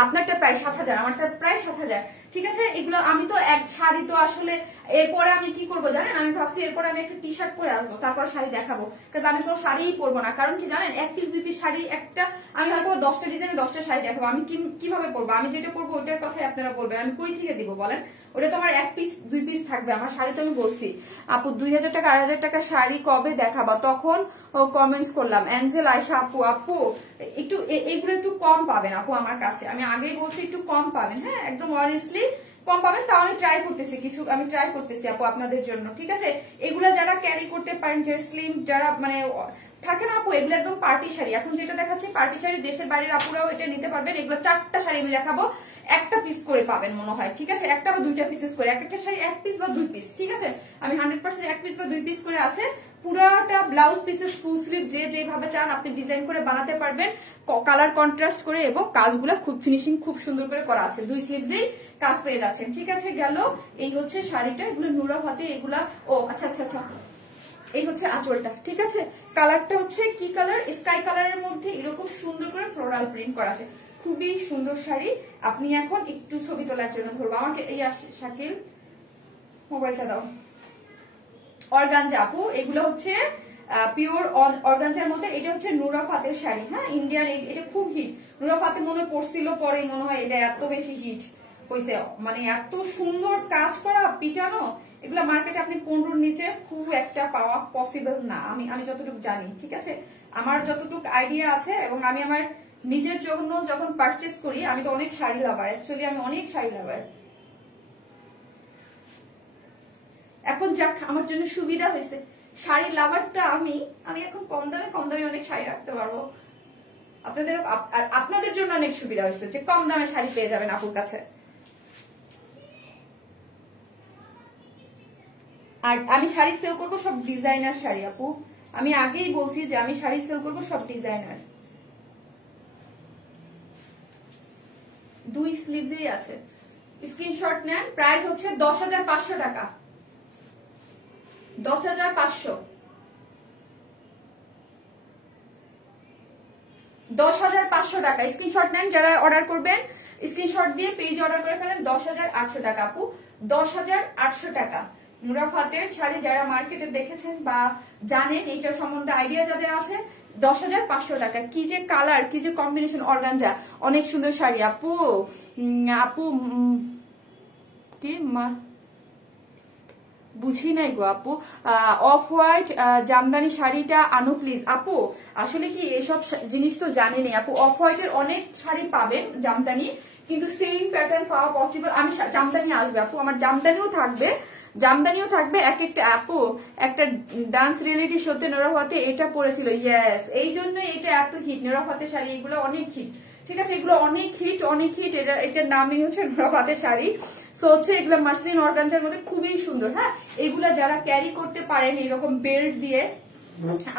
আপনারটা প্রায় 7,000, আমারটা প্রায় 7,000, ঠিক আছে। এগুলো আমি তো এক শাড়ি তো আসলে এরপরে আমি কি করবো জানেন, আমি ভাবছি এরপরে আমি একটা টি শার্ট পরে আসবো, তারপর শাড়ি দেখাবো, কারণ আমি তো শাড়িই পরবো না। কারণ কি জানেন, 1 পিস 2 পিস শাড়ি একটা, আমি হয়তো 10টা ডিজাইনে 10টা শাড়ি দেখাবো, আমি কিভাবে পরবো? আমি যেটা পরবো ওইটার কথাই আপনারা বলবেন, আমি কই থেকে দিব বলেন? ওটা তো আমার 1 পিস 2 পিস থাকবে। আমার শাড়ি তো আমি বলছি আপু 2,000 টাকা 8,000 টাকা শাড়ি কবে দেখাবা, তখন কমেন্টস করলাম অ্যাঞ্জেল আয়শা আপু একটু এগুলো একটু কম পাবেন আপু আমার কাছে, আমি আগেই বলছি একটু কম পাবেন। হ্যাঁ, একদম অনেস্টলি কম পাবেন, তাও আমি ট্রাই করতেছি, আমি ট্রাই করতেছি আপু আপনাদের জন্য, ঠিক আছে। এগুলা যারা ক্যারি করতে পারেন, যে স্লিম যারা মানে থাকে না আপু, এগুলো একদম পার্টি শাড়ি। এখন যেটা দেখাচ্ছি পার্টি শাড়ি, দেশের বাইরের আপুরাও এটা নিতে পারবেন। এগুলো 4টা শাড়ি আমি দেখাবো, একটা পিস করে পাবেন মনে হয়, ঠিক আছে, একটা বা 2টা পিসেস করে, একটা শাড়ি 1 পিস বা 2 পিস, ঠিক আছে। আমি 100% 1 পিস বা 2 পিস করে আছে। পুরাটা ব্লাউজ পিসেস ফুল স্লিভ যে যেভাবে চান আপনি ডিজাইন করে বানাতে পারবেন, কালার কন্ট্রাস্ট করে, এবং কাজগুলো খুব ফিনিশিং খুব সুন্দর করে করা আছে, 2 স্লিভসেই কাজ পেয়ে যাচ্ছেন, ঠিক আছে। গেল এই হচ্ছে শাড়িটা, এগুলো নুরা হাতে, এগুলা ও আচ্ছা আচ্ছা আচ্ছা, এই হচ্ছে আঁচলটা, ঠিক আছে। কালারটা হচ্ছে কি কালার, স্কাই কালারের মধ্যে এরকম সুন্দর করে ফ্লোরাল প্রিন্ট করা আছে, খুবই সুন্দর শাড়ি। আপনি এখন একটু ছবি তোলার জন্য ধরবো আমাকে, এই শাকিল মোবাইলটা দাও। অর্গানজা আপু, এগুলো হচ্ছে পিওর অর্গানজার মধ্যে, এটা হচ্ছে নুরা ফাতের শাড়ি। হ্যাঁ, ইন্ডিয়ান, এটা খুব হিট। নুরা ফাতে মনে পড়ছিল, পরে মনে হয় এটা এত বেশি হিট হয়েছে, মানে এত সুন্দর কাজ করা পিটানো, এগুলা মার্কেটে আপনি 15-র নিচে খুব একটা পাওয়া পসিবল না, আমি যতটুকু জানি, ঠিক আছে। আমার যতটুকু আইডিয়া আছে, এবং আমি আমার নিজের জন্য যখন পারচেস করি, আমি তো অনেক শাড়ি লাভার, অ্যাকচুয়ালি আমি অনেক শাড়ি লাভার। এখন যাক আমার জন্য সুবিধা হয়েছে, শাড়ি লাভারটা আমি এখন কম দামে অনেক শাড়ি রাখতে পারবো। আপনাদের জন্য অনেক সুবিধা হয়েছে যে কম দামে শাড়ি পেয়ে যাবেন আপুর কাছে। আর আমি শাড়ি সেল করবো সব ডিজাইনার শাড়ি আপু, আমি আগেই বলছি যে আমি শাড়ি সেল করবো সব ডিজাইনার। 2 স্লিভসেই আছে, স্ক্রিনশট নেন। প্রাইস হচ্ছে 10,500 টাকা, 10,500, 10,500 টাকা। স্ক্রিনশট নেন যারা অর্ডার করবেন, স্ক্রিনশট দিয়ে পেজ অর্ডার করে ফেলেন। 10,800 টাকা আপু, 10,800 টাকা। নুরা ফাতের শাড়ি যারা মার্কেটে দেখেছেন বা জানেন, এইটার সম্বন্ধে আইডিয়া যাদের আছে, 10,500 টাকা। কি যে কালার, কি যে কম্বিনেশন, অর্গানজা অনেক সুন্দর শাড়ি আপু। আপু কি মা বুঝি নাই গো আপু, অফ হোয়াইট জামদানি শাড়িটা আনো প্লিজ আপু। আসলে কি এসব জিনিস তো জানেনি আপু, অফ হোয়াইটের অনেক শাড়ি পাবেন জামদানি, কিন্তু সেম প্যাটার্ন পাওয়া পসিবল। আমি জামদানি আসবে আপু, আমার জামদানিও থাকবে এক একটা আপু। একটা ডান্স রিয়েলিটি শোতে নুরা ফাতে এটা পরেছিল, ইয়েস, এই জন্য এটা এত হিট। নুরা ফাতে শাড়ি এগুলো অনেক হিট, ঠিক আছে, এগুলো অনেক হিট। এটার নামই হচ্ছে নুরা ফাতে শাড়ি। সো হচ্ছে এগুলো মাসলিন অর্গানজার মধ্যে খুবই সুন্দর। হ্যাঁ, এগুলা যারা ক্যারি করতে পারেন এরকম বেল্ট দিয়ে,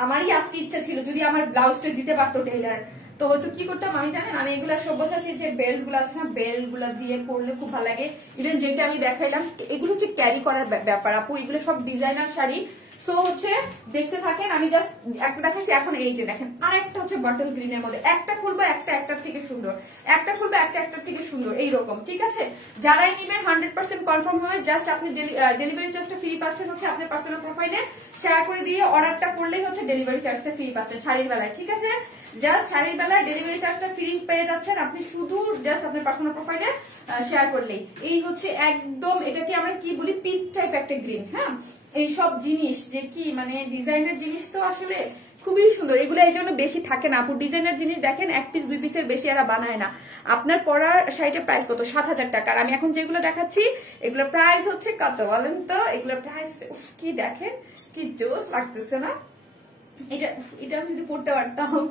আমারই আজকে ইচ্ছা ছিল যদি আমার ব্লাউজটা দিতে পারতো টেইলার, তো হয়তো কি করতাম আমি জানেন, আমি এগুলা সব্যসাচী যে বেল্ট গুলো আছে না, বেল্ট গুলা দিয়ে পরলে খুব ভালো লাগে। ইভেন যেটা আমি দেখাইলাম এগুলো হচ্ছে ক্যারি করার ব্যাপার আপু, এগুলো সব ডিজাইনার শাড়ি। সো হচ্ছে দেখতে থাকেন, আমি জাস্ট একটা দেখাচ্ছি। এখন এই যে দেখেন আর একটা হচ্ছে বটল গ্রিনের মধ্যে, একটা খুলবো একটা একটার থেকে সুন্দর, একটা খুলবো একটা একটার থেকে সুন্দর এইরকম, ঠিক আছে। যারাই নিবেন 100% কনফার্ম হবে, জাস্ট আপনি ডেলিভারি চার্জটা ফ্রি পাচ্ছেন হচ্ছে আপনার পার্সোনাল প্রোফাইলে শেয়ার করে দিয়ে অর্ডারটা করলেই হচ্ছে ডেলিভারি চার্জটা ফ্রি পাচ্ছেন শাড়ির বেলায়, ঠিক আছে। জাস্ট শাড়ির বেলায় ডেলিভারি চার্জটা ফ্রি পেয়ে যাচ্ছেন আপনি শুধু জাস্ট আপনার পার্সোনাল প্রোফাইলে শেয়ার করলেই। এই হচ্ছে একদম, এটাকে আমরা কি বলি, পিচ টাইপ একটা গ্রিন। হ্যাঁ, এইসব জিনিস যে কি মানে ডিজাইনার জিনিস তো আসলে খুবই সুন্দর, এগুলো এই জন্য বেশি থাকে না আপু। ডিজাইনার জিনিস দেখেন 1 পিস 2 পিসের বেশি এরা বানায় না। আপনার পরার শাড়িটার প্রাইস কত? 7,000 টাকা। আর আমি এখন যেগুলো দেখাচ্ছি এগুলোর প্রাইস হচ্ছে কত বলেন তো? এগুলোর প্রাইস কি দেখেন, কি জোস লাগতেছে না? এটা আমি যদি পড়তে পারতাম।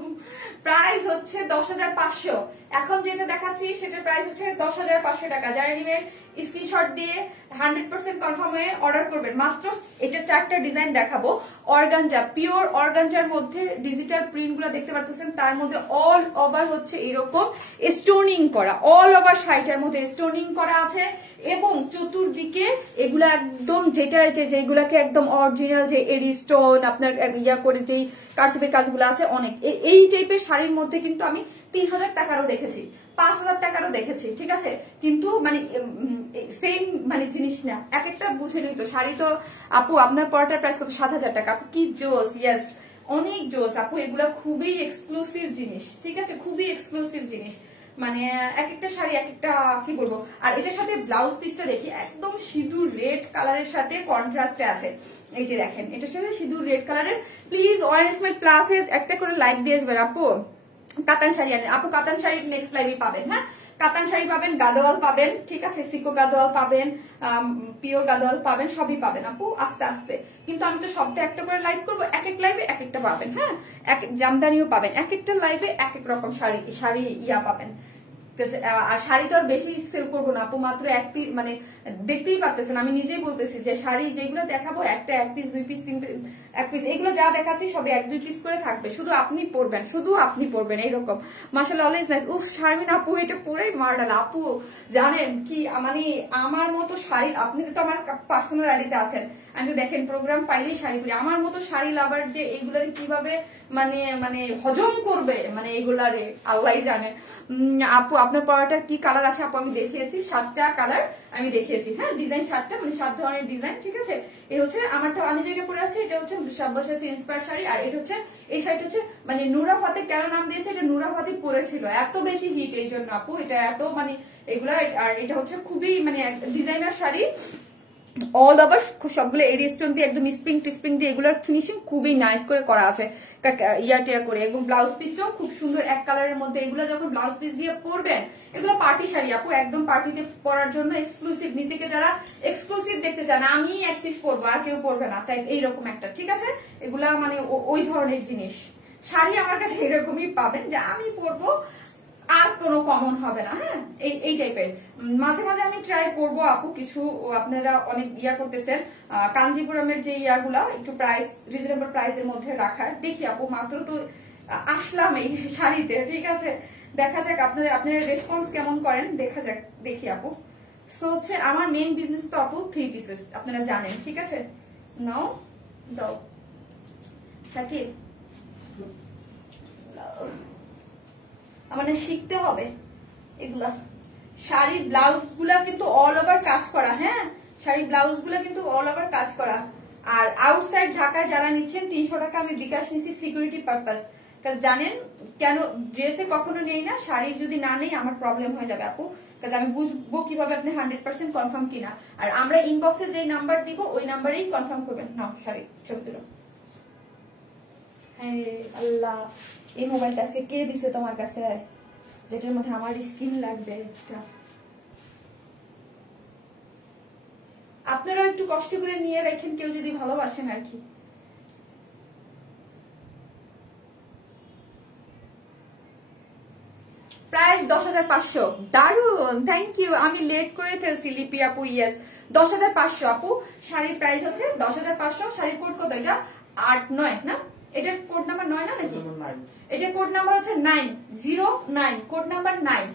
প্রাইস হচ্ছে 10,500। এখন যেটা দেখাচ্ছি সেটার প্রাইস হচ্ছে 10,500 টাকা। যারা নিবেন স্ক্রিনশট দিয়ে 100% কনফার্ম হয়ে অর্ডার করবেন। মাত্র এটা 4টা ডিজাইন দেখাবো, অর্গানজা, পিওর অর্গানজার মধ্যে ডিজিটাল প্রিন্ট গুলো দেখতে পাচ্ছেন, তার মধ্যে অল ওভার হচ্ছে এরকম স্টোনিং করা, অল ওভার শাড়িটার মধ্যে স্টোনিং করা আছে এবং চতুর্দিকে এগুলা একদম যেগুলাকে একদম অরিজিনাল যে এডি স্টোন আপনার ইয়া করে যেই কারচুপির কাজগুলো আছে অনেক, এই টাইপের শাড়ির মধ্যে কিন্তু আমি 3,000 টাকারও দেখেছি, 5,000 টাকারও দেখেছি, ঠিক আছে। কিন্তু মানে সেম মানে জিনিস না, এক একটা বুঝে নিত শাড়ি। তো আপু আপনার পরাটার প্রাইস কত? 7,000 টাকা। আপু কি জোস, ইয়েস অনেক জোস আপু, এগুলা খুবই এক্সক্লুসিভ জিনিস, ঠিক আছে, খুবই এক্সক্লুসিভ জিনিস। মানে এক একটা শাড়ি এক একটা কি বলবো। আর এটার সাথে ব্লাউজ পিসটা দেখি একদম সিঁদুর রেড কালারের সাথে কন্ট্রাস্টে আছে। এই যে দেখেন এটার সাথে সিঁদুর রেড কালারের। প্লিজ ONSmile প্লাসে একটা করে লাইক দিয়ে আসবেন আপু। কাতান শাড়ি আনেন আপু, কাতান শাড়ি নেক্সট লাইভে পাবেন। হ্যাঁ, কাতান শাড়ি পাবেন, গাদোয়াল পাবেন, ঠিক আছে, সিকো গাদোয়াল পাবেন, পিওর গাদোয়াল পাবেন, সবই পাবেন আপু আস্তে আস্তে। কিন্তু আমি তো সবটা একটা করে লাইভ করবো, এক এক লাইভে এক একটা পাবেন। হ্যাঁ, জামদানিও পাবেন, এক একটা লাইভে এক এক রকম শাড়ি ইয়া পাবেন। আর শাড়ি তো আর বেশি সেল করবো না আপু, মাত্র এক পিস, মানে দেখতেই পারতেছেন আমি নিজেই বলতেছি যে শাড়ি যেগুলো দেখাবো একটা 1 পিস 2 পিস 3 পিস 1 পিস, এগুলো যা দেখাচ্ছি সবে 1-2 পিস করে থাকবে, শুধু আপনি পরবেন এইরকম। মাশাআল্লাহ অলওয়েজ নাইস। উফ শারমিন আপু এটা পরেই মারডাল আপু, জানেন কি মানে আমার মতো শাড়ি, আপনি তো আমার পার্সোনাল আইডিতে আছেন, আমি তো দেখেন প্রোগ্রাম পাইলেই শাড়ি পরি। আমার মতো শাড়ি লাভার যে এইগুলার কিভাবে মানে হজম করবে, মানে এইগুলারে আল্লাহ জানে। আপু আপনার পরাটার কি কালার আছে আপু? আমি দেখিয়েছি 7টা কালার আমি দেখিয়েছি। হ্যাঁ, ডিজাইন 7টা, মানে 7 ধরনের ডিজাইন, ঠিক আছে। এই হচ্ছে আমারটা, আমি যেটা পরে আছি এটা হচ্ছে সব্যসাচী ইন্সপায়ার শাড়ি। আর এটা হচ্ছে এই শাড়িটা হচ্ছে মানে নুরা ফাতে কেন নাম দিয়েছে, এটা নুরা ফাতে পরেছিল, এত বেশি হিট এই জন্য আপু, এটা এত মানে এগুলা। আর এটা হচ্ছে খুবই মানে ডিজাইনার শাড়ি, অল ওভার সবগুলো এডি স্টোন দিয়ে একদম স্প্রিং দিয়ে এগুলোর ফিনিশিং খুবই নাইস করে করা আছে, ইয়াটিয়া করে। এবং ব্লাউজ পিসটাও খুব সুন্দর এক কালারের মধ্যে। এগুলো যখন ব্লাউজ পিস দিয়ে পরবেন, এগুলো পার্টি শাড়ি আপু, একদম পার্টিতে পরার জন্য এক্সক্লুসিভ। নিজেকে যারা এক্সক্লুসিভ দেখতে চান, আমি এক পিস পরবো আর কেউ পরবে না, তাই এইরকম একটা, ঠিক আছে। এগুলা মানে ওই ধরনের জিনিস শাড়ি আমার কাছে এরকমই পাবেন যে আমি পরবো আর কোনো কমন হবে না। হ্যাঁ, এই টাইপের মাঝে মাঝে আমি ট্রাই করবো আপু কিছু, আপনারা অনেক ইয়া করতেছেন কাঞ্জিপুরমের যে ইয়াগুলা একটু প্রাইস রিজনেবল প্রাইসের মধ্যে রাখার। দেখি আপু মাত্র তো আসলাম এই শাড়িতে, ঠিক আছে, দেখা যাক আপনারা রেসপন্স কেমন করেন, দেখা যাক, দেখি আপু। সো হচ্ছে আমার মেইন বিজনেস তো আপু 3 পিসেস, আপনারা জানেন, ঠিক আছে। নাও দাও শাকিব, মানে শিখতে হবে এগুলা। শাড়ির ব্লাউজ গুলা কিন্তু অল ওভার কাজ করা। হ্যাঁ, শাড়ির ব্লাউজ গুলা কিন্তু অল ওভার কাজ করা। আর আউটসাইড ঢাকায় যারা নিচ্ছেন 300 টাকা আমি বিকাশ নিচ্ছি সিকিউরিটি পারপাস। জানেন কেন ড্রেসে কখনো নেই না, শাড়ি যদি না নেই আমার প্রবলেম হয়ে যাবে আপু, কারণ আমি বুঝবো কিভাবে আপনি 100% কনফার্ম কিনা। আর আমরা ইনবক্সে যে নাম্বার দিব ওই নাম্বারেই কনফার্ম করবেন। নাও শাড়ি ছবি দিল। হ্যাঁ আল্লাহ, এই মোবাইলটা আজকে কে দিছে তোমার কাছে, যেটার মধ্যে আমার স্কিন লাগবে? আপনারা একটু কষ্ট করে নিয়ে রাখেন, কেউ যদি ভালোবাসেন আর কি। প্রাইস 10,500। দারুন, থ্যাংক ইউ। আমি লেট করে ফেলছি লিপি আপু। ইয়েস 10,500 আপু। শাড়ির প্রাইস হচ্ছে 10,500। শাড়ির কোড কত? এটা 8-9 না? এটার কোড নাম্বার 9 না নাকি? এটা কোড নাম্বার হচ্ছে 909, কোড নাম্বার 9।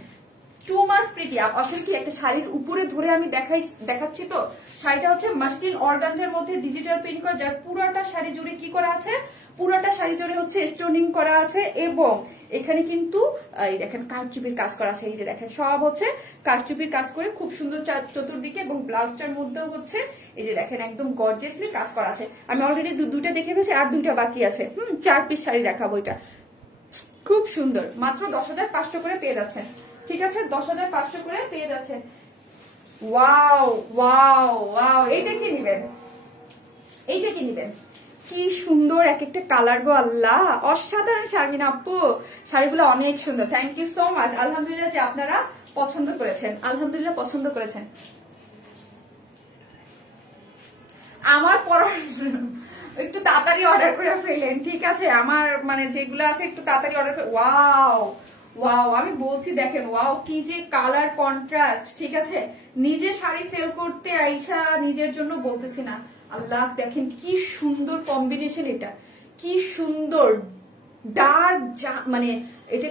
টু মাস প্রিটি। আসলে কি একটা শাড়ির উপরে ধরে আমি দেখাচ্ছি তো। শাড়িটা হচ্ছে মাসলিন অর্গানজার মধ্যে ডিজিটাল প্রিন্ট করা, যার পুরোটা শাড়ি জুড়ে কি করা আছে, পুরোটা শাড়ি জুড়ে হচ্ছে স্টোনিং করা আছে, এবং এখানে কিন্তু এই দেখেন কারচুপির কাজ করা আছে। এই যে দেখেন সব হচ্ছে কারচুপির কাজ করে খুব সুন্দর চতুর্দিকে, এবং ব্লাউজটার মধ্যেও হচ্ছে এই যে দেখেন একদম গর্জিয়াসলি কাজ করা আছে। আমি অলরেডি দুইটা দেখে ফেলেছি, আর 2টা বাকি আছে। 4 পিস শাড়ি দেখাবো। এটা খুব সুন্দর, মাত্র 10,500 করে পেয়ে যাচ্ছেন। ঠিক আছে, 10,500 করে পেয়ে যাচ্ছে। ওয়াও ওয়াও ওয়াও, এইটা কি নিবেন? এইটা কি নিবেন? কি সুন্দর এক একটা কালার গো, আল্লাহ অসাধারণ। শারমিন আপু শাড়িগুলো অনেক সুন্দর, থ্যাংক ইউ সো মাচ। আলহামদুলিল্লাহ যে আপনারা পছন্দ করেছেন, আলহামদুলিল্লাহ পছন্দ করেছেন। আমার পড়ার একটু তাড়াতাড়ি অর্ডার করে ফেলেন, ঠিক আছে? আমার মানে যেগুলো আছে একটু তাড়াতাড়ি অর্ডার করে। ওয়াও ওয়াও, আমি বলছি দেখেন, ওয়াও কি যে কালার কন্ট্রাস্ট। ঠিক আছে, নিজে শাড়ি সেল করতে আইসা নিজের জন্য বলতেছি না, আল্লাহ দেখেন কি সুন্দর কম্বিনেশন। এটা কি সুন্দর ডার্ক, মানে এটা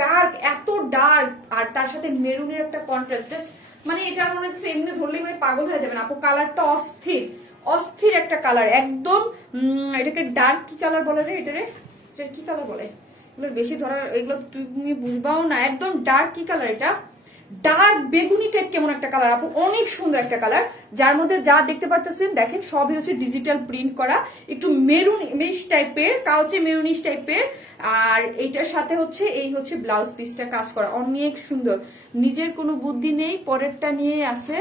ডার্ক, এত ডার্ক, আর তার সাথে মেরুনের একটা কন্ট্রাস্ট, জাস্ট মানে এটা মনে হচ্ছে এমনি ধরলে মানে পাগল হয়ে যাবেন আপু। কালারটা অস্থির, অস্থির একটা কালার একদম। এটাকে ডার্ক কি কালার বলে রে? এটা কি কালার বলে? এগুলো বেশি ধরা, এগুলো তুমি বুঝবাও না। একদম ডার্ক কি কালার? এটা ডার্ক বেগুনি টাইপ কেমন একটা কালার আপু, অনেক সুন্দর একটা কালার। যার মধ্যে যা দেখতে পারতেছেন দেখেন সবই হচ্ছে ডিজিটাল প্রিন্ট করা, একটু মেরুনিশ টাইপের, কালচে মেরুনিশ টাইপের। আর এইটার সাথে হচ্ছে এই হচ্ছে ব্লাউজ পিসটা কাজ করা, অনেক সুন্দর। নিজের কোনো বুদ্ধি নেই, পরেরটা নিয়ে আছে।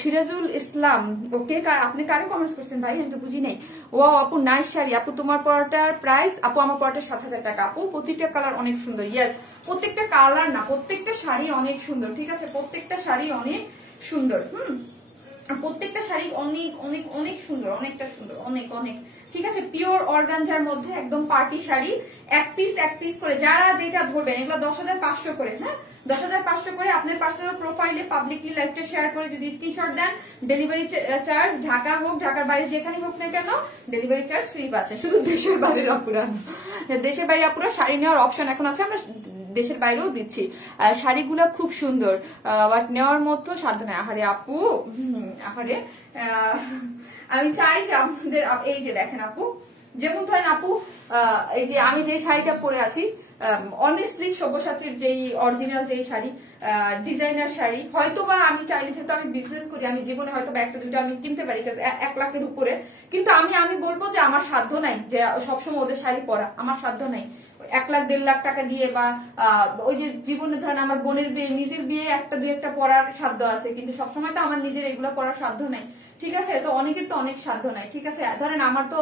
সিরাজুল ইসলাম, ওকে আপনি কারে কমেন্টস করছেন ভাই? আমি তো বুঝি নাই। ও আপু নাইস শাড়ি আপু, তোমার পরাটার প্রাইস আপু? আমার পরাটা 7,000 টাকা আপু। প্রতিটা কালার অনেক সুন্দর। ইয়েস, প্রত্যেকটা কালার না, প্রত্যেকটা শাড়ি অনেক সুন্দর। ঠিক আছে, প্রত্যেকটা শাড়ি অনেক সুন্দর। প্রত্যেকটা শাড়ি অনেক অনেক অনেক সুন্দর, অনেকটা সুন্দর, অনেক অনেক। ঠিক আছে, পিওর অর্গানজার মধ্যে একদম পার্টি শাড়ি, এক পিস করে যারা যেটা ধরবেন। এগুলো 10,500 করে। হ্যাঁ, 10,500 করে। আপনার পার্সোনাল প্রোফাইলে পাবলিকলি লাইভটা শেয়ার করে যদি স্ক্রিনশট দেন, ডেলিভারি চার্জ ঢাকা হোক ঢাকার বাইরে যেখানে হোক না কেন ডেলিভারি চার্জ ফ্রি পাচ্ছেন। শুধু দেশের বাইরের আপুরা, দেশের বাইরে আপুরা শাড়ি নেওয়ার অপশন এখন আছে, আমরা দেশের বাইরেও দিচ্ছি। শাড়িগুলা খুব সুন্দর, বাট নেওয়ার মতো সাধ্য নেই। আহারে আপু, আহারে আমি চাই যে আপনাদের এই যে দেখেন আপু, যেমন ধরেন আপু এই যে আমি যে শাড়িটা পরে আছি, অনেস্টলি সব্যসাচীর যেই অরিজিনাল যেই শাড়ি, ডিজাইনার শাড়ি, হয়তোবা আমি চাইলে, যেহেতু আমি বিজনেস করি, আমি জীবনে হয়তোবা একটা দুইটা আমি কিনতে পারি 1 লাখের উপরে, কিন্তু আমি বলবো যে আমার সাধ্য নাই যে সবসময় ওদের শাড়ি পরা, আমার সাধ্য নাই 1 লাখ 1.5 লাখ টাকা দিয়ে, বা ওই যে জীবনে ধরেন আমার বোনের বিয়ে, নিজের বিয়ে একটা দুই একটা পরার সাধ্য আছে, কিন্তু সবসময় তো আমার নিজের এগুলো পরার সাধ্য নাই। ঠিক আছে, তো অনেকের তো অনেক সাধ্য নাই। ঠিক আছে, ধরেন আমার তো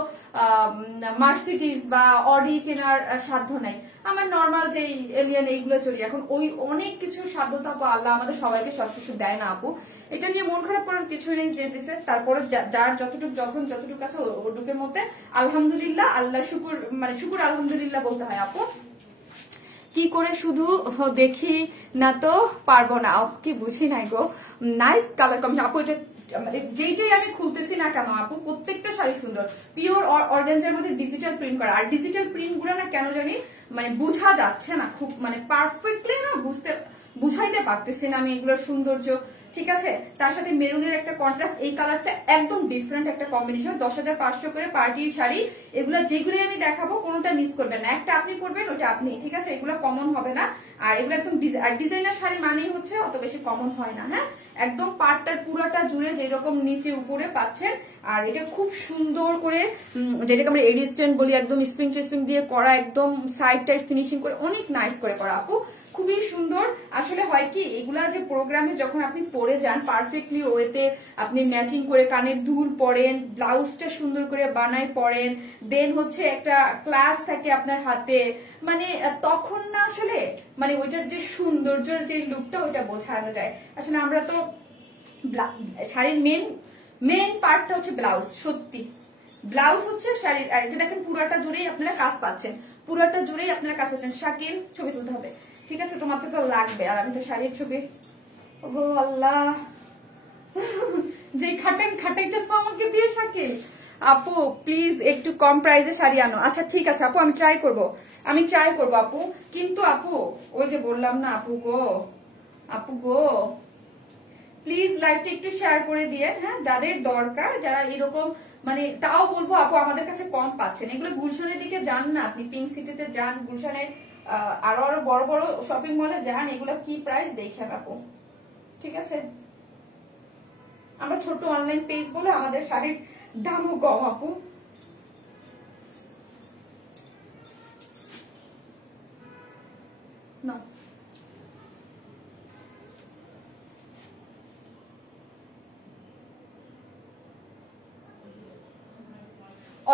মার্সিডিজ বা অডি কেনার সাধ্য নাই, আমার নর্মাল যে এলিয়ান এইগুলো চলি। এখন ওই অনেক কিছু সাধ্যতা আল্লাহ আমাদের সবাইকে সবকিছু দেয় না আপু, এটা নিয়ে মন খারাপ করার কিছুই নেই। যে দিছে তারপরে যার যতটুকু যখন যতটুকু আছে ওটুকের মধ্যে আলহামদুলিল্লাহ, আল্লাহ শুকুর, মানে শুকুর আলহামদুলিল্লাহ বলতে হয় আপু। কি করে শুধু দেখি না তো পারবো না, কি বুঝি নাই গো। নাইস কালার কম্বিনেশন আপু, এটা যেইটাই আমি খুলতেছি না কেন আপু, প্রত্যেকটা শাড়ি সুন্দর, পিওর অর্গানজার মধ্যে ডিজিটাল প্রিন্ট করা। আর ডিজিটাল প্রিন্ট গুলো না কেন জানি মানে বোঝা যাচ্ছে না খুব, মানে পারফেক্টলি না বুঝাইতে পারতেছি না আমি এগুলোর সৌন্দর্য। ঠিক আছে, তার সাথে মেরুনের একটা কন্ট্রাস্ট, এই কালারটা একদম ডিফারেন্ট একটা কম্বিনেশন। 10,500 করে পার্টির শাড়ি এগুলো, যেগুলো আমি দেখাবো কোনোটা মিস করবেন না, একটা আপনি পরবেন ওটা আপনি। ঠিক আছে, এগুলো কমন হবে না, আর এগুলো একদম ডিজাইনার শাড়ি মানেই হচ্ছে অত বেশি কমন হয় না। হ্যাঁ, একদম পার্টটার পুরোটা জুড়ে যেরকম নিচে উপরে পাচ্ছেন, আর এটা খুব সুন্দর করে, যেটাকে আমরা এডি স্ট্যান্ড বলি, একদম স্প্রিং দিয়ে করা, একদম সাইড টাইড ফিনিশিং করে অনেক নাইস করে করা আপু, খুবই সুন্দর। আসলে হয় কি, এগুলা যে প্রোগ্রামে যখন আপনি পরে যান পারফেক্টলি ওয়েতে, আপনি ম্যাচিং করে কানের দুল পরেন, ব্লাউজটা সুন্দর করে বানায় পরেন, দেন হচ্ছে একটা ক্লাস থাকে আপনার হাতে, মানে তখন না আসলে মানে ওইটার যে সৌন্দর্যের যে লুকটা ওইটা বোঝানো যায়। আসলে আমরা তো শাড়ির মেন পার্টটা হচ্ছে ব্লাউজ, সত্যি ব্লাউজ হচ্ছে শাড়ির। আর এটা দেখেন পুরাটা জুড়েই আপনারা কাজ পাচ্ছেন, পুরাটা জুড়েই আপনারা কাজ পাচ্ছেন। শাকিল ছবি তুলতে হবে, ঠিক আছে, তোমার তো লাগবে। আর আমি তো শাড়ির ছবি, ও আল্লাহ, যে খাটাইতেছ আমাকে দিয়ে শাকিল। আপু প্লিজ একটু কম প্রাইসে শাড়ি আনো। আচ্ছা ঠিক আছে আপু, আমি ট্রাই করব আপু। কিন্তু আপু ওই যে বললাম না আপু গো প্লিজ লাইভটা একটু শেয়ার করে দিয়ে, হ্যাঁ, যাদের দরকার, যারা এরকম মানে, তাও বলবো আপু আমাদের কাছে কম পাচ্ছেন। এগুলো গুলশানের দিকে যান না আপনি, পিঙ্ক সিটিতে যান, গুলশানের আরো বড় বড় শপিং মলে যান, এগুলো কি প্রাইস দেখেন আপু। ঠিক আছে, আমরা ছোট অনলাইন পেজ বলে আমাদের শাড়ির দামও কম আপু। না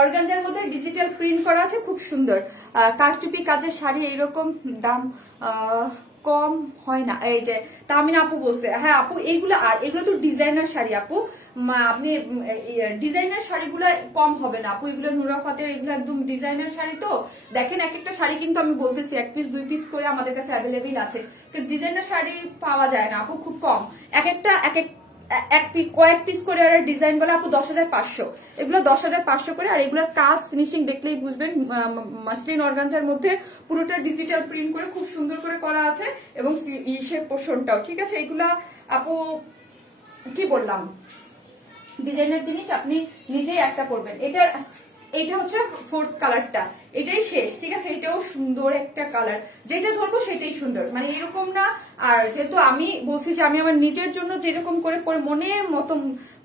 অর্গানজার মধ্যে ডিজিটাল প্রিন্ট করা আছে, খুব সুন্দর কারচুপি কাজের শাড়ি, এইরকম দাম কম হয় না। এই যে তামিন আপু বলছে, হ্যাঁ আপু এইগুলো, আর এগুলো তো ডিজাইনার শাড়ি আপু, আপনি ডিজাইনার শাড়িগুলো কম হবে না আপু, এগুলো নুরা ফাতের, এগুলো একদম ডিজাইনার শাড়ি। তো দেখেন এক একটা শাড়ি কিন্তু আমি বলতেছি 1 পিস 2 পিস করে আমাদের কাছে অ্যাভেলেবেল আছে, কিন্তু ডিজাইনার শাড়ি পাওয়া যায় না আপু, খুব কম। কয়েক পিস করে আর ডিজাইন বলে আপু 10,500, এগুলো 10,500 করে। আর এগুলোর কাজ ফিনিশিং দেখলেই বুঝবেন, মাসলিন অর্গানজার মধ্যে পুরোটা ডিজিটাল প্রিন্ট করে খুব সুন্দর করে করা আছে, এবং ইসের পোর্শনটাও ঠিক আছে। এগুলা আপু কি বললাম, ডিজাইনার জিনিস, আপনি নিজেই একটা করবেন। এটা হচ্ছে 4th কালারটা, এটাই শেষ। ঠিক আছে, এটাও সুন্দর একটা কালার, যেটা ধরবো সেটাই সুন্দর, মানে এরকম না। আর যেহেতু আমি বলছি যে আমি আমার নিজের জন্য যেরকম করে পরে মনের মতো,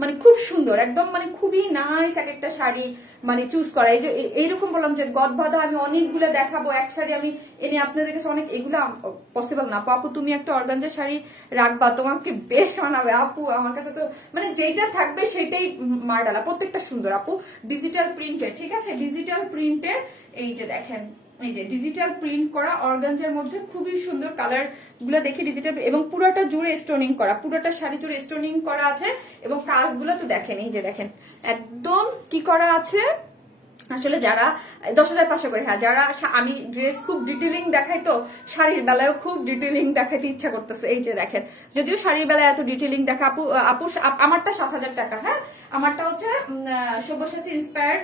মানে খুব সুন্দর একদম, মানে খুবই নাইস এক একটা শাড়ি মানে চুজ করা। এই যে এইরকম বললাম যে গদবাধা আমি অনেকগুলো দেখাবো, এক শাড়ি আমি এনে আপনাদের কাছে অনেক, এগুলো পসিবল না আপু। তুমি একটা অর্গানজার শাড়ি রাখবা, তোমাকে বেশ মানাবে আপু। আমার কাছে তো মানে যেটা থাকবে সেটাই মারডালা, প্রত্যেকটা সুন্দর আপু, ডিজিটাল প্রিন্টের। ঠিক আছে, ডিজিটাল প্রিন্টের, এই যে দেখেন, এই যে ডিজিটাল প্রিন্ট করা অর্গানজার মধ্যে খুবই সুন্দর কালার গুলো দেখে, ডিজিটাল, এবং পুরোটা জুড়ে স্টোনিং করা, পুরোটা শাড়ি জুড়ে স্টোনিং করা আছে, এবং কাজগুলো তো দেখেন, এই যে দেখেন একদম কি করা আছে। আসলে যারা 10,500 করে, হ্যাঁ যারা, আমি ড্রেস খুব ডিটেলিং দেখাই, তো শাড়ির বেলায়ও খুব ডিটেলিং দেখাইতে ইচ্ছা করতেছে। এই যে দেখেন, যদিও শাড়ির বেলায় এত ডিটেলিং দেখা আপু, আমারটা 7,000 টাকা, হ্যাঁ আমারটা হচ্ছে সব্যসাচী ইন্সপায়ার্ড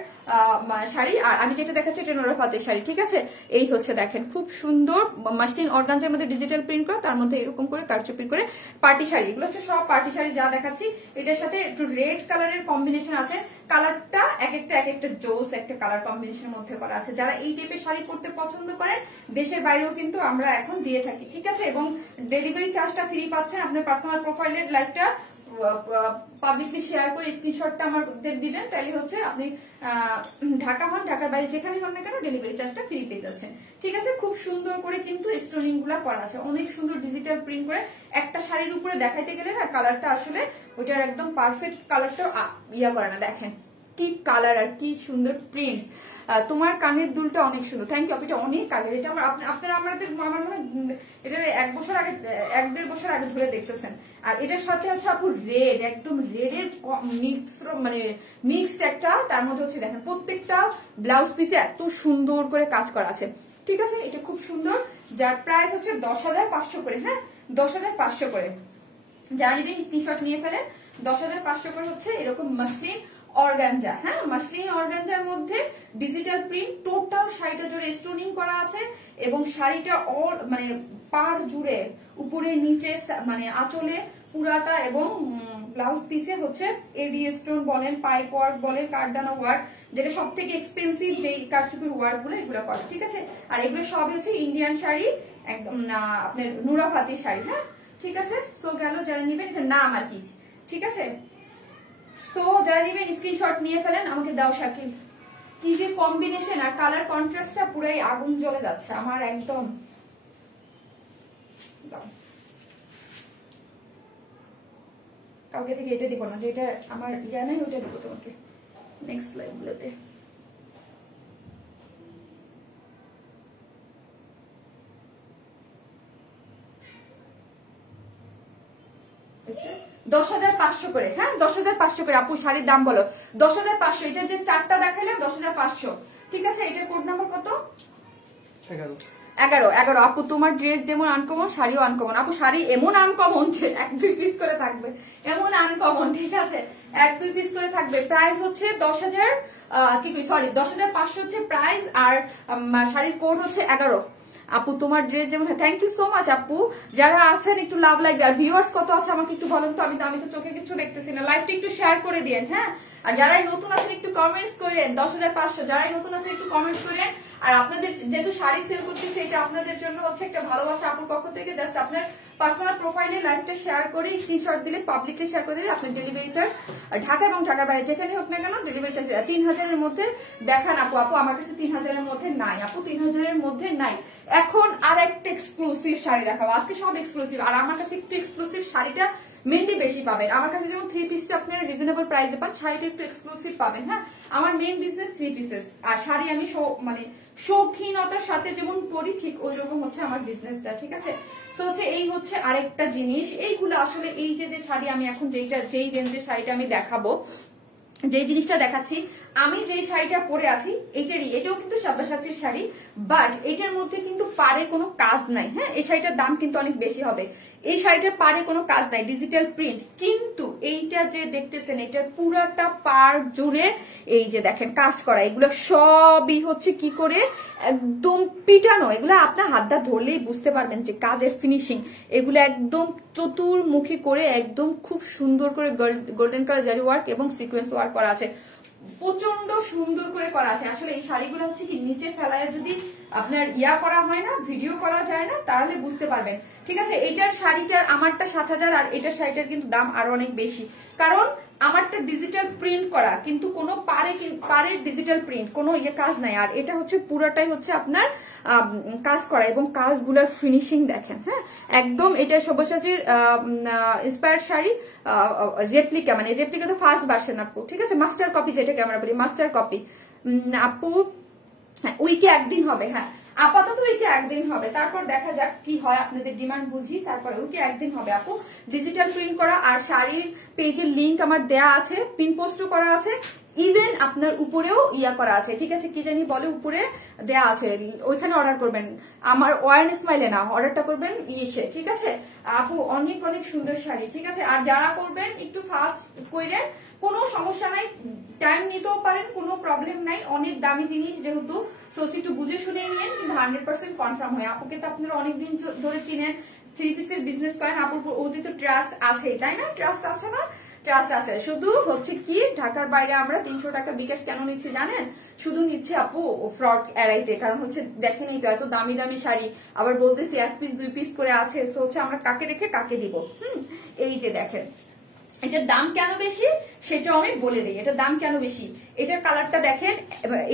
শাড়ি, আর আমি যেটা দেখাচ্ছি এটা নুরা ফাতের শাড়ি। ঠিক আছে, এই হচ্ছে দেখেন খুব সুন্দর মাসলিন অর্গানজার মধ্যে ডিজিটাল প্রিন্ট করা, তার মধ্যে এরকম করে কারচুপি করে পার্টি শাড়ি। এগুলো হচ্ছে সব পার্টি শাড়ি যা দেখাচ্ছি। এটার সাথে একটু রেড কালারের কম্বিনেশন আছে, কালারটা এক একটা জোস একটা কালার কম্বিনেশনের মধ্যে করা আছে। যারা এই টাইপের শাড়ি পরতে পছন্দ করেন, দেশের বাইরেও কিন্তু আমরা এখন দিয়ে থাকি। ঠিক আছে, এবং ডেলিভারি চার্জটা ফ্রি পাচ্ছেন। আপনার পার্সোনাল প্রোফাইলের লাইকটা পাবলিকলি শেয়ার করে স্ক্রিনশটটা আমাদের দিবেন, তাহলে হচ্ছে আপনি ঢাকা হন, ঢাকার বাইরে যেখানে হন না কেন ডেলিভারি চার্জটা ফ্রি পেয়ে যাচ্ছেন। ঠিক আছে, খুব সুন্দর করে কিন্তু স্টোনিং গুলা করা আছে, অনেক সুন্দর ডিজিটাল প্রিন্ট করে। একটা শাড়ির উপরে দেখাইতে গেলে না কালারটা আসলে ওইটার একদম পারফেক্ট কালারটা ইয়া করে না। দেখেন কি কালার আর কি সুন্দর প্রিন্টস। তোমার কানের দুলটা অনেক সুন্দর, থ্যাংক ইউ। এটা অনেক কালার, এটা আপনারা আমাদের আমার মনে হয় এটা 1 বছর আগে 1-1.5 বছর আগে ধরে দেখতেছেন। আর এটার সাথে হচ্ছে আপু রেড, একদম রেডের মানে মিক্সড একটা, তার মধ্যে হচ্ছে দেখেন প্রত্যেকটা ব্লাউজ পিসে এত সুন্দর করে কাজ করা আছে। ঠিক আছে, এটা খুব সুন্দর, যার প্রাইস হচ্ছে 10,500 করে, হ্যাঁ 10,500 করে। যারা নেবেন স্ক্রিনশট নিয়ে ফেলেন। 10,500 করে হচ্ছে এরকম মাসলিন অর্গানজা, হ্যাঁ মাসলিন অর্গানজার মধ্যে ডিজিটাল প্রিন্ট, টোটাল শাড়িটা জুড়ে স্টোনিং করা আছে, এবং শাড়িটা মানে পার জুড়ে উপরে নিচে মানে আঁচলে পুরাটা, এবং ব্লাউজ পিসে হচ্ছে এডি স্টোন বলেন, পাইপ ওয়ার্ক বলেন, কারদানা ওয়ার্ক, যেটা সব থেকে এক্সপেন্সিভ যে কারচুপির ওয়ার্ক গুলো এগুলো করে। ঠিক আছে, আর এগুলো সবই হচ্ছে ইন্ডিয়ান শাড়ি, একদম আপনার নুরা ফাতের শাড়ি। হ্যাঁ ঠিক আছে, সো গেল যারা নিবেন, এটা নাম আর কি। ঠিক আছে, সো যারা নিবেন স্ক্রিনশট নিয়ে ফেলেন, আমাকে দাও শাকিল। কি যে কম্বিনেশন আর কালার কন্ট্রাস্টটা পুরাই আগুন জ্বলে যাচ্ছে আমার একদম। কালকে থেকে এটা দিব না, যেটা আমার ইয়া নাই ওটা দিব তোমাকে নেক্সট লাইভ গুলোতে। $10,500 করে, হ্যাঁ 10,500 করে আপু শাড়ির দাম বলো। 10,500, এটার যে 4টা দেখাইলাম 10,500। ঠিক আছে, এটার কোড নাম্বার কত? 11 আপু তোমার ড্রেস যেমন আনকমন শাড়িও আনকমন আপু শাড়ি এমন আনকমন যে 1-2 পিস করে থাকবে এমন আনকমন ঠিক আছে 1-2 পিস করে থাকবে প্রাইস হচ্ছে 10,000 10,500 হচ্ছে প্রাইস আর শাড়ির কোড হচ্ছে 11 আপু তোমার ড্রেস যেমন থ্যাংক ইউ সো মাচ আপু যারা আছেন একটু লাভ লাগবে আর ভিউয়ার্স কত আছে আমাকে একটু বলেন তো আমি তো চোখে কিছু দেখতেছি না লাইভটা একটু শেয়ার করে দিয়েন হ্যাঁ আর যারাই নতুন আছেন একটু কমেন্টস করেন 10,500 যারাই নতুন আছেন একটু কমেন্টস করেন আর আপনাদের যেহেতু শাড়ি সেল করতেছে এটা আপনাদের জন্য হচ্ছে একটা ভালোবাসা আপুর পক্ষ থেকে জাস্ট আপনার পার্সোনাল প্রোফাইলে লাইভটা শেয়ার করে স্ক্রিনশট দিলে পাবলিকলি শেয়ার করে দিলে আপনার ডেলিভারি চার্জ ঢাকা এবং ঢাকার বাইরে যেখানে হোক না কেন ডেলিভারি চার্জ 3,000 এর মধ্যে দেখান আপু আমার কাছে 3,000 এর মধ্যে নাই আপু 3,000 এর মধ্যে নাই এখন আর একটা এক্সক্লুসিভ শাড়ি দেখাবো আজকে সব এক্সক্লুসিভ আর আমার কাছে একটু এক্সক্লুসিভ শাড়িটা মেনলি বেশি পাবেন আমার কাছে যেমন 3 পিসটা আপনারা রিজনেবল প্রাইসে পান শাড়িটা একটু এক্সক্লুসিভ পাবেন হ্যাঁ আমার মেইন বিজনেস 3 পিসেস আর শাড়ি আমি মানে শৌখিনতার সাথে যেমন পরি ঠিক ওই রকম হচ্ছে আমার বিজনেসটা ঠিক আছে সো হচ্ছে এই হচ্ছে আরেকটা জিনিস এইগুলো আসলে এই যে শাড়ি আমি এখন যেই রেঞ্জের শাড়িটা আমি দেখাবো যে জিনিসটা দেখাচ্ছি আমি যে শাড়িটা পরে আছি এটাও কিন্তু সাব্বাসাচির শাড়ি বাট এটার মধ্যে কিন্তু পাড়ে কোনো কাজ নাই হ্যাঁ এই শাড়িটার দাম কিন্তু অনেক বেশি হবে এই শাড়িটার পাড়ে কোনো কাজ নাই ডিজিটাল প্রিন্ট কিন্তু এইটা যে দেখতেছেন এটার পুরাটা পাড় জুড়ে এই যে দেখেন কাজ করা এগুলো সবই হচ্ছে কি করে একদম পিটানো এগুলো আপনার হাতটা ধরলেই বুঝতে পারবেন যে কাজের ফিনিশিং এগুলো একদম চতুর্মুখী করে একদম খুব সুন্দর করে গোল্ডেন কালার জারি ওয়ার্ক এবং সিকোয়েন্স ওয়ার্ক করা আছে প্রচন্ড সুন্দর করে করা আছে আসলে এই শাড়িগুলো হচ্ছে কি নিচে ফেলায় যদি আপনার করা হয় না ভিডিও করা যায় না তাহলে বুঝতে পারবেন ঠিক আছে এটার শাড়িটার আমারটা 7,000 আর এটার শাড়িটার কিন্তু দাম আরো অনেক বেশি কারণ আমারটা ডিজিটাল প্রিন্ট করা কিন্তু কোনো পারে ডিজিটাল প্রিন্ট কোনো কাজ নাই আর এটা হচ্ছে পুরাটাই হচ্ছে আপনার কাজ করা এবং কাজগুলোর ফিনিশিং দেখেন হ্যাঁ একদম এটা সব্যসাচীর ইন্সপায়ার্ড শাড়ি রেপ্লিকা মানে রেপ্লিকা তো ফার্স্ট ভার্সন আপু ঠিক আছে মাস্টার কপি যেটাকে আমরা বলি মাস্টার কপি আপু উইকে একদিন হবে হ্যাঁ আপাতত উইকে একদিন হবে তারপর দেখা যাক কি হয় আপনাদের ডিমান্ড বুঝি তারপর উইকে একদিন হবে আপু ডিজিটাল প্রিন্ট করা আর শাড়ির পেজের লিংক আমার দেয়া আছে পিন পোস্টও করা আছে ইভেন আপনার উপরেও করা আছে ঠিক আছে কি জানি বলে উপরে দেয়া আছে ওইখানে অর্ডার করবেন আমার ওয়ার্ন স্মাইলে না অর্ডারটা করবেন ইসে ঠিক আছে আপু অনেক অনেক সুন্দর শাড়ি ঠিক আছে আর যারা করবেন একটু ফাস্ট কইরেন কোনো সমস্যা নাই টাইম নিতেও পারেন কোনো প্রবলেম নাই অনেক দামি জিনিস যেহেতু সোচি একটু বুঝে শুনে নিয়েন কিন্তু 100% কনফার্ম হয় আপুকে তো আপনারা অনেকদিন ধরে চিনেন 3 পিসের বিজনেস করেন আপুর ওদের তো ট্রাস্ট আছেই তাই না ট্রাস্ট আছে না ট্রাস্ট আছে শুধু হচ্ছে কি ঢাকার বাইরে আমরা 300 টাকা বিকাশ কেন নিচ্ছি জানেন শুধু নিচ্ছে আপু ফ্রড এড়াইতে কারণ হচ্ছে দেখেন এই তো এত দামি দামি শাড়ি আবার বলতেছি 1 পিস 2 পিস করে আছে সো হচ্ছে আমরা কাকে রেখে কাকে দিব এই যে দেখেন এটার দাম কেন বেশি সেটাও আমি বলে দিই এটার দাম কেন বেশি এটার কালারটা দেখেন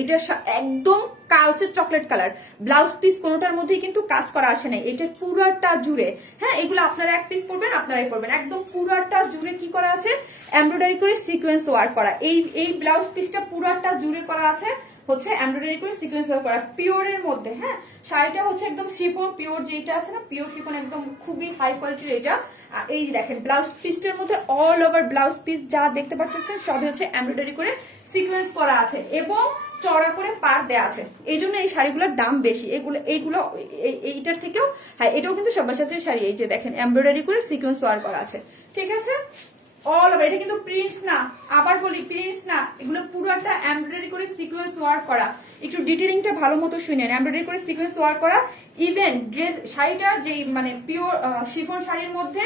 এটা একদম কালচে চকলেট কালার ব্লাউজ পিস কোনোটার মধ্যেই কিন্তু কাজ করা আসে না এটা পুরাটা জুড়ে হ্যাঁ এগুলো আপনারা 1 পিস পরবেন আপনারাই পরবেন একদম পুরাটা জুড়ে কি করা আছে এমব্রয়ডারি করে সিকোয়েন্স ওয়ার্ক করা এই ব্লাউজ পিসটা পুরাটা জুড়ে করা আছে হচ্ছে এমব্রয়ডারি করে সিকোয়েন্স ওয়ার্ক করা পিওরের মধ্যে হ্যাঁ শাড়িটা হচ্ছে একদম শিফন পিওর যেটা আছে না পিওর শিফন একদম খুবই হাই কোয়ালিটির এটা এই দেখেন ব্লাউজ পিসটার মধ্যে অল ওভার ব্লাউজ পিস যা দেখতে পাচ্ছেন সবই হচ্ছে এমব্রয়ডারি করে সিকোয়েন্স করা আছে এবং চড়া করে পার দেয়া আছে এই জন্য এই শাড়িগুলোর দাম বেশি এইগুলো এইটার থেকেও হ্যাঁ এটাও কিন্তু সব্যসাচীর শাড়ি এই যে দেখেন এমব্রয়ডারি করে সিকোয়েন্স ওয়ার্ক করা আছে ঠিক আছে অল ওভার এটা কিন্তু প্রিন্টস না আবার বলি প্রিন্টস না এগুলো পুরোটা এমব্রয়ডারি করে সিকোয়েন্স ওয়ার্ক করা একটু ডিটেইলিংটা ভালো মতো শুনেন এমব্রয়ডারি করে সিকোয়েন্স ওয়ার্ক করা ইভেন ড্রেস শাড়িটা যে মানে পিওর শিফন শাড়ির মধ্যে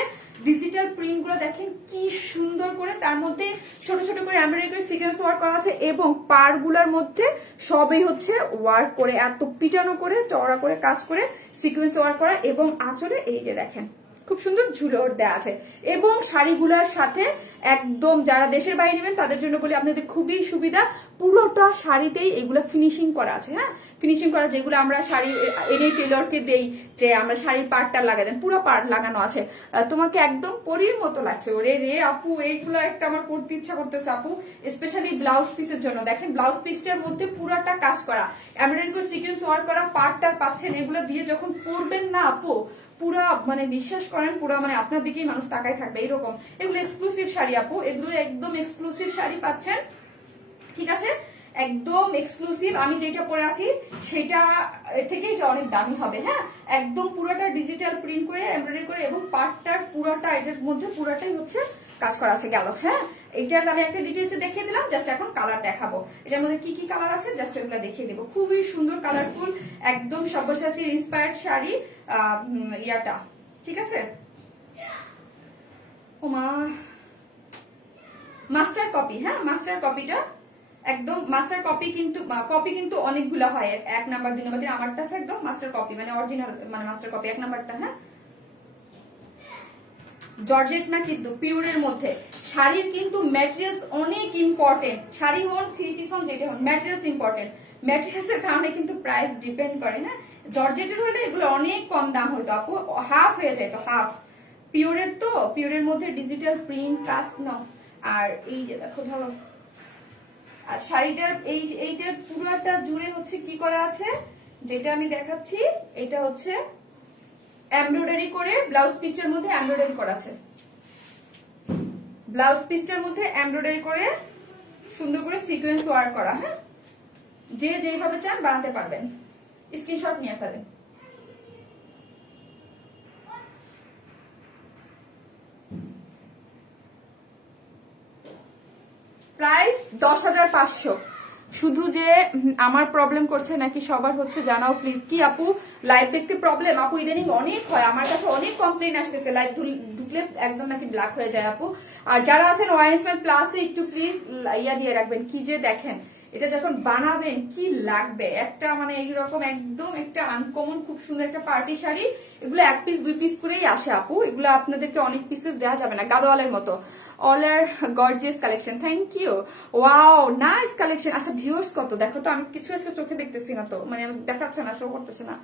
ডিজিটাল প্রিন্ট গুলো দেখেন কি সুন্দর করে তার মধ্যে ছোট ছোট করে এমব্রয়ডারি করে সিকোয়েন্স ওয়ার্ক করা আছে এবং পার গুলার মধ্যে সবই হচ্ছে ওয়ার্ক করে এত পিটানো করে চওড়া করে কাজ করে সিকোয়েন্স ওয়ার্ক করা এবং আঁচলে এই যে দেখেন খুব সুন্দর ঝুলোর দেয়া আছে এবং শাড়িগুলোর সাথে একদম যারা দেশের বাইরে নেবেন তাদের জন্য বলি আপনাদের খুবই সুবিধা পুরোটা শাড়িতেই এগুলো ফিনিশিং করা আছে হ্যাঁ ফিনিশিং করা যেগুলো আমরা শাড়ি এনে টেলরকে দেই যে আমরা শাড়ির পার্টটা লাগাই দেন পুরো পার্ট লাগানো আছে তোমাকে একদম পরীর মতো লাগছে ওরে রে আপু এইগুলো একটা আমার পরতে ইচ্ছা করতেছে আপু স্পেশালি ব্লাউজ পিসের জন্য দেখেন ব্লাউজ পিসটার মধ্যে পুরোটা কাজ করা এমব্রয়ডারি করে সিকোয়েন্স ওয়ার্ক করা পার্টটা পাচ্ছেন এগুলো দিয়ে যখন পরবেন না আপু পুরা মানে বিশ্বাস করেন পুরা মানে আপনার দিকেই মানুষ তাকায় থাকবে এরকম এগুলো এক্সক্লুসিভ শাড়ি আপু এগুলো একদম এক্সক্লুসিভ শাড়ি পাচ্ছেন ঠিক আছে একদম এক্সক্লুসিভ। আমি যেটা পরে আছি সেটা থেকে এটা অনেক দামি হবে। হ্যাঁ, একদম পুরোটা ডিজিটাল প্রিন্ট করে এমব্রয়ডারি করে এবং পার্টটার পুরোটা এটার মধ্যে পুরোটাই হচ্ছে কাজ করা আছে গেল। হ্যাঁ, এইটার আমি একটা ডিটেলসে দেখিয়ে দিলাম, জাস্ট এখন কালার দেখাবো। এটার মধ্যে কি কি কালার আছে জাস্ট এগুলো দেখিয়ে দেবো। খুবই সুন্দর কালারফুল, একদম সব্যসাচী ইন্সপায়ার্ড শাড়ি। ইয়াটা ঠিক আছে, ওমা মাস্টার কপি। হ্যাঁ, মাস্টার কপিটা একদম মাস্টার কপি, কিন্তু অনেকগুলো হয়, 1 নাম্বার 2 নাম্বার। আমারটা আছে একদম মাস্টার কপি, মানে অরিজিনাল, মানে মাস্টার কপি 1 নাম্বারটা। হ্যাঁ, জর্জেট না কিন্তু পিওরের মধ্যে। শাড়ির কিন্তু ম্যাটেরিয়ালস অনেক ইম্পর্টেন্ট, শাড়ি হন 3 পিস হন যেটা হন, ম্যাটেরিয়ালস ইম্পর্টেন্ট। ম্যাটেরিয়ালসের কারণে কিন্তু প্রাইস ডিপেন্ড করে। হ্যাঁ, জর্জেটের হলে এগুলো অনেক কম দাম হতো আপু, হাফ হয়ে যায় তো হাফ। পিওরের তো পিওরের মধ্যে ডিজিটাল প্রিন্ট কাস্ট নাও। আর এই যে দেখো ধরো, আর শাড়িটার এইটার পুরোটা জুড়ে হচ্ছে কি করা আছে যেটা আমি দেখাচ্ছি, এটা হচ্ছে এমব্রয়ডারি করে ব্লাউজ পিসটার মধ্যে এমব্রয়ডারি করা আছে। ব্লাউজ পিসটার মধ্যে এমব্রয়ডারি করে সুন্দর করে সিকোয়েন্স ওয়ার্ক করা। হ্যাঁ, যে যেভাবে চান বানাতে পারবেন, স্ক্রিনশট নিয়ে ফেলেন। প্রাইস 10,500। শুধু যে আমার প্রবলেম করছে নাকি সবার হচ্ছে জানাও প্লিজ। কি আপু লাইভ দেখতে প্রবলেম? আপু ইদানিং অনেক হয়, আমার কাছে অনেক কমপ্লেন আসতেছে লাইভ ঢুকলে একদম নাকি ব্ল্যাক হয়ে যায় আপু। আর যারা আছেন ওয়াইএসএম প্লাসে একটু প্লিজ ইয়া দিয়ে রাখবেন। কি যে দেখেন এটা যখন বানাবেন কি লাগবে, একটা মানে এইরকম একদম একটা আনকমন খুব সুন্দর একটা পার্টি শাড়ি। এগুলো 1 পিস 2 পিস করেই আসে আপু, এগুলো আপনাদেরকে অনেক পিসেস দেওয়া যাবে না, গাদোয়ালের মতো। All are gorgeous collection, thank you. Wow nice collection. আচ্ছা ভিউয়ার্স কত দেখো তো, আমি কিছু আজকে চোখে দেখতেছি না তো, মানে আমি দেখাচ্ছে না, শো করতেছে না।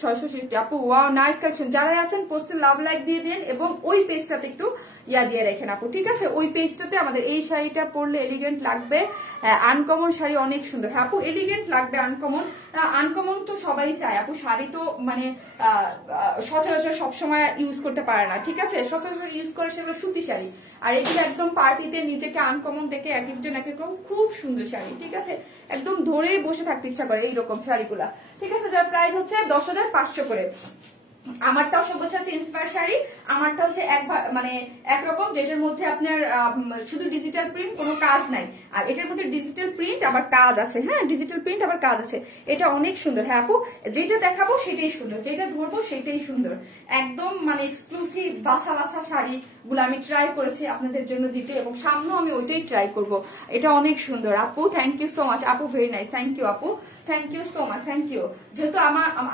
660 আপু, ওয়াও নাইস কালেকশন। যারা আছেন পোস্টে লাভ লাইক দিয়ে দেন এবং ওই পেজটাতে একটু ইয়া দিয়ে রাখেন আপু, ঠিক আছে? ওই পেজটাতে আমাদের এই শাড়িটা পরলে এলিগেন্ট লাগবে, আনকমন শাড়ি অনেক সুন্দর। হ্যাঁ আপু এলিগেন্ট লাগবে, আনকমন। আনকমন তো সবাই চায় আপু, শাড়ি তো মানে সচরাচর সবসময় ইউজ করতে পারে না, ঠিক আছে? সচরাচর ইউজ করে সেগুলো সুতি শাড়ি, আর এগুলো একদম পার্টিতে নিজেকে আনকমন দেখে এক একজন এক এক রকম খুব সুন্দর শাড়ি, ঠিক আছে? একদম ধরেই বসে থাকতে ইচ্ছা করে এইরকম শাড়িগুলা, ঠিক আছে? যার প্রাইস হচ্ছে 10,500 করে। আমারটাও সব্যসাচী ইন্সপায়ার শাড়ি, আমারটা হচ্ছে মানে একরকম, যেটার মধ্যে আপনার শুধু ডিজিটাল প্রিন্ট, কোনো কাজ নাই। আর এটার মধ্যে ডিজিটাল প্রিন্ট আবার কাজ আছে। হ্যাঁ, ডিজিটাল প্রিন্ট আবার কাজ আছে। এটা অনেক সুন্দর। হ্যাঁ আপু যেটা দেখাবো সেটাই সুন্দর, যেটা ধরবো সেটাই সুন্দর। একদম মানে এক্সক্লুসিভ বাছা বাছা শাড়ি গুলো আমি ট্রাই করেছি আপনাদের জন্য দিতে, এবং সামনেও আমি ওইটাই ট্রাই করব। এটা অনেক সুন্দর আপু, থ্যাংক ইউ সো মাচ আপু, ভেরি নাইস, থ্যাংক ইউ আপু, thank you so much, thank you. যেহেতু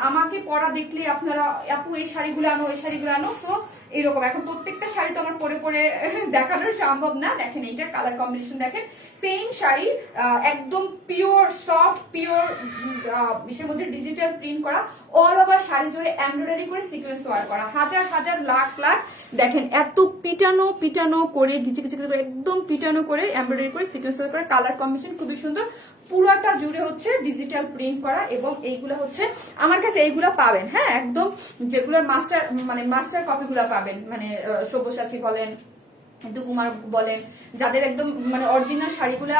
আমাকে পরা দেখলে আপনারা আপু এই শাড়িগুলো আনো, ওই শাড়িগুলো আনো, তো এরকম এখন প্রত্যেকটা শাড়ি তো আমার পরে পরে দেখানো সম্ভব না। দেখেন এইটার কালার কম্বিনেশন দেখেন, সেম শাড়ি একদম পিওর সফট পিওর বিষয়ের মধ্যে ডিজিটাল প্রিন্ট করা, অল ওভার শাড়ি জুড়ে এমব্রয়ডারি করে সিকোয়েন্স ওয়ার্ক করা, হাজার হাজার লাখ লাখ দেখেন এত পিটানো পিটানো করে ঘিচে ঘিচে করে একদম পিটানো করে এমব্রয়ডারি করে সিকোয়েন্স ওয়ার্ক করা, কালার কম্বিনেশন খুবই সুন্দর। পুরাটা জুড়ে হচ্ছে ডিজিটাল প্রিন্ট করা, এবং এইগুলা হচ্ছে আমার কাছে এইগুলা পাবেন। হ্যাঁ একদম যেগুলোর মাস্টার কপি গুলা পাবেন, মানে সব্যসাচী বলেন, দুকুমার বলেন, যাদের একদম মানে অরিজিনাল শাড়িগুলা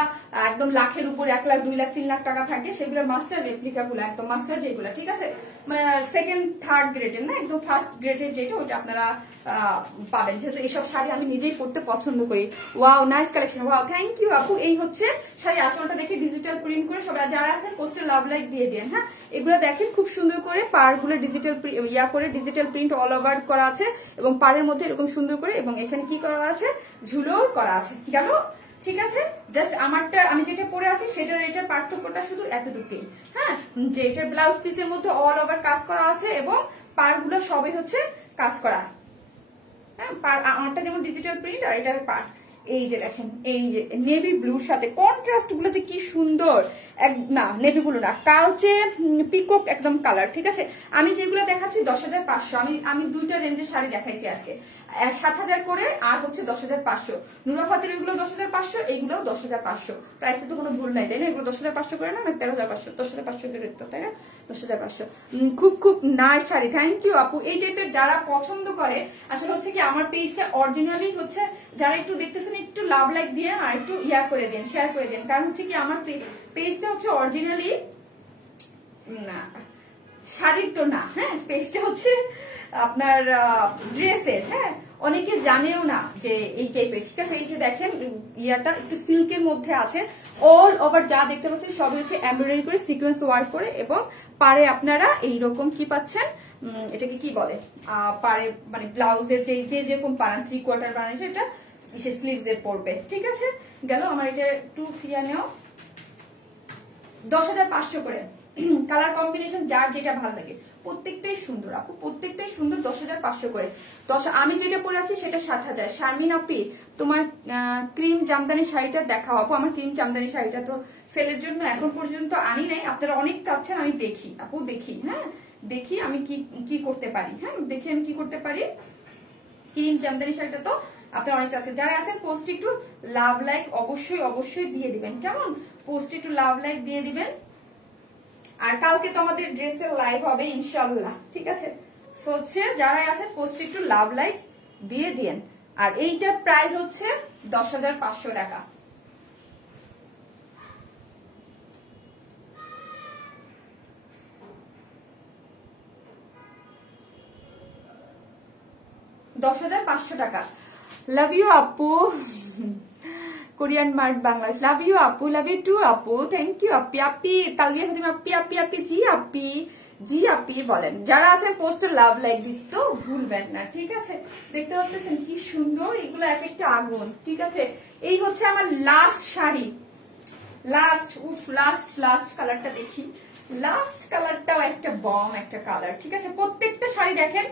একদম লাখের উপরে, 1 লাখ 2 লাখ 3 লাখ টাকা থাকে, সেগুলোর মাস্টার রেপ্লিকা গুলা, একদম মাস্টার যেগুলা, ঠিক আছে? মানে সেকেন্ড থার্ড গ্রেডের না, একদম ফার্স্ট গ্রেডের যেটা, ওইটা আপনারা পাবেন। যেহেতু এইসব শাড়ি আমি নিজেই পরতে পছন্দ করি। Wow nice collection, wow thank you আপু। এই হচ্ছে শাড়ি, আঁচলটা দেখে ডিজিটাল প্রিন্ট করে সবাই যারা আছেন পোস্টে লাভ লাইক দিয়ে দেন। হ্যাঁ এগুলো দেখেন খুব সুন্দর করে পাড়গুলো ডিজিটাল ইয়া করে ডিজিটাল প্রিন্ট অল ওভার করা আছে, এবং পাড়ের মধ্যে এরকম সুন্দর করে, এবং এখানে কি করা আছে, ঝুলো করা আছে, গেল, ঠিক আছে? জাস্ট আমারটা আমি যেটা পরে আছি সেটার এটার পার্থক্যটা শুধু এতটুকুই। হ্যাঁ, যে এটার ব্লাউজ পিসের মধ্যে অল ওভার কাজ করা আছে এবং পাড়গুলো সবই হচ্ছে কাজ করা। হ্যাঁ, আমারটা যেমন ডিজিটাল প্রিন্ট, আর এটার পাড় এই যে দেখেন, এই যে নেভি ব্লুর সাথে কন্ট্রাস্ট গুলো যে কি সুন্দর, না নেভি ব্লু না, কালচে পিকক একদম কালার, ঠিক আছে? আমি যেগুলো দেখাচ্ছি 10,500, আমি 2টা রেঞ্জের শাড়ি দেখাইছি আজকে। 7,000 করে, আর হচ্ছে 10,500। নুরাফাতের এগুলো 10,500, এইগুলো 10,500। প্রাইসে তো কোনো ভুল নাই, তাই না? এগুলো 10,500 করে না, 13,500, 10,500 করে তো, তাই না? 10,500। খুব খুব নাইস শাড়ি, থ্যাংক ইউ আপু। এই টাইপের যারা পছন্দ করে, আসলে হচ্ছে কি আমার পেজটা অরিজিনালি হচ্ছে যারা একটু দেখতেছেন একটু লাভ লাইক দিয়ে আর একটু ইয়া করে দেন, শেয়ার করে দেন, কারণ হচ্ছে কি আমার পেজটা হচ্ছে অরিজিনালি না শাড়ির তো না, হ্যাঁ, পেজটা হচ্ছে আপনার ড্রেসের। হ্যাঁ, অনেকে জানেও না যে এই টাইপের, ঠিক আছে? এই যে দেখেন ইয়াটা একটু সিল্কের মধ্যে আছে, অল ওভার যা দেখতে পাচ্ছেন সবই হচ্ছে এমব্রয়ডারি করে সিকোয়েন্স ওয়ার্ক করে, এবং পারে আপনারা এইরকম কি পাচ্ছেন, এটাকে কি বলে, পারে মানে ব্লাউজের যে যেরকম বানান 3/4 বানাইছে এটা স্লিভস এর পড়বে, ঠিক আছে? গেল আমার এটা একটু ফিয়া নেও। 10,500 করে, কালার কম্বিনেশন যার যেটা ভালো লাগে, প্রত্যেকটাই সুন্দর আপু, প্রত্যেকটাই সুন্দর। 10,500 করে। আমি যেটা পরে আছি সেটা 7,000। শারমিন আপি তোমার ক্রিম জামদানি শাড়িটা দেখাও আপু। আমার ক্রিম জামদানি শাড়িটা তো সেলের জন্য এখন পর্যন্ত আনি নাই, আপনারা অনেক চাচ্ছেন, আমি দেখি আপু, দেখি, হ্যাঁ দেখি আমি কি করতে পারি, হ্যাঁ দেখি আমি কি করতে পারি। ক্রিম জামদানি শাড়িটা তো আপনারা অনেক চাচ্ছেন, যারা আছেন পোস্ট একটু লাভ লাইক অবশ্যই অবশ্যই দিয়ে দিবেন, কেমন? পোস্ট একটু লাভ লাইক দিয়ে দিবেন। আর কালকে তো আমাদের ড্রেসের লাইভ হবে ইনশাআল্লাহ, ঠিক আছে? সো হচ্ছে যারা আছেন পোস্ট একটু লাভ লাইক দিয়ে দেন। আর এইটার প্রাইস হচ্ছে 10,500 টাকা। টাকা। লাভ ইউ আপু, Korean mart Bangladesh. Love you আপু, লাভ ইউ টু আপু, থ্যাংক ইউ আপি। আপি তালবিয়া ফাতিমা আপি, আপি আপি জি আপি, জি আপি বলেন। যারা আছেন পোস্টে লাভ লাইক দিতে ভুলবেন না, ঠিক আছে? দেখতে পাচ্ছেন কি সুন্দর, এগুলো এক একটা আগুন, ঠিক আছে? এই হচ্ছে আমার লাস্ট শাড়ি, লাস্ট কালারটা দেখি। লাস্ট কালারটাও একটা বম একটা কালার, ঠিক আছে? প্রত্যেকটা শাড়ি দেখেন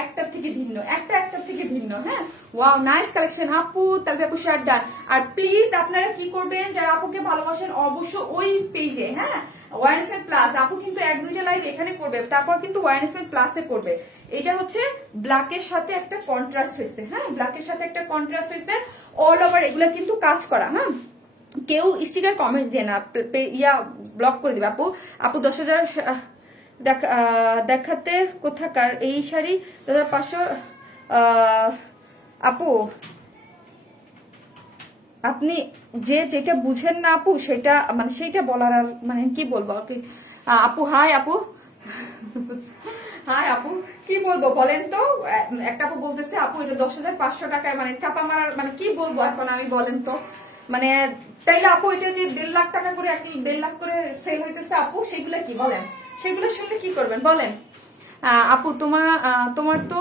একটার থেকে ভিন্ন, একটার থেকে ভিন্ন। হ্যাঁ, ওয়াও নাইস কালেকশন আপু। তাহলে আপু শার্ট ডান। আর প্লিজ আপনারা কি করবেন, যারা আপুকে ভালোবাসেন অবশ্যই ওই পেজে, হ্যাঁ, ওয়ারনেসমেন্ট প্লাস, আপু কিন্তু 1-2টা লাইভ এখানে করবে, তারপর কিন্তু ওয়ারনেসমেন্ট প্লাসে করবে। এটা হচ্ছে ব্ল্যাকের সাথে একটা কন্ট্রাস্ট হয়েছে, হ্যাঁ, ব্ল্যাকের সাথে একটা কন্ট্রাস্ট হয়েছে, অল ওভার এগুলো কিন্তু কাজ করা। হ্যাঁ, কেউ স্টিকার কমেন্টস দিয়ে না, ইয়া ব্লক করে দিবে আপু। আপু 10,000 দেখাতে কোথাকার এই শাড়ি 2,500। আপু আপনি যেটা বুঝেন না আপু, সেটা মানে সেইটা বলার আর মানে কি বলবো আপু। হাই আপু, হাই আপু, কি বলবো বলেন তো? একটা আপু বলতেছে আপু এটা 10,500 টাকায়, মানে চাপা মারার, মানে কি বলবো এখন আমি, বলেন তো? মানে তাইলে আপু এটা যে 1.5 লাখ টাকা করে, 1.5 লাখ করে সেল হইতেছে আপু, সেগুলো কি বলেন? সেগুলো শুনলে কি করবেন বলেন? আপু তোমার তো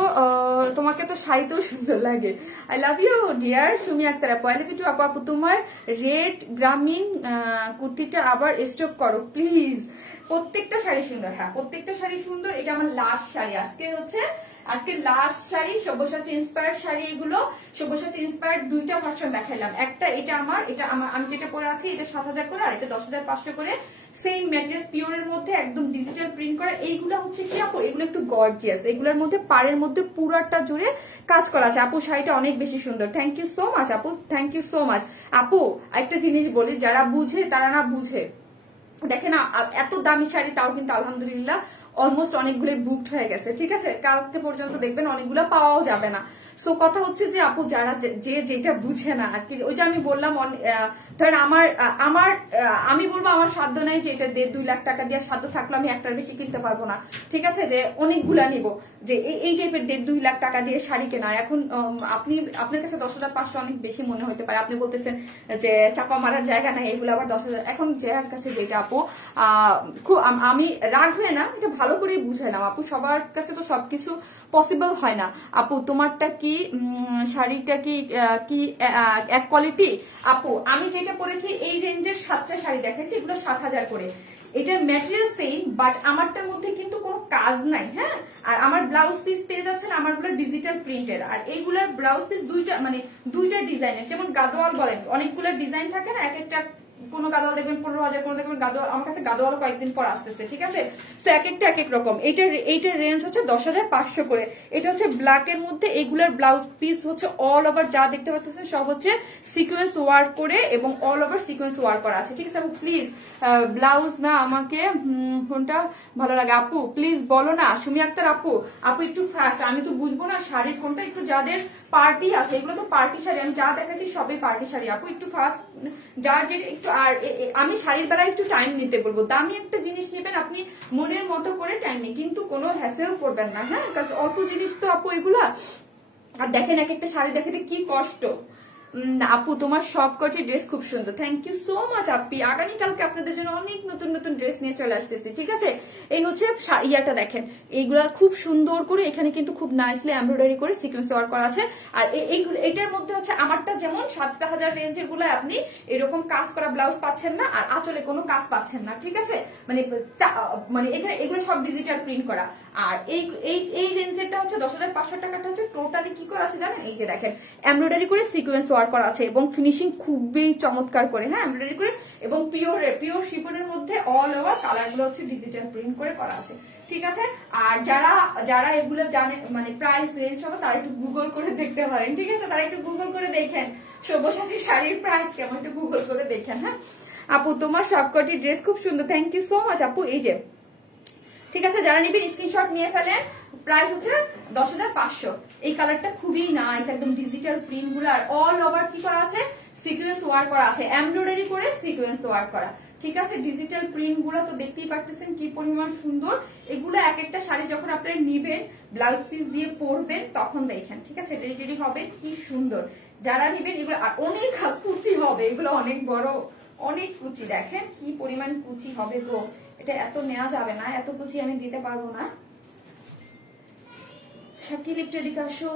তোমাকে তো শাড়িতেও সুন্দর লাগে। I love you dear Sumi Akter আপু। আই লাভ ইউ টু আপু। আপু তোমার রেড গ্রামীণ কুর্তিটা আবার স্টক করো প্লিজ। প্রত্যেকটা শাড়ি সুন্দর, হ্যাঁ প্রত্যেকটা শাড়ি সুন্দর। এটা আমার লাস্ট শাড়ি, আজকে লাস্ট শাড়ি, সব্যসাচী ইন্সপায়ার্ড শাড়ি এগুলো। সব্যসাচী ইন্সপায়ার্ড 2টা ভার্সন দেখাইলাম, একটা এটা আমার আমি যেটা পরে আছি এটা 7,000 করে, আর এটা 10,500 করে। সেম ম্যাটেরিয়াল পিওরের মধ্যে একদম ডিজিটাল প্রিন্ট করা। এইগুলো হচ্ছে কি আপু, এগুলো একটু গর্জিয়াস, এগুলোর মধ্যে পাড়ের মধ্যে পুরাটা জুড়ে কাজ করা আছে। আপু শাড়িটা অনেক বেশি সুন্দর, থ্যাংক ইউ সো মাচ আপু, থ্যাংক ইউ সো মাচ আপু। একটা জিনিস বলি, যারা বুঝে তারা না বুঝে, দেখেন এত দামি শাড়ি, তাও কিন্তু আলহামদুলিল্লাহ অলমোস্ট অনেকগুলো বুকড হয়ে গেছে, ঠিক আছে? কালকে পর্যন্ত দেখবেন অনেকগুলো পাওয়াও যাবে না। সো কথা হচ্ছে যে আপু যারা যেটা বুঝে না আর কি, ওই যে আমি বললাম, ধরেন আমি বলবো আমার সাধ্য নাই যে এটা 1.5-2 লাখ টাকা দিয়ে, সাধ্য থাকলে আমি একটার বেশি কিনতে পারবো না, ঠিক আছে? যে অনেকগুলা নিব, যে এই টাইপের 1.5-2 লাখ টাকা দিয়ে শাড়ি কেনা। এখন আপনার কাছে 10,500 অনেক বেশি মনে হতে পারে, আপনি বলতেছেন যে চাপা মারার জায়গা নাই, এগুলো আবার 10,000। এখন যার কাছে যেটা আপু, খুব আমি রাগ হয়ে না, এটা ভালো করেই বুঝে নাও আপু, সবার কাছে তো সবকিছু পসিবল হয় না আপু। তোমারটা কি শাড়িটা কি এক কোয়ালিটি? আপু আমি যেটা পরেছি এই রেঞ্জের 7টা শাড়ি দেখেছি, এগুলো 7,000 করে। এটার ম্যাটেরিয়াল সেম, বাট আমারটার মধ্যে কিন্তু কোনো কাজ নাই, হ্যাঁ। আর আমার ব্লাউজ পিস পেয়ে যাচ্ছেন আমারগুলো ডিজিটাল প্রিন্টের, আর এইগুলার ব্লাউজ পিস দুইটা ডিজাইনের, যেমন গাদোয়াল বলেন, অনেকগুলো ডিজাইন থাকে না, এক একটা কোনো গাদোয়াল দেখবেন 15,000, কোনো দেখবেন গাদোয়াল, আমার কাছে গাদোয়াল কয়েকদিন পর আসতেছে, ঠিক আছে। তো এক একটা এক এক রকম। এইটার রেঞ্জ হচ্ছে 10,500 করে। এটা হচ্ছে ব্ল্যাক এর মধ্যে। এগুলার ব্লাউজ পিস হচ্ছে অল ওভার যা দেখতে পাচ্ছেন সব হচ্ছে সিকোয়েন্স ওয়ার্ক করে এবং অল ওভার সিকোয়েন্স ওয়ার্ক করা আছে, ঠিক আছে। আপু প্লিজ ব্লাউজ না আমাকে কোনটা ভালো লাগে আপু প্লিজ বলো না। সুমি আক্তার আপু একটু ফাস্ট, আমি তো বুঝবো না শাড়ির কোনটা। একটু যাদের পার্টি আছে, এগুলো তো পার্টি শাড়ি, আমি যা দেখাচ্ছি সবই পার্টি শাড়ি। আপু একটু ফাস্ট, যার যে একটু। আর আমি শাড়ির বেলায় একটু টাইম নিতে বলবো। দামি একটা জিনিস নেবেন আপনি মনের মতো করে টাইম নিয়ে, কিন্তু কোনো হ্যাসেল করবেন না, হ্যাঁ, অল্প জিনিস তো আপু এগুলা। আর দেখেন এক একটা শাড়ি দেখে কি কষ্ট। আপু তোমার সবকটি ড্রেস খুব সুন্দর, থ্যাংক ইউ সো মাচ আপি। আগামীকালকে আপনাদের জন্য অনেক নতুন নতুন ড্রেস নিয়ে চলে আসতেছি, ঠিক আছে। এই হচ্ছে ইয়াটা দেখেন, এইগুলা খুব সুন্দর করে এখানে কিন্তু খুব নাইসলি এমব্রয়ডারি করে সিকোয়েন্স ওয়ার্ক করা আছে। আর এটার মধ্যে হচ্ছে আমারটা যেমন 7,000 রেঞ্জের গুলো আপনি এরকম কাজ করা ব্লাউজ পাচ্ছেন না, আর আঁচলে কোনো কাজ পাচ্ছেন না, ঠিক আছে। মানে এখানে এগুলো সব ডিজিটাল প্রিন্ট করা। আর এই রেঞ্জেরটা হচ্ছে 10,500 টাকাটা হচ্ছে টোটালি কি করা আছে জানেন, এই যে দেখেন এমব্রয়ডারি করে সিকোয়েন্স ওয়ার্ক করা আছে এবং ফিনিশিং খুবই চমৎকার করে, হ্যাঁ, এমব্রয়ডারি করে এবং পিওর শিফনের মধ্যে অল ওভার কালার গুলো হচ্ছে ডিজিটাল প্রিন্ট করে করা আছে, ঠিক আছে। আর যারা এগুলো জানে মানে প্রাইস রেঞ্জ হবে তারা একটু গুগল করে দেখতে পারেন, ঠিক আছে। তারা একটু গুগল করে দেখেন সব্যসাচী শাড়ির প্রাইস কেমন, একটু গুগল করে দেখেন, হ্যাঁ। আপু তোমার সবকটি ড্রেস খুব সুন্দর, থ্যাংক ইউ সো মাচ আপু। এই যে ঠিক আছে, যারা নিবেন স্ক্রিনশট নিয়ে ফেলেন। প্রাইস হচ্ছে 10,500। এই কালারটা খুবই নাইস, একদম ডিজিটাল প্রিন্ট গুলো আর অল ওভার কি করা আছে সিকোয়েন্স ওয়ার্ক করা আছে, এমব্রয়ডারি করে সিকোয়েন্স ওয়ার্ক করা, ঠিক আছে। ডিজিটাল প্রিন্ট গুলো তো দেখতেই পারতেছেন কি পরিমাণ সুন্দর। এগুলো এক একটা শাড়ি যখন আপনারা নিবেন ব্লাউজ পিস দিয়ে পরবেন তখন দেখেন, ঠিক আছে, রেডি হবে কি সুন্দর। যারা নিবেন এগুলো অনেক কুচি হবে, এগুলো অনেক বড় অনেক কুচি, দেখেন কি পরিমাণ কুচি হবে গো। এটা এত নেওয়া যাবে না, এত কুচি আমি দিতে পারবো না। শাকিল একটু এদিকে আসো,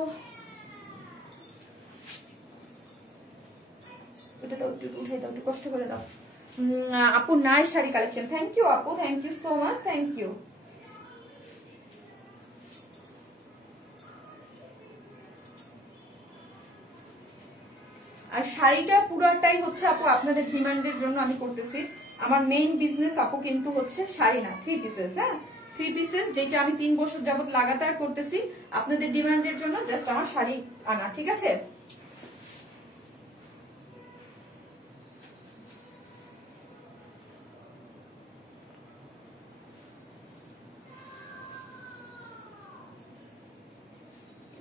ওটা তো একটু উঠে দাও, একটু কষ্ট করে দাও। আপু nice sari collection, thank you আপু, thank you so much, thank you. আর শাড়িটা পুরোটাই হচ্ছে আপু আপনাদের ডিমান্ডের জন্য আমি করতেছি। আমার মেইন বিজনেস আপু কিন্তু হচ্ছে শাড়ি না, 3 পিসেস, হ্যাঁ 3 পিসেস, যেটা আমি 3 বছর যাবত লাগাতার করতেছি আপনাদের ডিমান্ডের জন্য, জাস্ট আমার শাড়ি আনা, ঠিক আছে।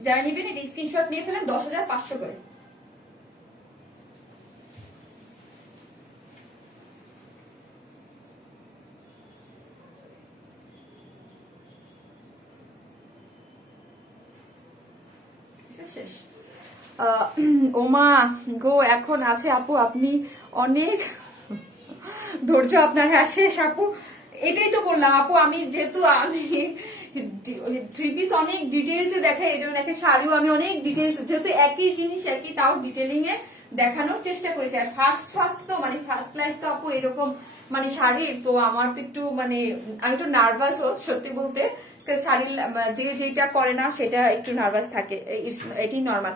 যারা নিবেন এটা স্ক্রিনশট নিয়ে ফেলেন 10,500 করে। ওমা গো এখন আছে আপু, আপনি অনেক ধৈর্য আপনার, হ্যাঁ শেষ আপু। এটাই তো বললাম আপু, আমি যেহেতু আমি 3 পিস অনেক ডিটেইলস এ দেখাই, এই জন্য দেখে শাড়িও আমি অনেক ডিটেইলস, যেহেতু একই জিনিস একই তাও ডিটেইলিং এ দেখানোর চেষ্টা করেছি। আর ফার্স্ট তো মানে ফার্স্ট ক্লাস তো আপু এরকম মানে শাড়ির তো আমার তো একটু মানে আমি একটু নার্ভাসও সত্যি বলতে। শাড়ির যেটা করে না সেটা একটু নার্ভাস থাকে, এটি নর্মাল।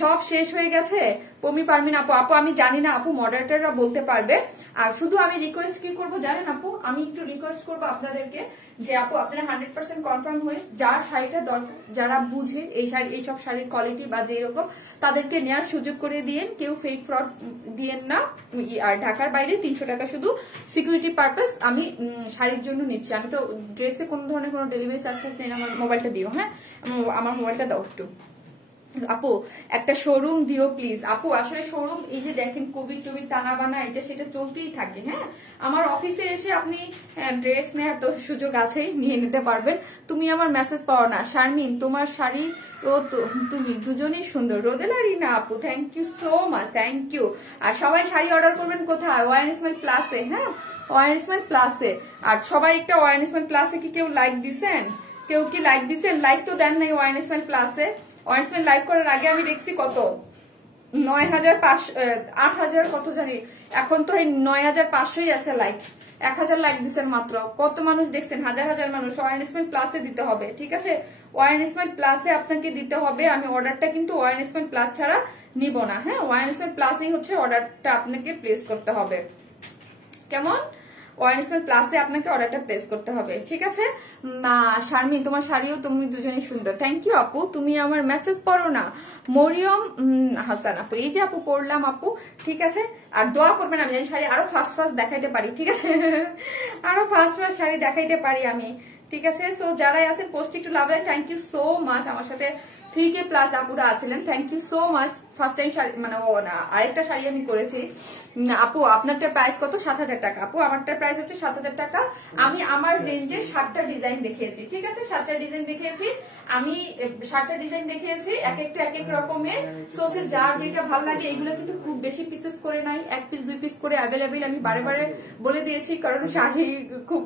সব শেষ হয়ে গেছে পমি পারমিন আপু, আমি জানি না আপু, মডারেটররা বলতে পারবে। আর শুধু আমি রিকোয়েস্ট কি করবো জানেন আপু, আমি একটু রিকোয়েস্ট করবো আপনাদেরকে যে আপু আপনারা 100% কনফার্ম হয়ে যার শাড়িটা দরকার, যারা বুঝে এইসব শাড়ির কোয়ালিটি বা যে এরকম, তাদেরকে নেওয়ার সুযোগ করে দিয়েন। কেউ ফেক ফ্রড দিয়েন না। আর ঢাকার বাইরে 300 টাকা শুধু সিকিউরিটি পারপাস আমি শাড়ির জন্য নিচ্ছি। আমি তো ড্রেসে কোনো ধরনের কোনো ডেলিভারি চার্জ টার্জ নেই। আমার মোবাইলটা দিও, হ্যাঁ আমার মোবাইলটা দাও একটু আপু, একটা শোরুম দিও প্লিজ আপু। আসলে শোরুম এই যে দেখেন কোভিড টোভিড টানা বানা এটা সেটা চলতেই থাকে, হ্যাঁ। আমার অফিসে এসে আপনি ড্রেস নেওয়ার তো সুযোগ আছেই, নিয়ে নিতে পারবেন। তুমি আমার মেসেজ পাও না শারমিন, তোমার শাড়ি ও তুমি দুজনেই সুন্দর। রোদেলারি না আপু, thank you so much, thank you. আর সবাই শাড়ি অর্ডার করবেন কোথায়? ওয়ারনেসমেন্ট প্লাসে, হ্যাঁ ওয়ারনেসমেন্ট প্লাসে। আর সবাই একটা ওয়ারনেসমেন্ট প্লাসে কি কেউ লাইক দিছেন? কেউ কি লাইক দিছেন? লাইক তো দেন নাই ওয়ারনেসমেন্ট প্লাসে। ওয়ারনেসমেন্ট লাইক করার আগে আমি দেখছি কত 9,500 8,000 কত জানি, এখন তো এই 9,500ই আছে লাইক। 1,000 লাইক দিচ্ছেন মাত্র, কত মানুষ দেখছেন? হাজার হাজার মানুষ। ওয়ারনেসমেন্ট প্লাসে দিতে হবে, ঠিক আছে, ওয়ারনেসমেন্ট প্লাসে আপনাকে দিতে হবে। আমি অর্ডারটা কিন্তু ওয়ারনেসমেন্ট প্লাস ছাড়া নিব না, হ্যাঁ ওয়ারনেসমেন্ট প্লাসেই হচ্ছে অর্ডারটা আপনাকে প্লেস করতে হবে। কেমন? ওয়ারেন স্মাইল প্লাসে আপনাকে অর্ডারটা প্লেস করতে হবে, ঠিক আছে? শারমিন, তোমার শাড়িও তুমি দুজনেই সুন্দর। থ্যাংক ইউ আপু, তুমি আমার মেসেজ পড়ো না। মরিয়ম হাসান আপু, এই যে আপু পড়লাম আপু, ঠিক আছে? আর দোয়া করবেন, আমি জানি শাড়ি আরো ফাস্ট ফাস্ট দেখাইতে পারি, ঠিক আছে? আরো ফাস্ট ফাস্ট শাড়ি দেখাইতে পারি আমি, ঠিক আছে? সো যারাই আছেন পোস্ট একটু লাভ রাখ। থ্যাংক ইউ সো মাচ, আমার সাথে 3K প্লাস আপুরা আছিলেন, thank you so much. First time sari মানে ও না, আরেকটা শাড়ি আমি করেছি। আপু আপনারটার প্রাইস কত? 7,000 টাকা। আপু আমারটার প্রাইস হচ্ছে 7,000 টাকা। আমি আমার রেঞ্জে 7টা ডিজাইন দেখিয়েছি, ঠিক আছে? 7টা ডিজাইন দেখিয়েছি আমি, 7টা ডিজাইন দেখিয়েছি, এক একটা এক এক রকমের। সো হচ্ছে যার যেটা ভালো লাগে। এগুলো কিন্তু খুব বেশি পিসেস করে নাই, 1 পিস 2 পিস করে অ্যাভেলেবেল। আমি বারে বারে বলে দিয়েছি, কারণ শাড়ি খুব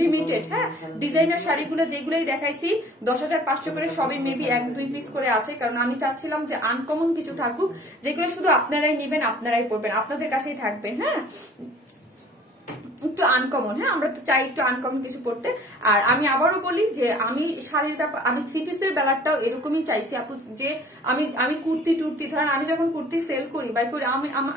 লিমিটেড। হ্যাঁ, ডিজাইনার শাড়িগুলো যেগুলোই দেখাইছি 10,500 করে, সবই মেবি 1-2 পিস করে আছে। কারণ আমি চাচ্ছিলাম যে আনকমন কিছু থাকুক, যেগুলো শুধু আপনারাই নেবেন, আপনারাই পড়বেন, আপনাদের কাছেই থাকবে। হ্যাঁ, একটু আনকমন। হ্যাঁ, আমরা তো চাই একটু আনকমন কিছু পড়তে। আর আমি আবারও বলি যে আমি শাড়ির ব্যাপার, আমি 3 পিসের বেলাটাও এরকমই চাইছি আপু, যে আমি কুর্তি টুর্তি, ধরেন আমি যখন কুর্তি সেল করি বাই করি,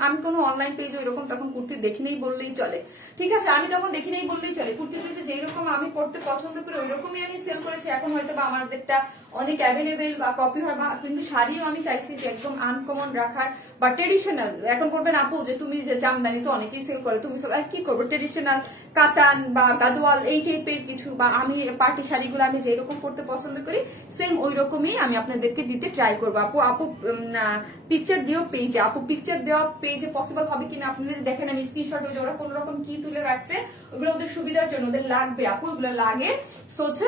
আমি কোনো অনলাইন পেজ এরকম তখন কুর্তি দেখি নেই বললেই চলে, ঠিক আছে? আমি তখন দেখি নেই বললেই চলে। কুর্তি টুর্তি যেরকম আমি পড়তে পছন্দ করি ওই রকমই আমি সেল করেছি। এখন হয়তো বা আমাদেরটা অনেক অ্যাভেলেবেল বা কপি হয়, বা কিন্তু শাড়িও আমি চাইছি যে একদম আনকমন রাখার বা ট্রেডিশনাল। এখন বলবেন আপু যে তুমি যে জামদানি তো অনেকেই সেল করে, তুমি সব আর কি করবো, ট্রেডিশনাল কাতান বা গাদোয়াল এই টাইপের কিছু, বা আমি পার্টি শাড়িগুলো আমি যেরকম পড়তে পছন্দ করি সেম ওই রকমই আমি আপনাদেরকে দিতে ট্রাই করবো। আপু পিকচার দিও পেজে, আপু পিকচার দেওয়া পেজে পসিবল হবে কিনা আপনাদের দেখেন। আমি স্ক্রিনশট হয়ে ওরা কোন রকম কি তুলে রাখছে, ওগুলো ওদের সুবিধার জন্য, ওদের লাগবে আপু, ওগুলো লাগে। সো হচ্ছে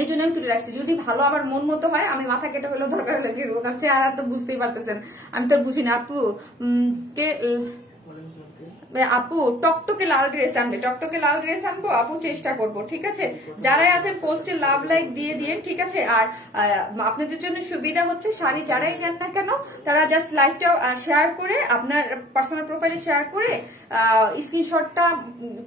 এই জন্য আমি তুলে রাখছি। যদি ভালো আমার মন মতো হয় আমি মাথা কেটে হলেও দরকার লাগে, কারণ চেহারা তো বুঝতেই পারতেছেন, আমি তো বুঝি না। আপু আপু টকটকে লাল ড্রেস আনবে, টকটকে লাল ড্রেস আনবো আপু, চেষ্টা করবো, ঠিক আছে? যারাই আছেন পোস্টে লাভ লাইক দিয়ে দিয়ে, ঠিক আছে? আর আপনাদের জন্য সুবিধা হচ্ছে শাড়ি যারাই নেন না কেন তারা জাস্ট লাইভটা শেয়ার করে, আপনার পার্সোনাল প্রোফাইলে শেয়ার করে স্ক্রিনশটটা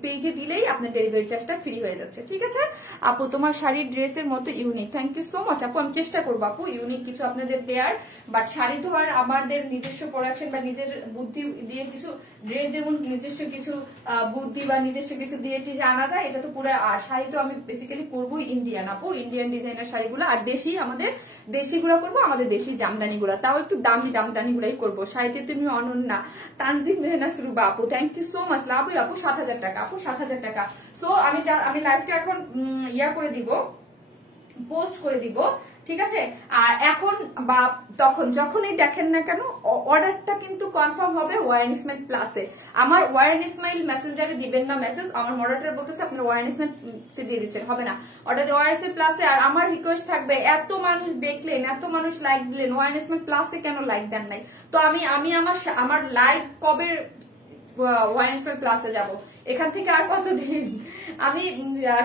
পেজে দিলেই আপনার ডেলিভারি চার্জটা ফ্রি হয়ে যাচ্ছে, ঠিক আছে? আপু তোমার শাড়ির ড্রেসের মতো unique, thank you so much আপু। আমি চেষ্টা করবো আপু ইউনিক কিছু আপনাদের দেয়ার, বাট শাড়ি তো আর আমাদের নিজস্ব প্রোডাকশন বা নিজের বুদ্ধি দিয়ে কিছু ড্রেস যেমন নিজস্ব কিছু বুদ্ধি বা নিজস্ব কিছু দিয়ে আনা যায়, এটা তো পুরো। আর শাড়ি তো আমি বেসিক্যালি করবো ইন্ডিয়ান আপু, ইন্ডিয়ান ডিজাইনার শাড়িগুলো, আর দেশি আমাদের দেশিগুলো করবো, আমাদের দেশি জামদানি গুলা, তাও একটু দামি জামদানি গুলাই করবো। শাড়িতে তুমি অনন্যা তানজিম রেহনাস রুবা আপু, থ্যাংক ইউ সো মাচ। লাভ আপু 7,000 টাকা, আপু 7,000 টাকা। সো আমি লাইভটা এখন ইয়া করে দিব, পোস্ট করে দিব, ঠিক আছে? আর এখন বা তখন যখনই দেখেন না কেন অর্ডারটা কিন্তু কনফার্ম হবে ওয়ারেন স্মাইল প্লাসে। আমার ওয়ারেন স্মাইল মেসেঞ্জারে দিবেন না মেসেজ, আমার মডারেটর বলতেছে আপনার ওয়ারেন স্মাইল দিয়ে দিচ্ছেন, হবে না, অর্ডার ওয়ারেন স্মাইল প্লাসে। আর আমার রিকোয়েস্ট থাকবে, এত মানুষ দেখলেন, এত মানুষ লাইক দিলেন, ওয়ারেন স্মাইল প্লাসে কেন লাইক দেন নাই? তো আমি আমার লাইভ কবে ওয়ারেন স্মাইল প্লাসে যাব? এখান থেকে আর কতদিন? আমি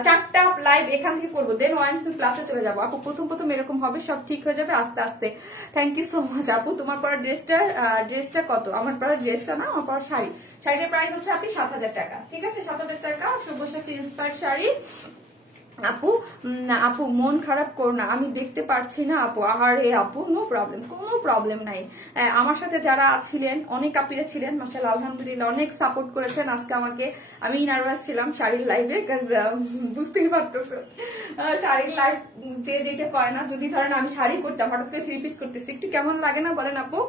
4টা লাইভ এখান থেকে করবো, দেন ওয়ারেন স্মাইল প্লাসে চলে যাবো আপু। প্রথম এরকম হবে, সব ঠিক হয়ে যাবে আস্তে আস্তে। থ্যাংক ইউ সো মাচ আপু। তোমার পরা ড্রেসটা কত? আমার পরা ড্রেসটা না, আমার পরা শাড়িটার প্রাইস হচ্ছে আপনি 7,000 টাকা, ঠিক আছে? 7,000 টাকা সব্যসাচী ইন্সপায়ার শাড়ি। আপু মন খারাপ করো না, আমি দেখতে পারছি না আপু। আরে আপু নো প্রবলেম, কোনো প্রবলেম নাই। আমার সাথে যারা ছিলেন অনেক আপিরা ছিলেন, মাশাআল্লাহ আলহামদুলিল্লাহ, অনেক সাপোর্ট করেছেন আজকে আমাকে। আমি নার্ভাস ছিলাম শাড়ির লাইভে, বুঝতেই পারতেছে শাড়ির লাইভ যে যেটা করে না, যদি ধরেন আমি শাড়ি করতাম হঠাৎ করে 3 পিস করতেছি, একটু কেমন লাগে না বলেন আপু?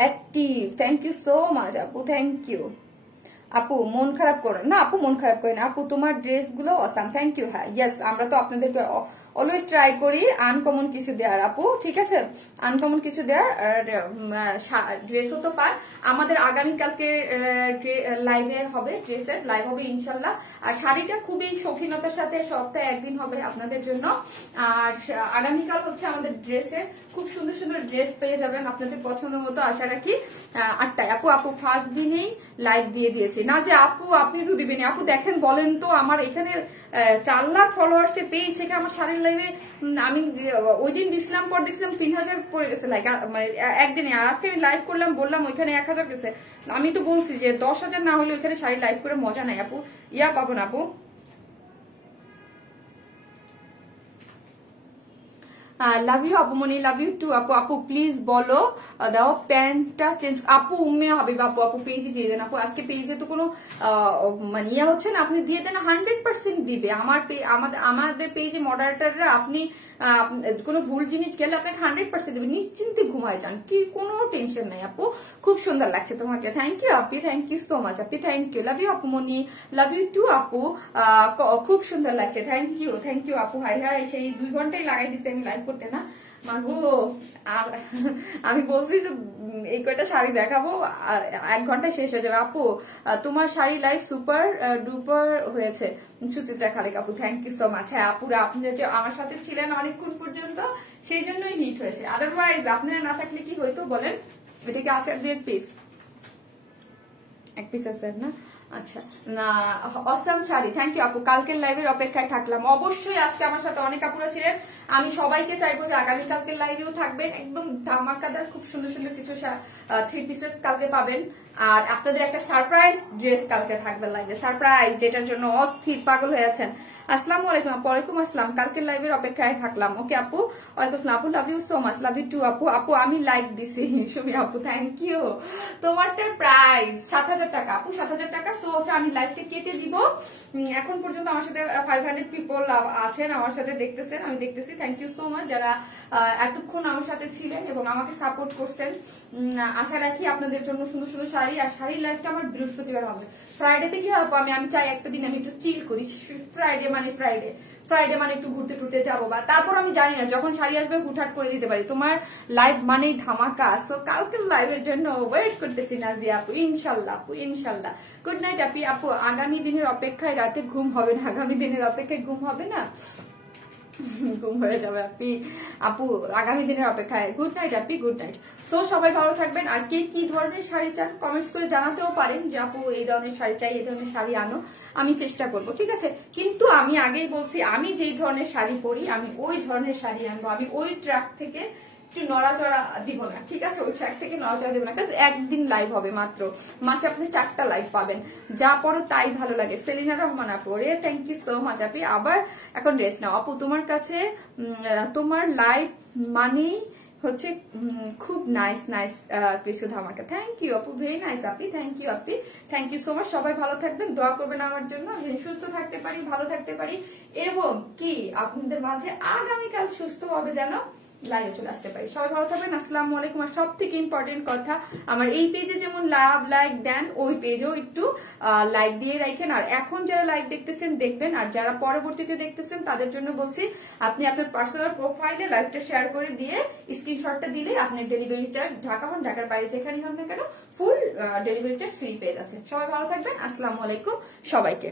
Active, thank you so much আপু, থ্যাংক ইউ আপু। মন খারাপ করো না আপু, মন খারাপ করে না আপু, তোমার ড্রেস গুলো অসাম, থ্যাংক ইউ। হ্যাঁ ইয়েস, আমরা তো আপনাদেরকে অলওয়েজ ট্রাই করি আনকমন কিছু দেওয়ার আপু, ঠিক আছে? আনকমন কিছু দেওয়ার। ড্রেসও তো পান। আমাদের আগামীকালকে লাইভে হবে, ড্রেসের লাইভ হবে ইনশাল্লাহ। আর শাড়িটা খুবই শৌখিনতার সাথে সপ্তাহে একদিন হবে আপনাদের জন্য। আর আগামীকাল হচ্ছে আমাদের ড্রেসের খুব সুন্দর সুন্দর ড্রেস পেয়ে যাবেন আপনাদের পছন্দ মতো, আশা রাখি। 8টায় আপু ফার্স্ট দিনেই লাইভ দিয়ে দিয়েছে না যে আপু আপনি তো দিবেন আপু। দেখেন বলেন তো, আমার এখানে 4 লাখ ফলোয়ার্স এর পেজ, সেখানে আমার শাড়ির লাইভে আমি ওই দিন দিছিলাম, পর দেখছিলাম 3,000 পড়ে গেছে লাইক একদিনে। আর আজকে আমি লাইভ করলাম, বললাম ওইখানে 1,000 গেছে। আমি তো বলছি যে 10,000 না হলে ওইখানে শাড়ি লাইভ করে মজা নাই আপু, ইয়া পাবো না আপু। লাভ ইউ আপু মনি, লাভ ইউ টু আপু। আপু প্লিজ বলো দাও প্যান্টটা চেঞ্জ। আপু উম্মে হাবিব আপু, আপু পেজে দিয়ে দেন আপু। আজকে পেজে তো কোনো মানে ইয়ে হচ্ছে না, আপনি দিয়ে দেন 100% দিবে। আমাদের পেজে মডারেটররা আপনি কোনো ভুল জিনিস গেলে আপনাকে 100% দেবে, নিশ্চিন্তে ঘুমায় যান, কি কোনো টেনশন নাই আপু। খুব সুন্দর লাগছে তোমাকে, thank you Api, thank you so much Api, thank you. Love you আপু মনি, লাভ ইউ টু আপু। খুব সুন্দর লাগছে, থ্যাংক ইউ আপু। হাই হাই, সেই 2 ঘন্টাই লাগাই দিচ্ছে আমি লাইভ করতে না মাগো। আমি বলছি যে এই কয়টা শাড়ি দেখাবো 1 ঘন্টায় শেষ হয়ে যাবে। আপু তোমার শাড়ি লাইভ সুপার ডুপার হয়েছে, সুচিত্রা খালেক আপু, থ্যাংক ইউ সো মাচ। হ্যাঁ আপুরা, আপনারা যে আমার সাথে ছিলেন অনেকক্ষণ পর্যন্ত সেই জন্যই হিট হয়েছে, আদারওয়াইজ আপনারা না থাকলে কি হইতো বলেন। এদিকে আছে 2 পিস, 1 পিস আছে না? আচ্ছা না, অসাম শাড়ি, থ্যাংক ইউ আপু। কালকের লাইভের অপেক্ষায় থাকলাম। অবশ্যই আজকে আমার সাথে অনেক আপুরা ছিলেন, আমি সবাইকে চাইবো যে আগামী কালকের লাইভেও থাকবেন। একদম ধামাকাদার খুব সুন্দর সুন্দর কিছু 3 পিসেস কালকে পাবেন। আর আপনাদের একটা সারপ্রাইজ ড্রেস কালকে থাকবে লাইভে, সারপ্রাইজ, যেটার জন্য অস্থির পাগল হয়ে আছেন। আসসালামু আলাইকুম আপু। ওয়ালাইকুম আসসালাম, কালকের লাইভের অপেক্ষায় থাকলাম। ওকে আপু, ওয়ালাইকুম আসসালাম আপু, love you so much, love you too আপু। আপু আমি লাইক দিছি সুমি আপু, থ্যাংক ইউ। তোমারটার প্রাইস 7000 টাকা আপু, 7000 টাকা। সো হচ্ছে আমি লাইভটা কেটে দিব। এখন পর্যন্ত আমার সাথে 500 পিপল আছেন, আমার সাথে দেখতেছেন, আমি দেখতেছি। থ্যাংক ইউ সো মাচ যারা এতক্ষণ আমার সাথে ছিলেন এবং আমাকে সাপোর্ট করছেন। আশা রাখি আপনাদের জন্য সুন্দর সুন্দর শাড়ি। আর শাড়ির লাইভটা আমার বৃহস্পতিবার হবে। ফ্রাইডেতে কি হবে, আমি চাই একটা দিন আমি একটু চিল করি। ফ্রাইডে মানে একটু ঘুরতে টুরতে যাবো, বা তারপর আমি জানি না যখন শাড়ি আসবে হুটহাট করে দিতে পারি। তোমার লাইভ মানেই ধামাকা। সো কালকের লাইভের জন্য ওয়েট করতেছি নাজিয়া আপু, ইনশাল্লাহ আপু, ইনশাল্লাহ। গুড নাইট আপি। আপু আগামী দিনের অপেক্ষায় রাতে ঘুম হবে না, আগামী দিনের অপেক্ষায় ঘুম হবে না, ঘুম হয়ে যাবে আপি। আপু আগামী দিনের অপেক্ষায়। গুড নাইট আপি, গুড নাইট। সো সবাই ভালো থাকবেন। আর কে কি ধরনের শাড়ি চান কমেন্টস করে জানাতেও পারেন যে আপু এই ধরনের শাড়ি চাই, এই ধরনের শাড়ি আনো, আমি চেষ্টা করবো, ঠিক আছে। কিন্তু আমি আগেই বলছি, আমি যেই ধরনের শাড়ি পরি আমি ওই ধরনের শাড়ি আনবো। আমি ওই ট্র্যাক থেকে একটু নড়াচড়া দিব না, ঠিক আছে। ওই ট্র্যাক থেকে নড়াচড়া দিব না, কারণ একদিন লাইভ হবে মাত্র, মাসে আপনি 4টা লাইভ পাবেন। যা পড়ো তাই ভালো লাগে। সেলিনা রহমান আপু, রে থ্যাংক ইউ সো মাচ আপি। আবার এখন রেস্ট নাও আপু। তোমার কাছে তোমার লাইভ মানেই হচ্ছে খুব নাইস নাইস কিছু ধামাকা। থ্যাংক ইউ আপু, very nice Api, thank you Api, thank you so much. সবাই ভালো থাকবেন, দোয়া করবেন আমার জন্য, আমি সুস্থ থাকতে পারি, ভালো থাকতে পারি, এবং কি আপনাদের মাঝে আগামীকাল সুস্থভাবে যেন লাইভে চলে আসতে পারি। সবাই ভালো থাকবেন, আসসালামু আলাইকুম। আর সব থেকে ইম্পর্টেন্ট কথা, আমার এই পেজে যেমন লাভ লাইক দেন, ওই পেজেও একটু লাইক দিয়ে রাখেন। আর এখন যারা লাইক দেখতেছেন দেখবেন, আর যারা পরবর্তীতে দেখতেছেন তাদের জন্য বলছি, আপনি আপনার পার্সোনাল প্রোফাইলে লাইভটা শেয়ার করে দিয়ে স্ক্রিনশটটা দিলে আপনার ডেলিভারি চার্জ, ঢাকা হন ঢাকার বাইরে যেখানেই হন না কেন, ফুল ডেলিভারি চার্জ ফ্রি পেয়ে যাচ্ছে। সবাই ভালো থাকবেন, আসসালামু আলাইকুম সবাইকে।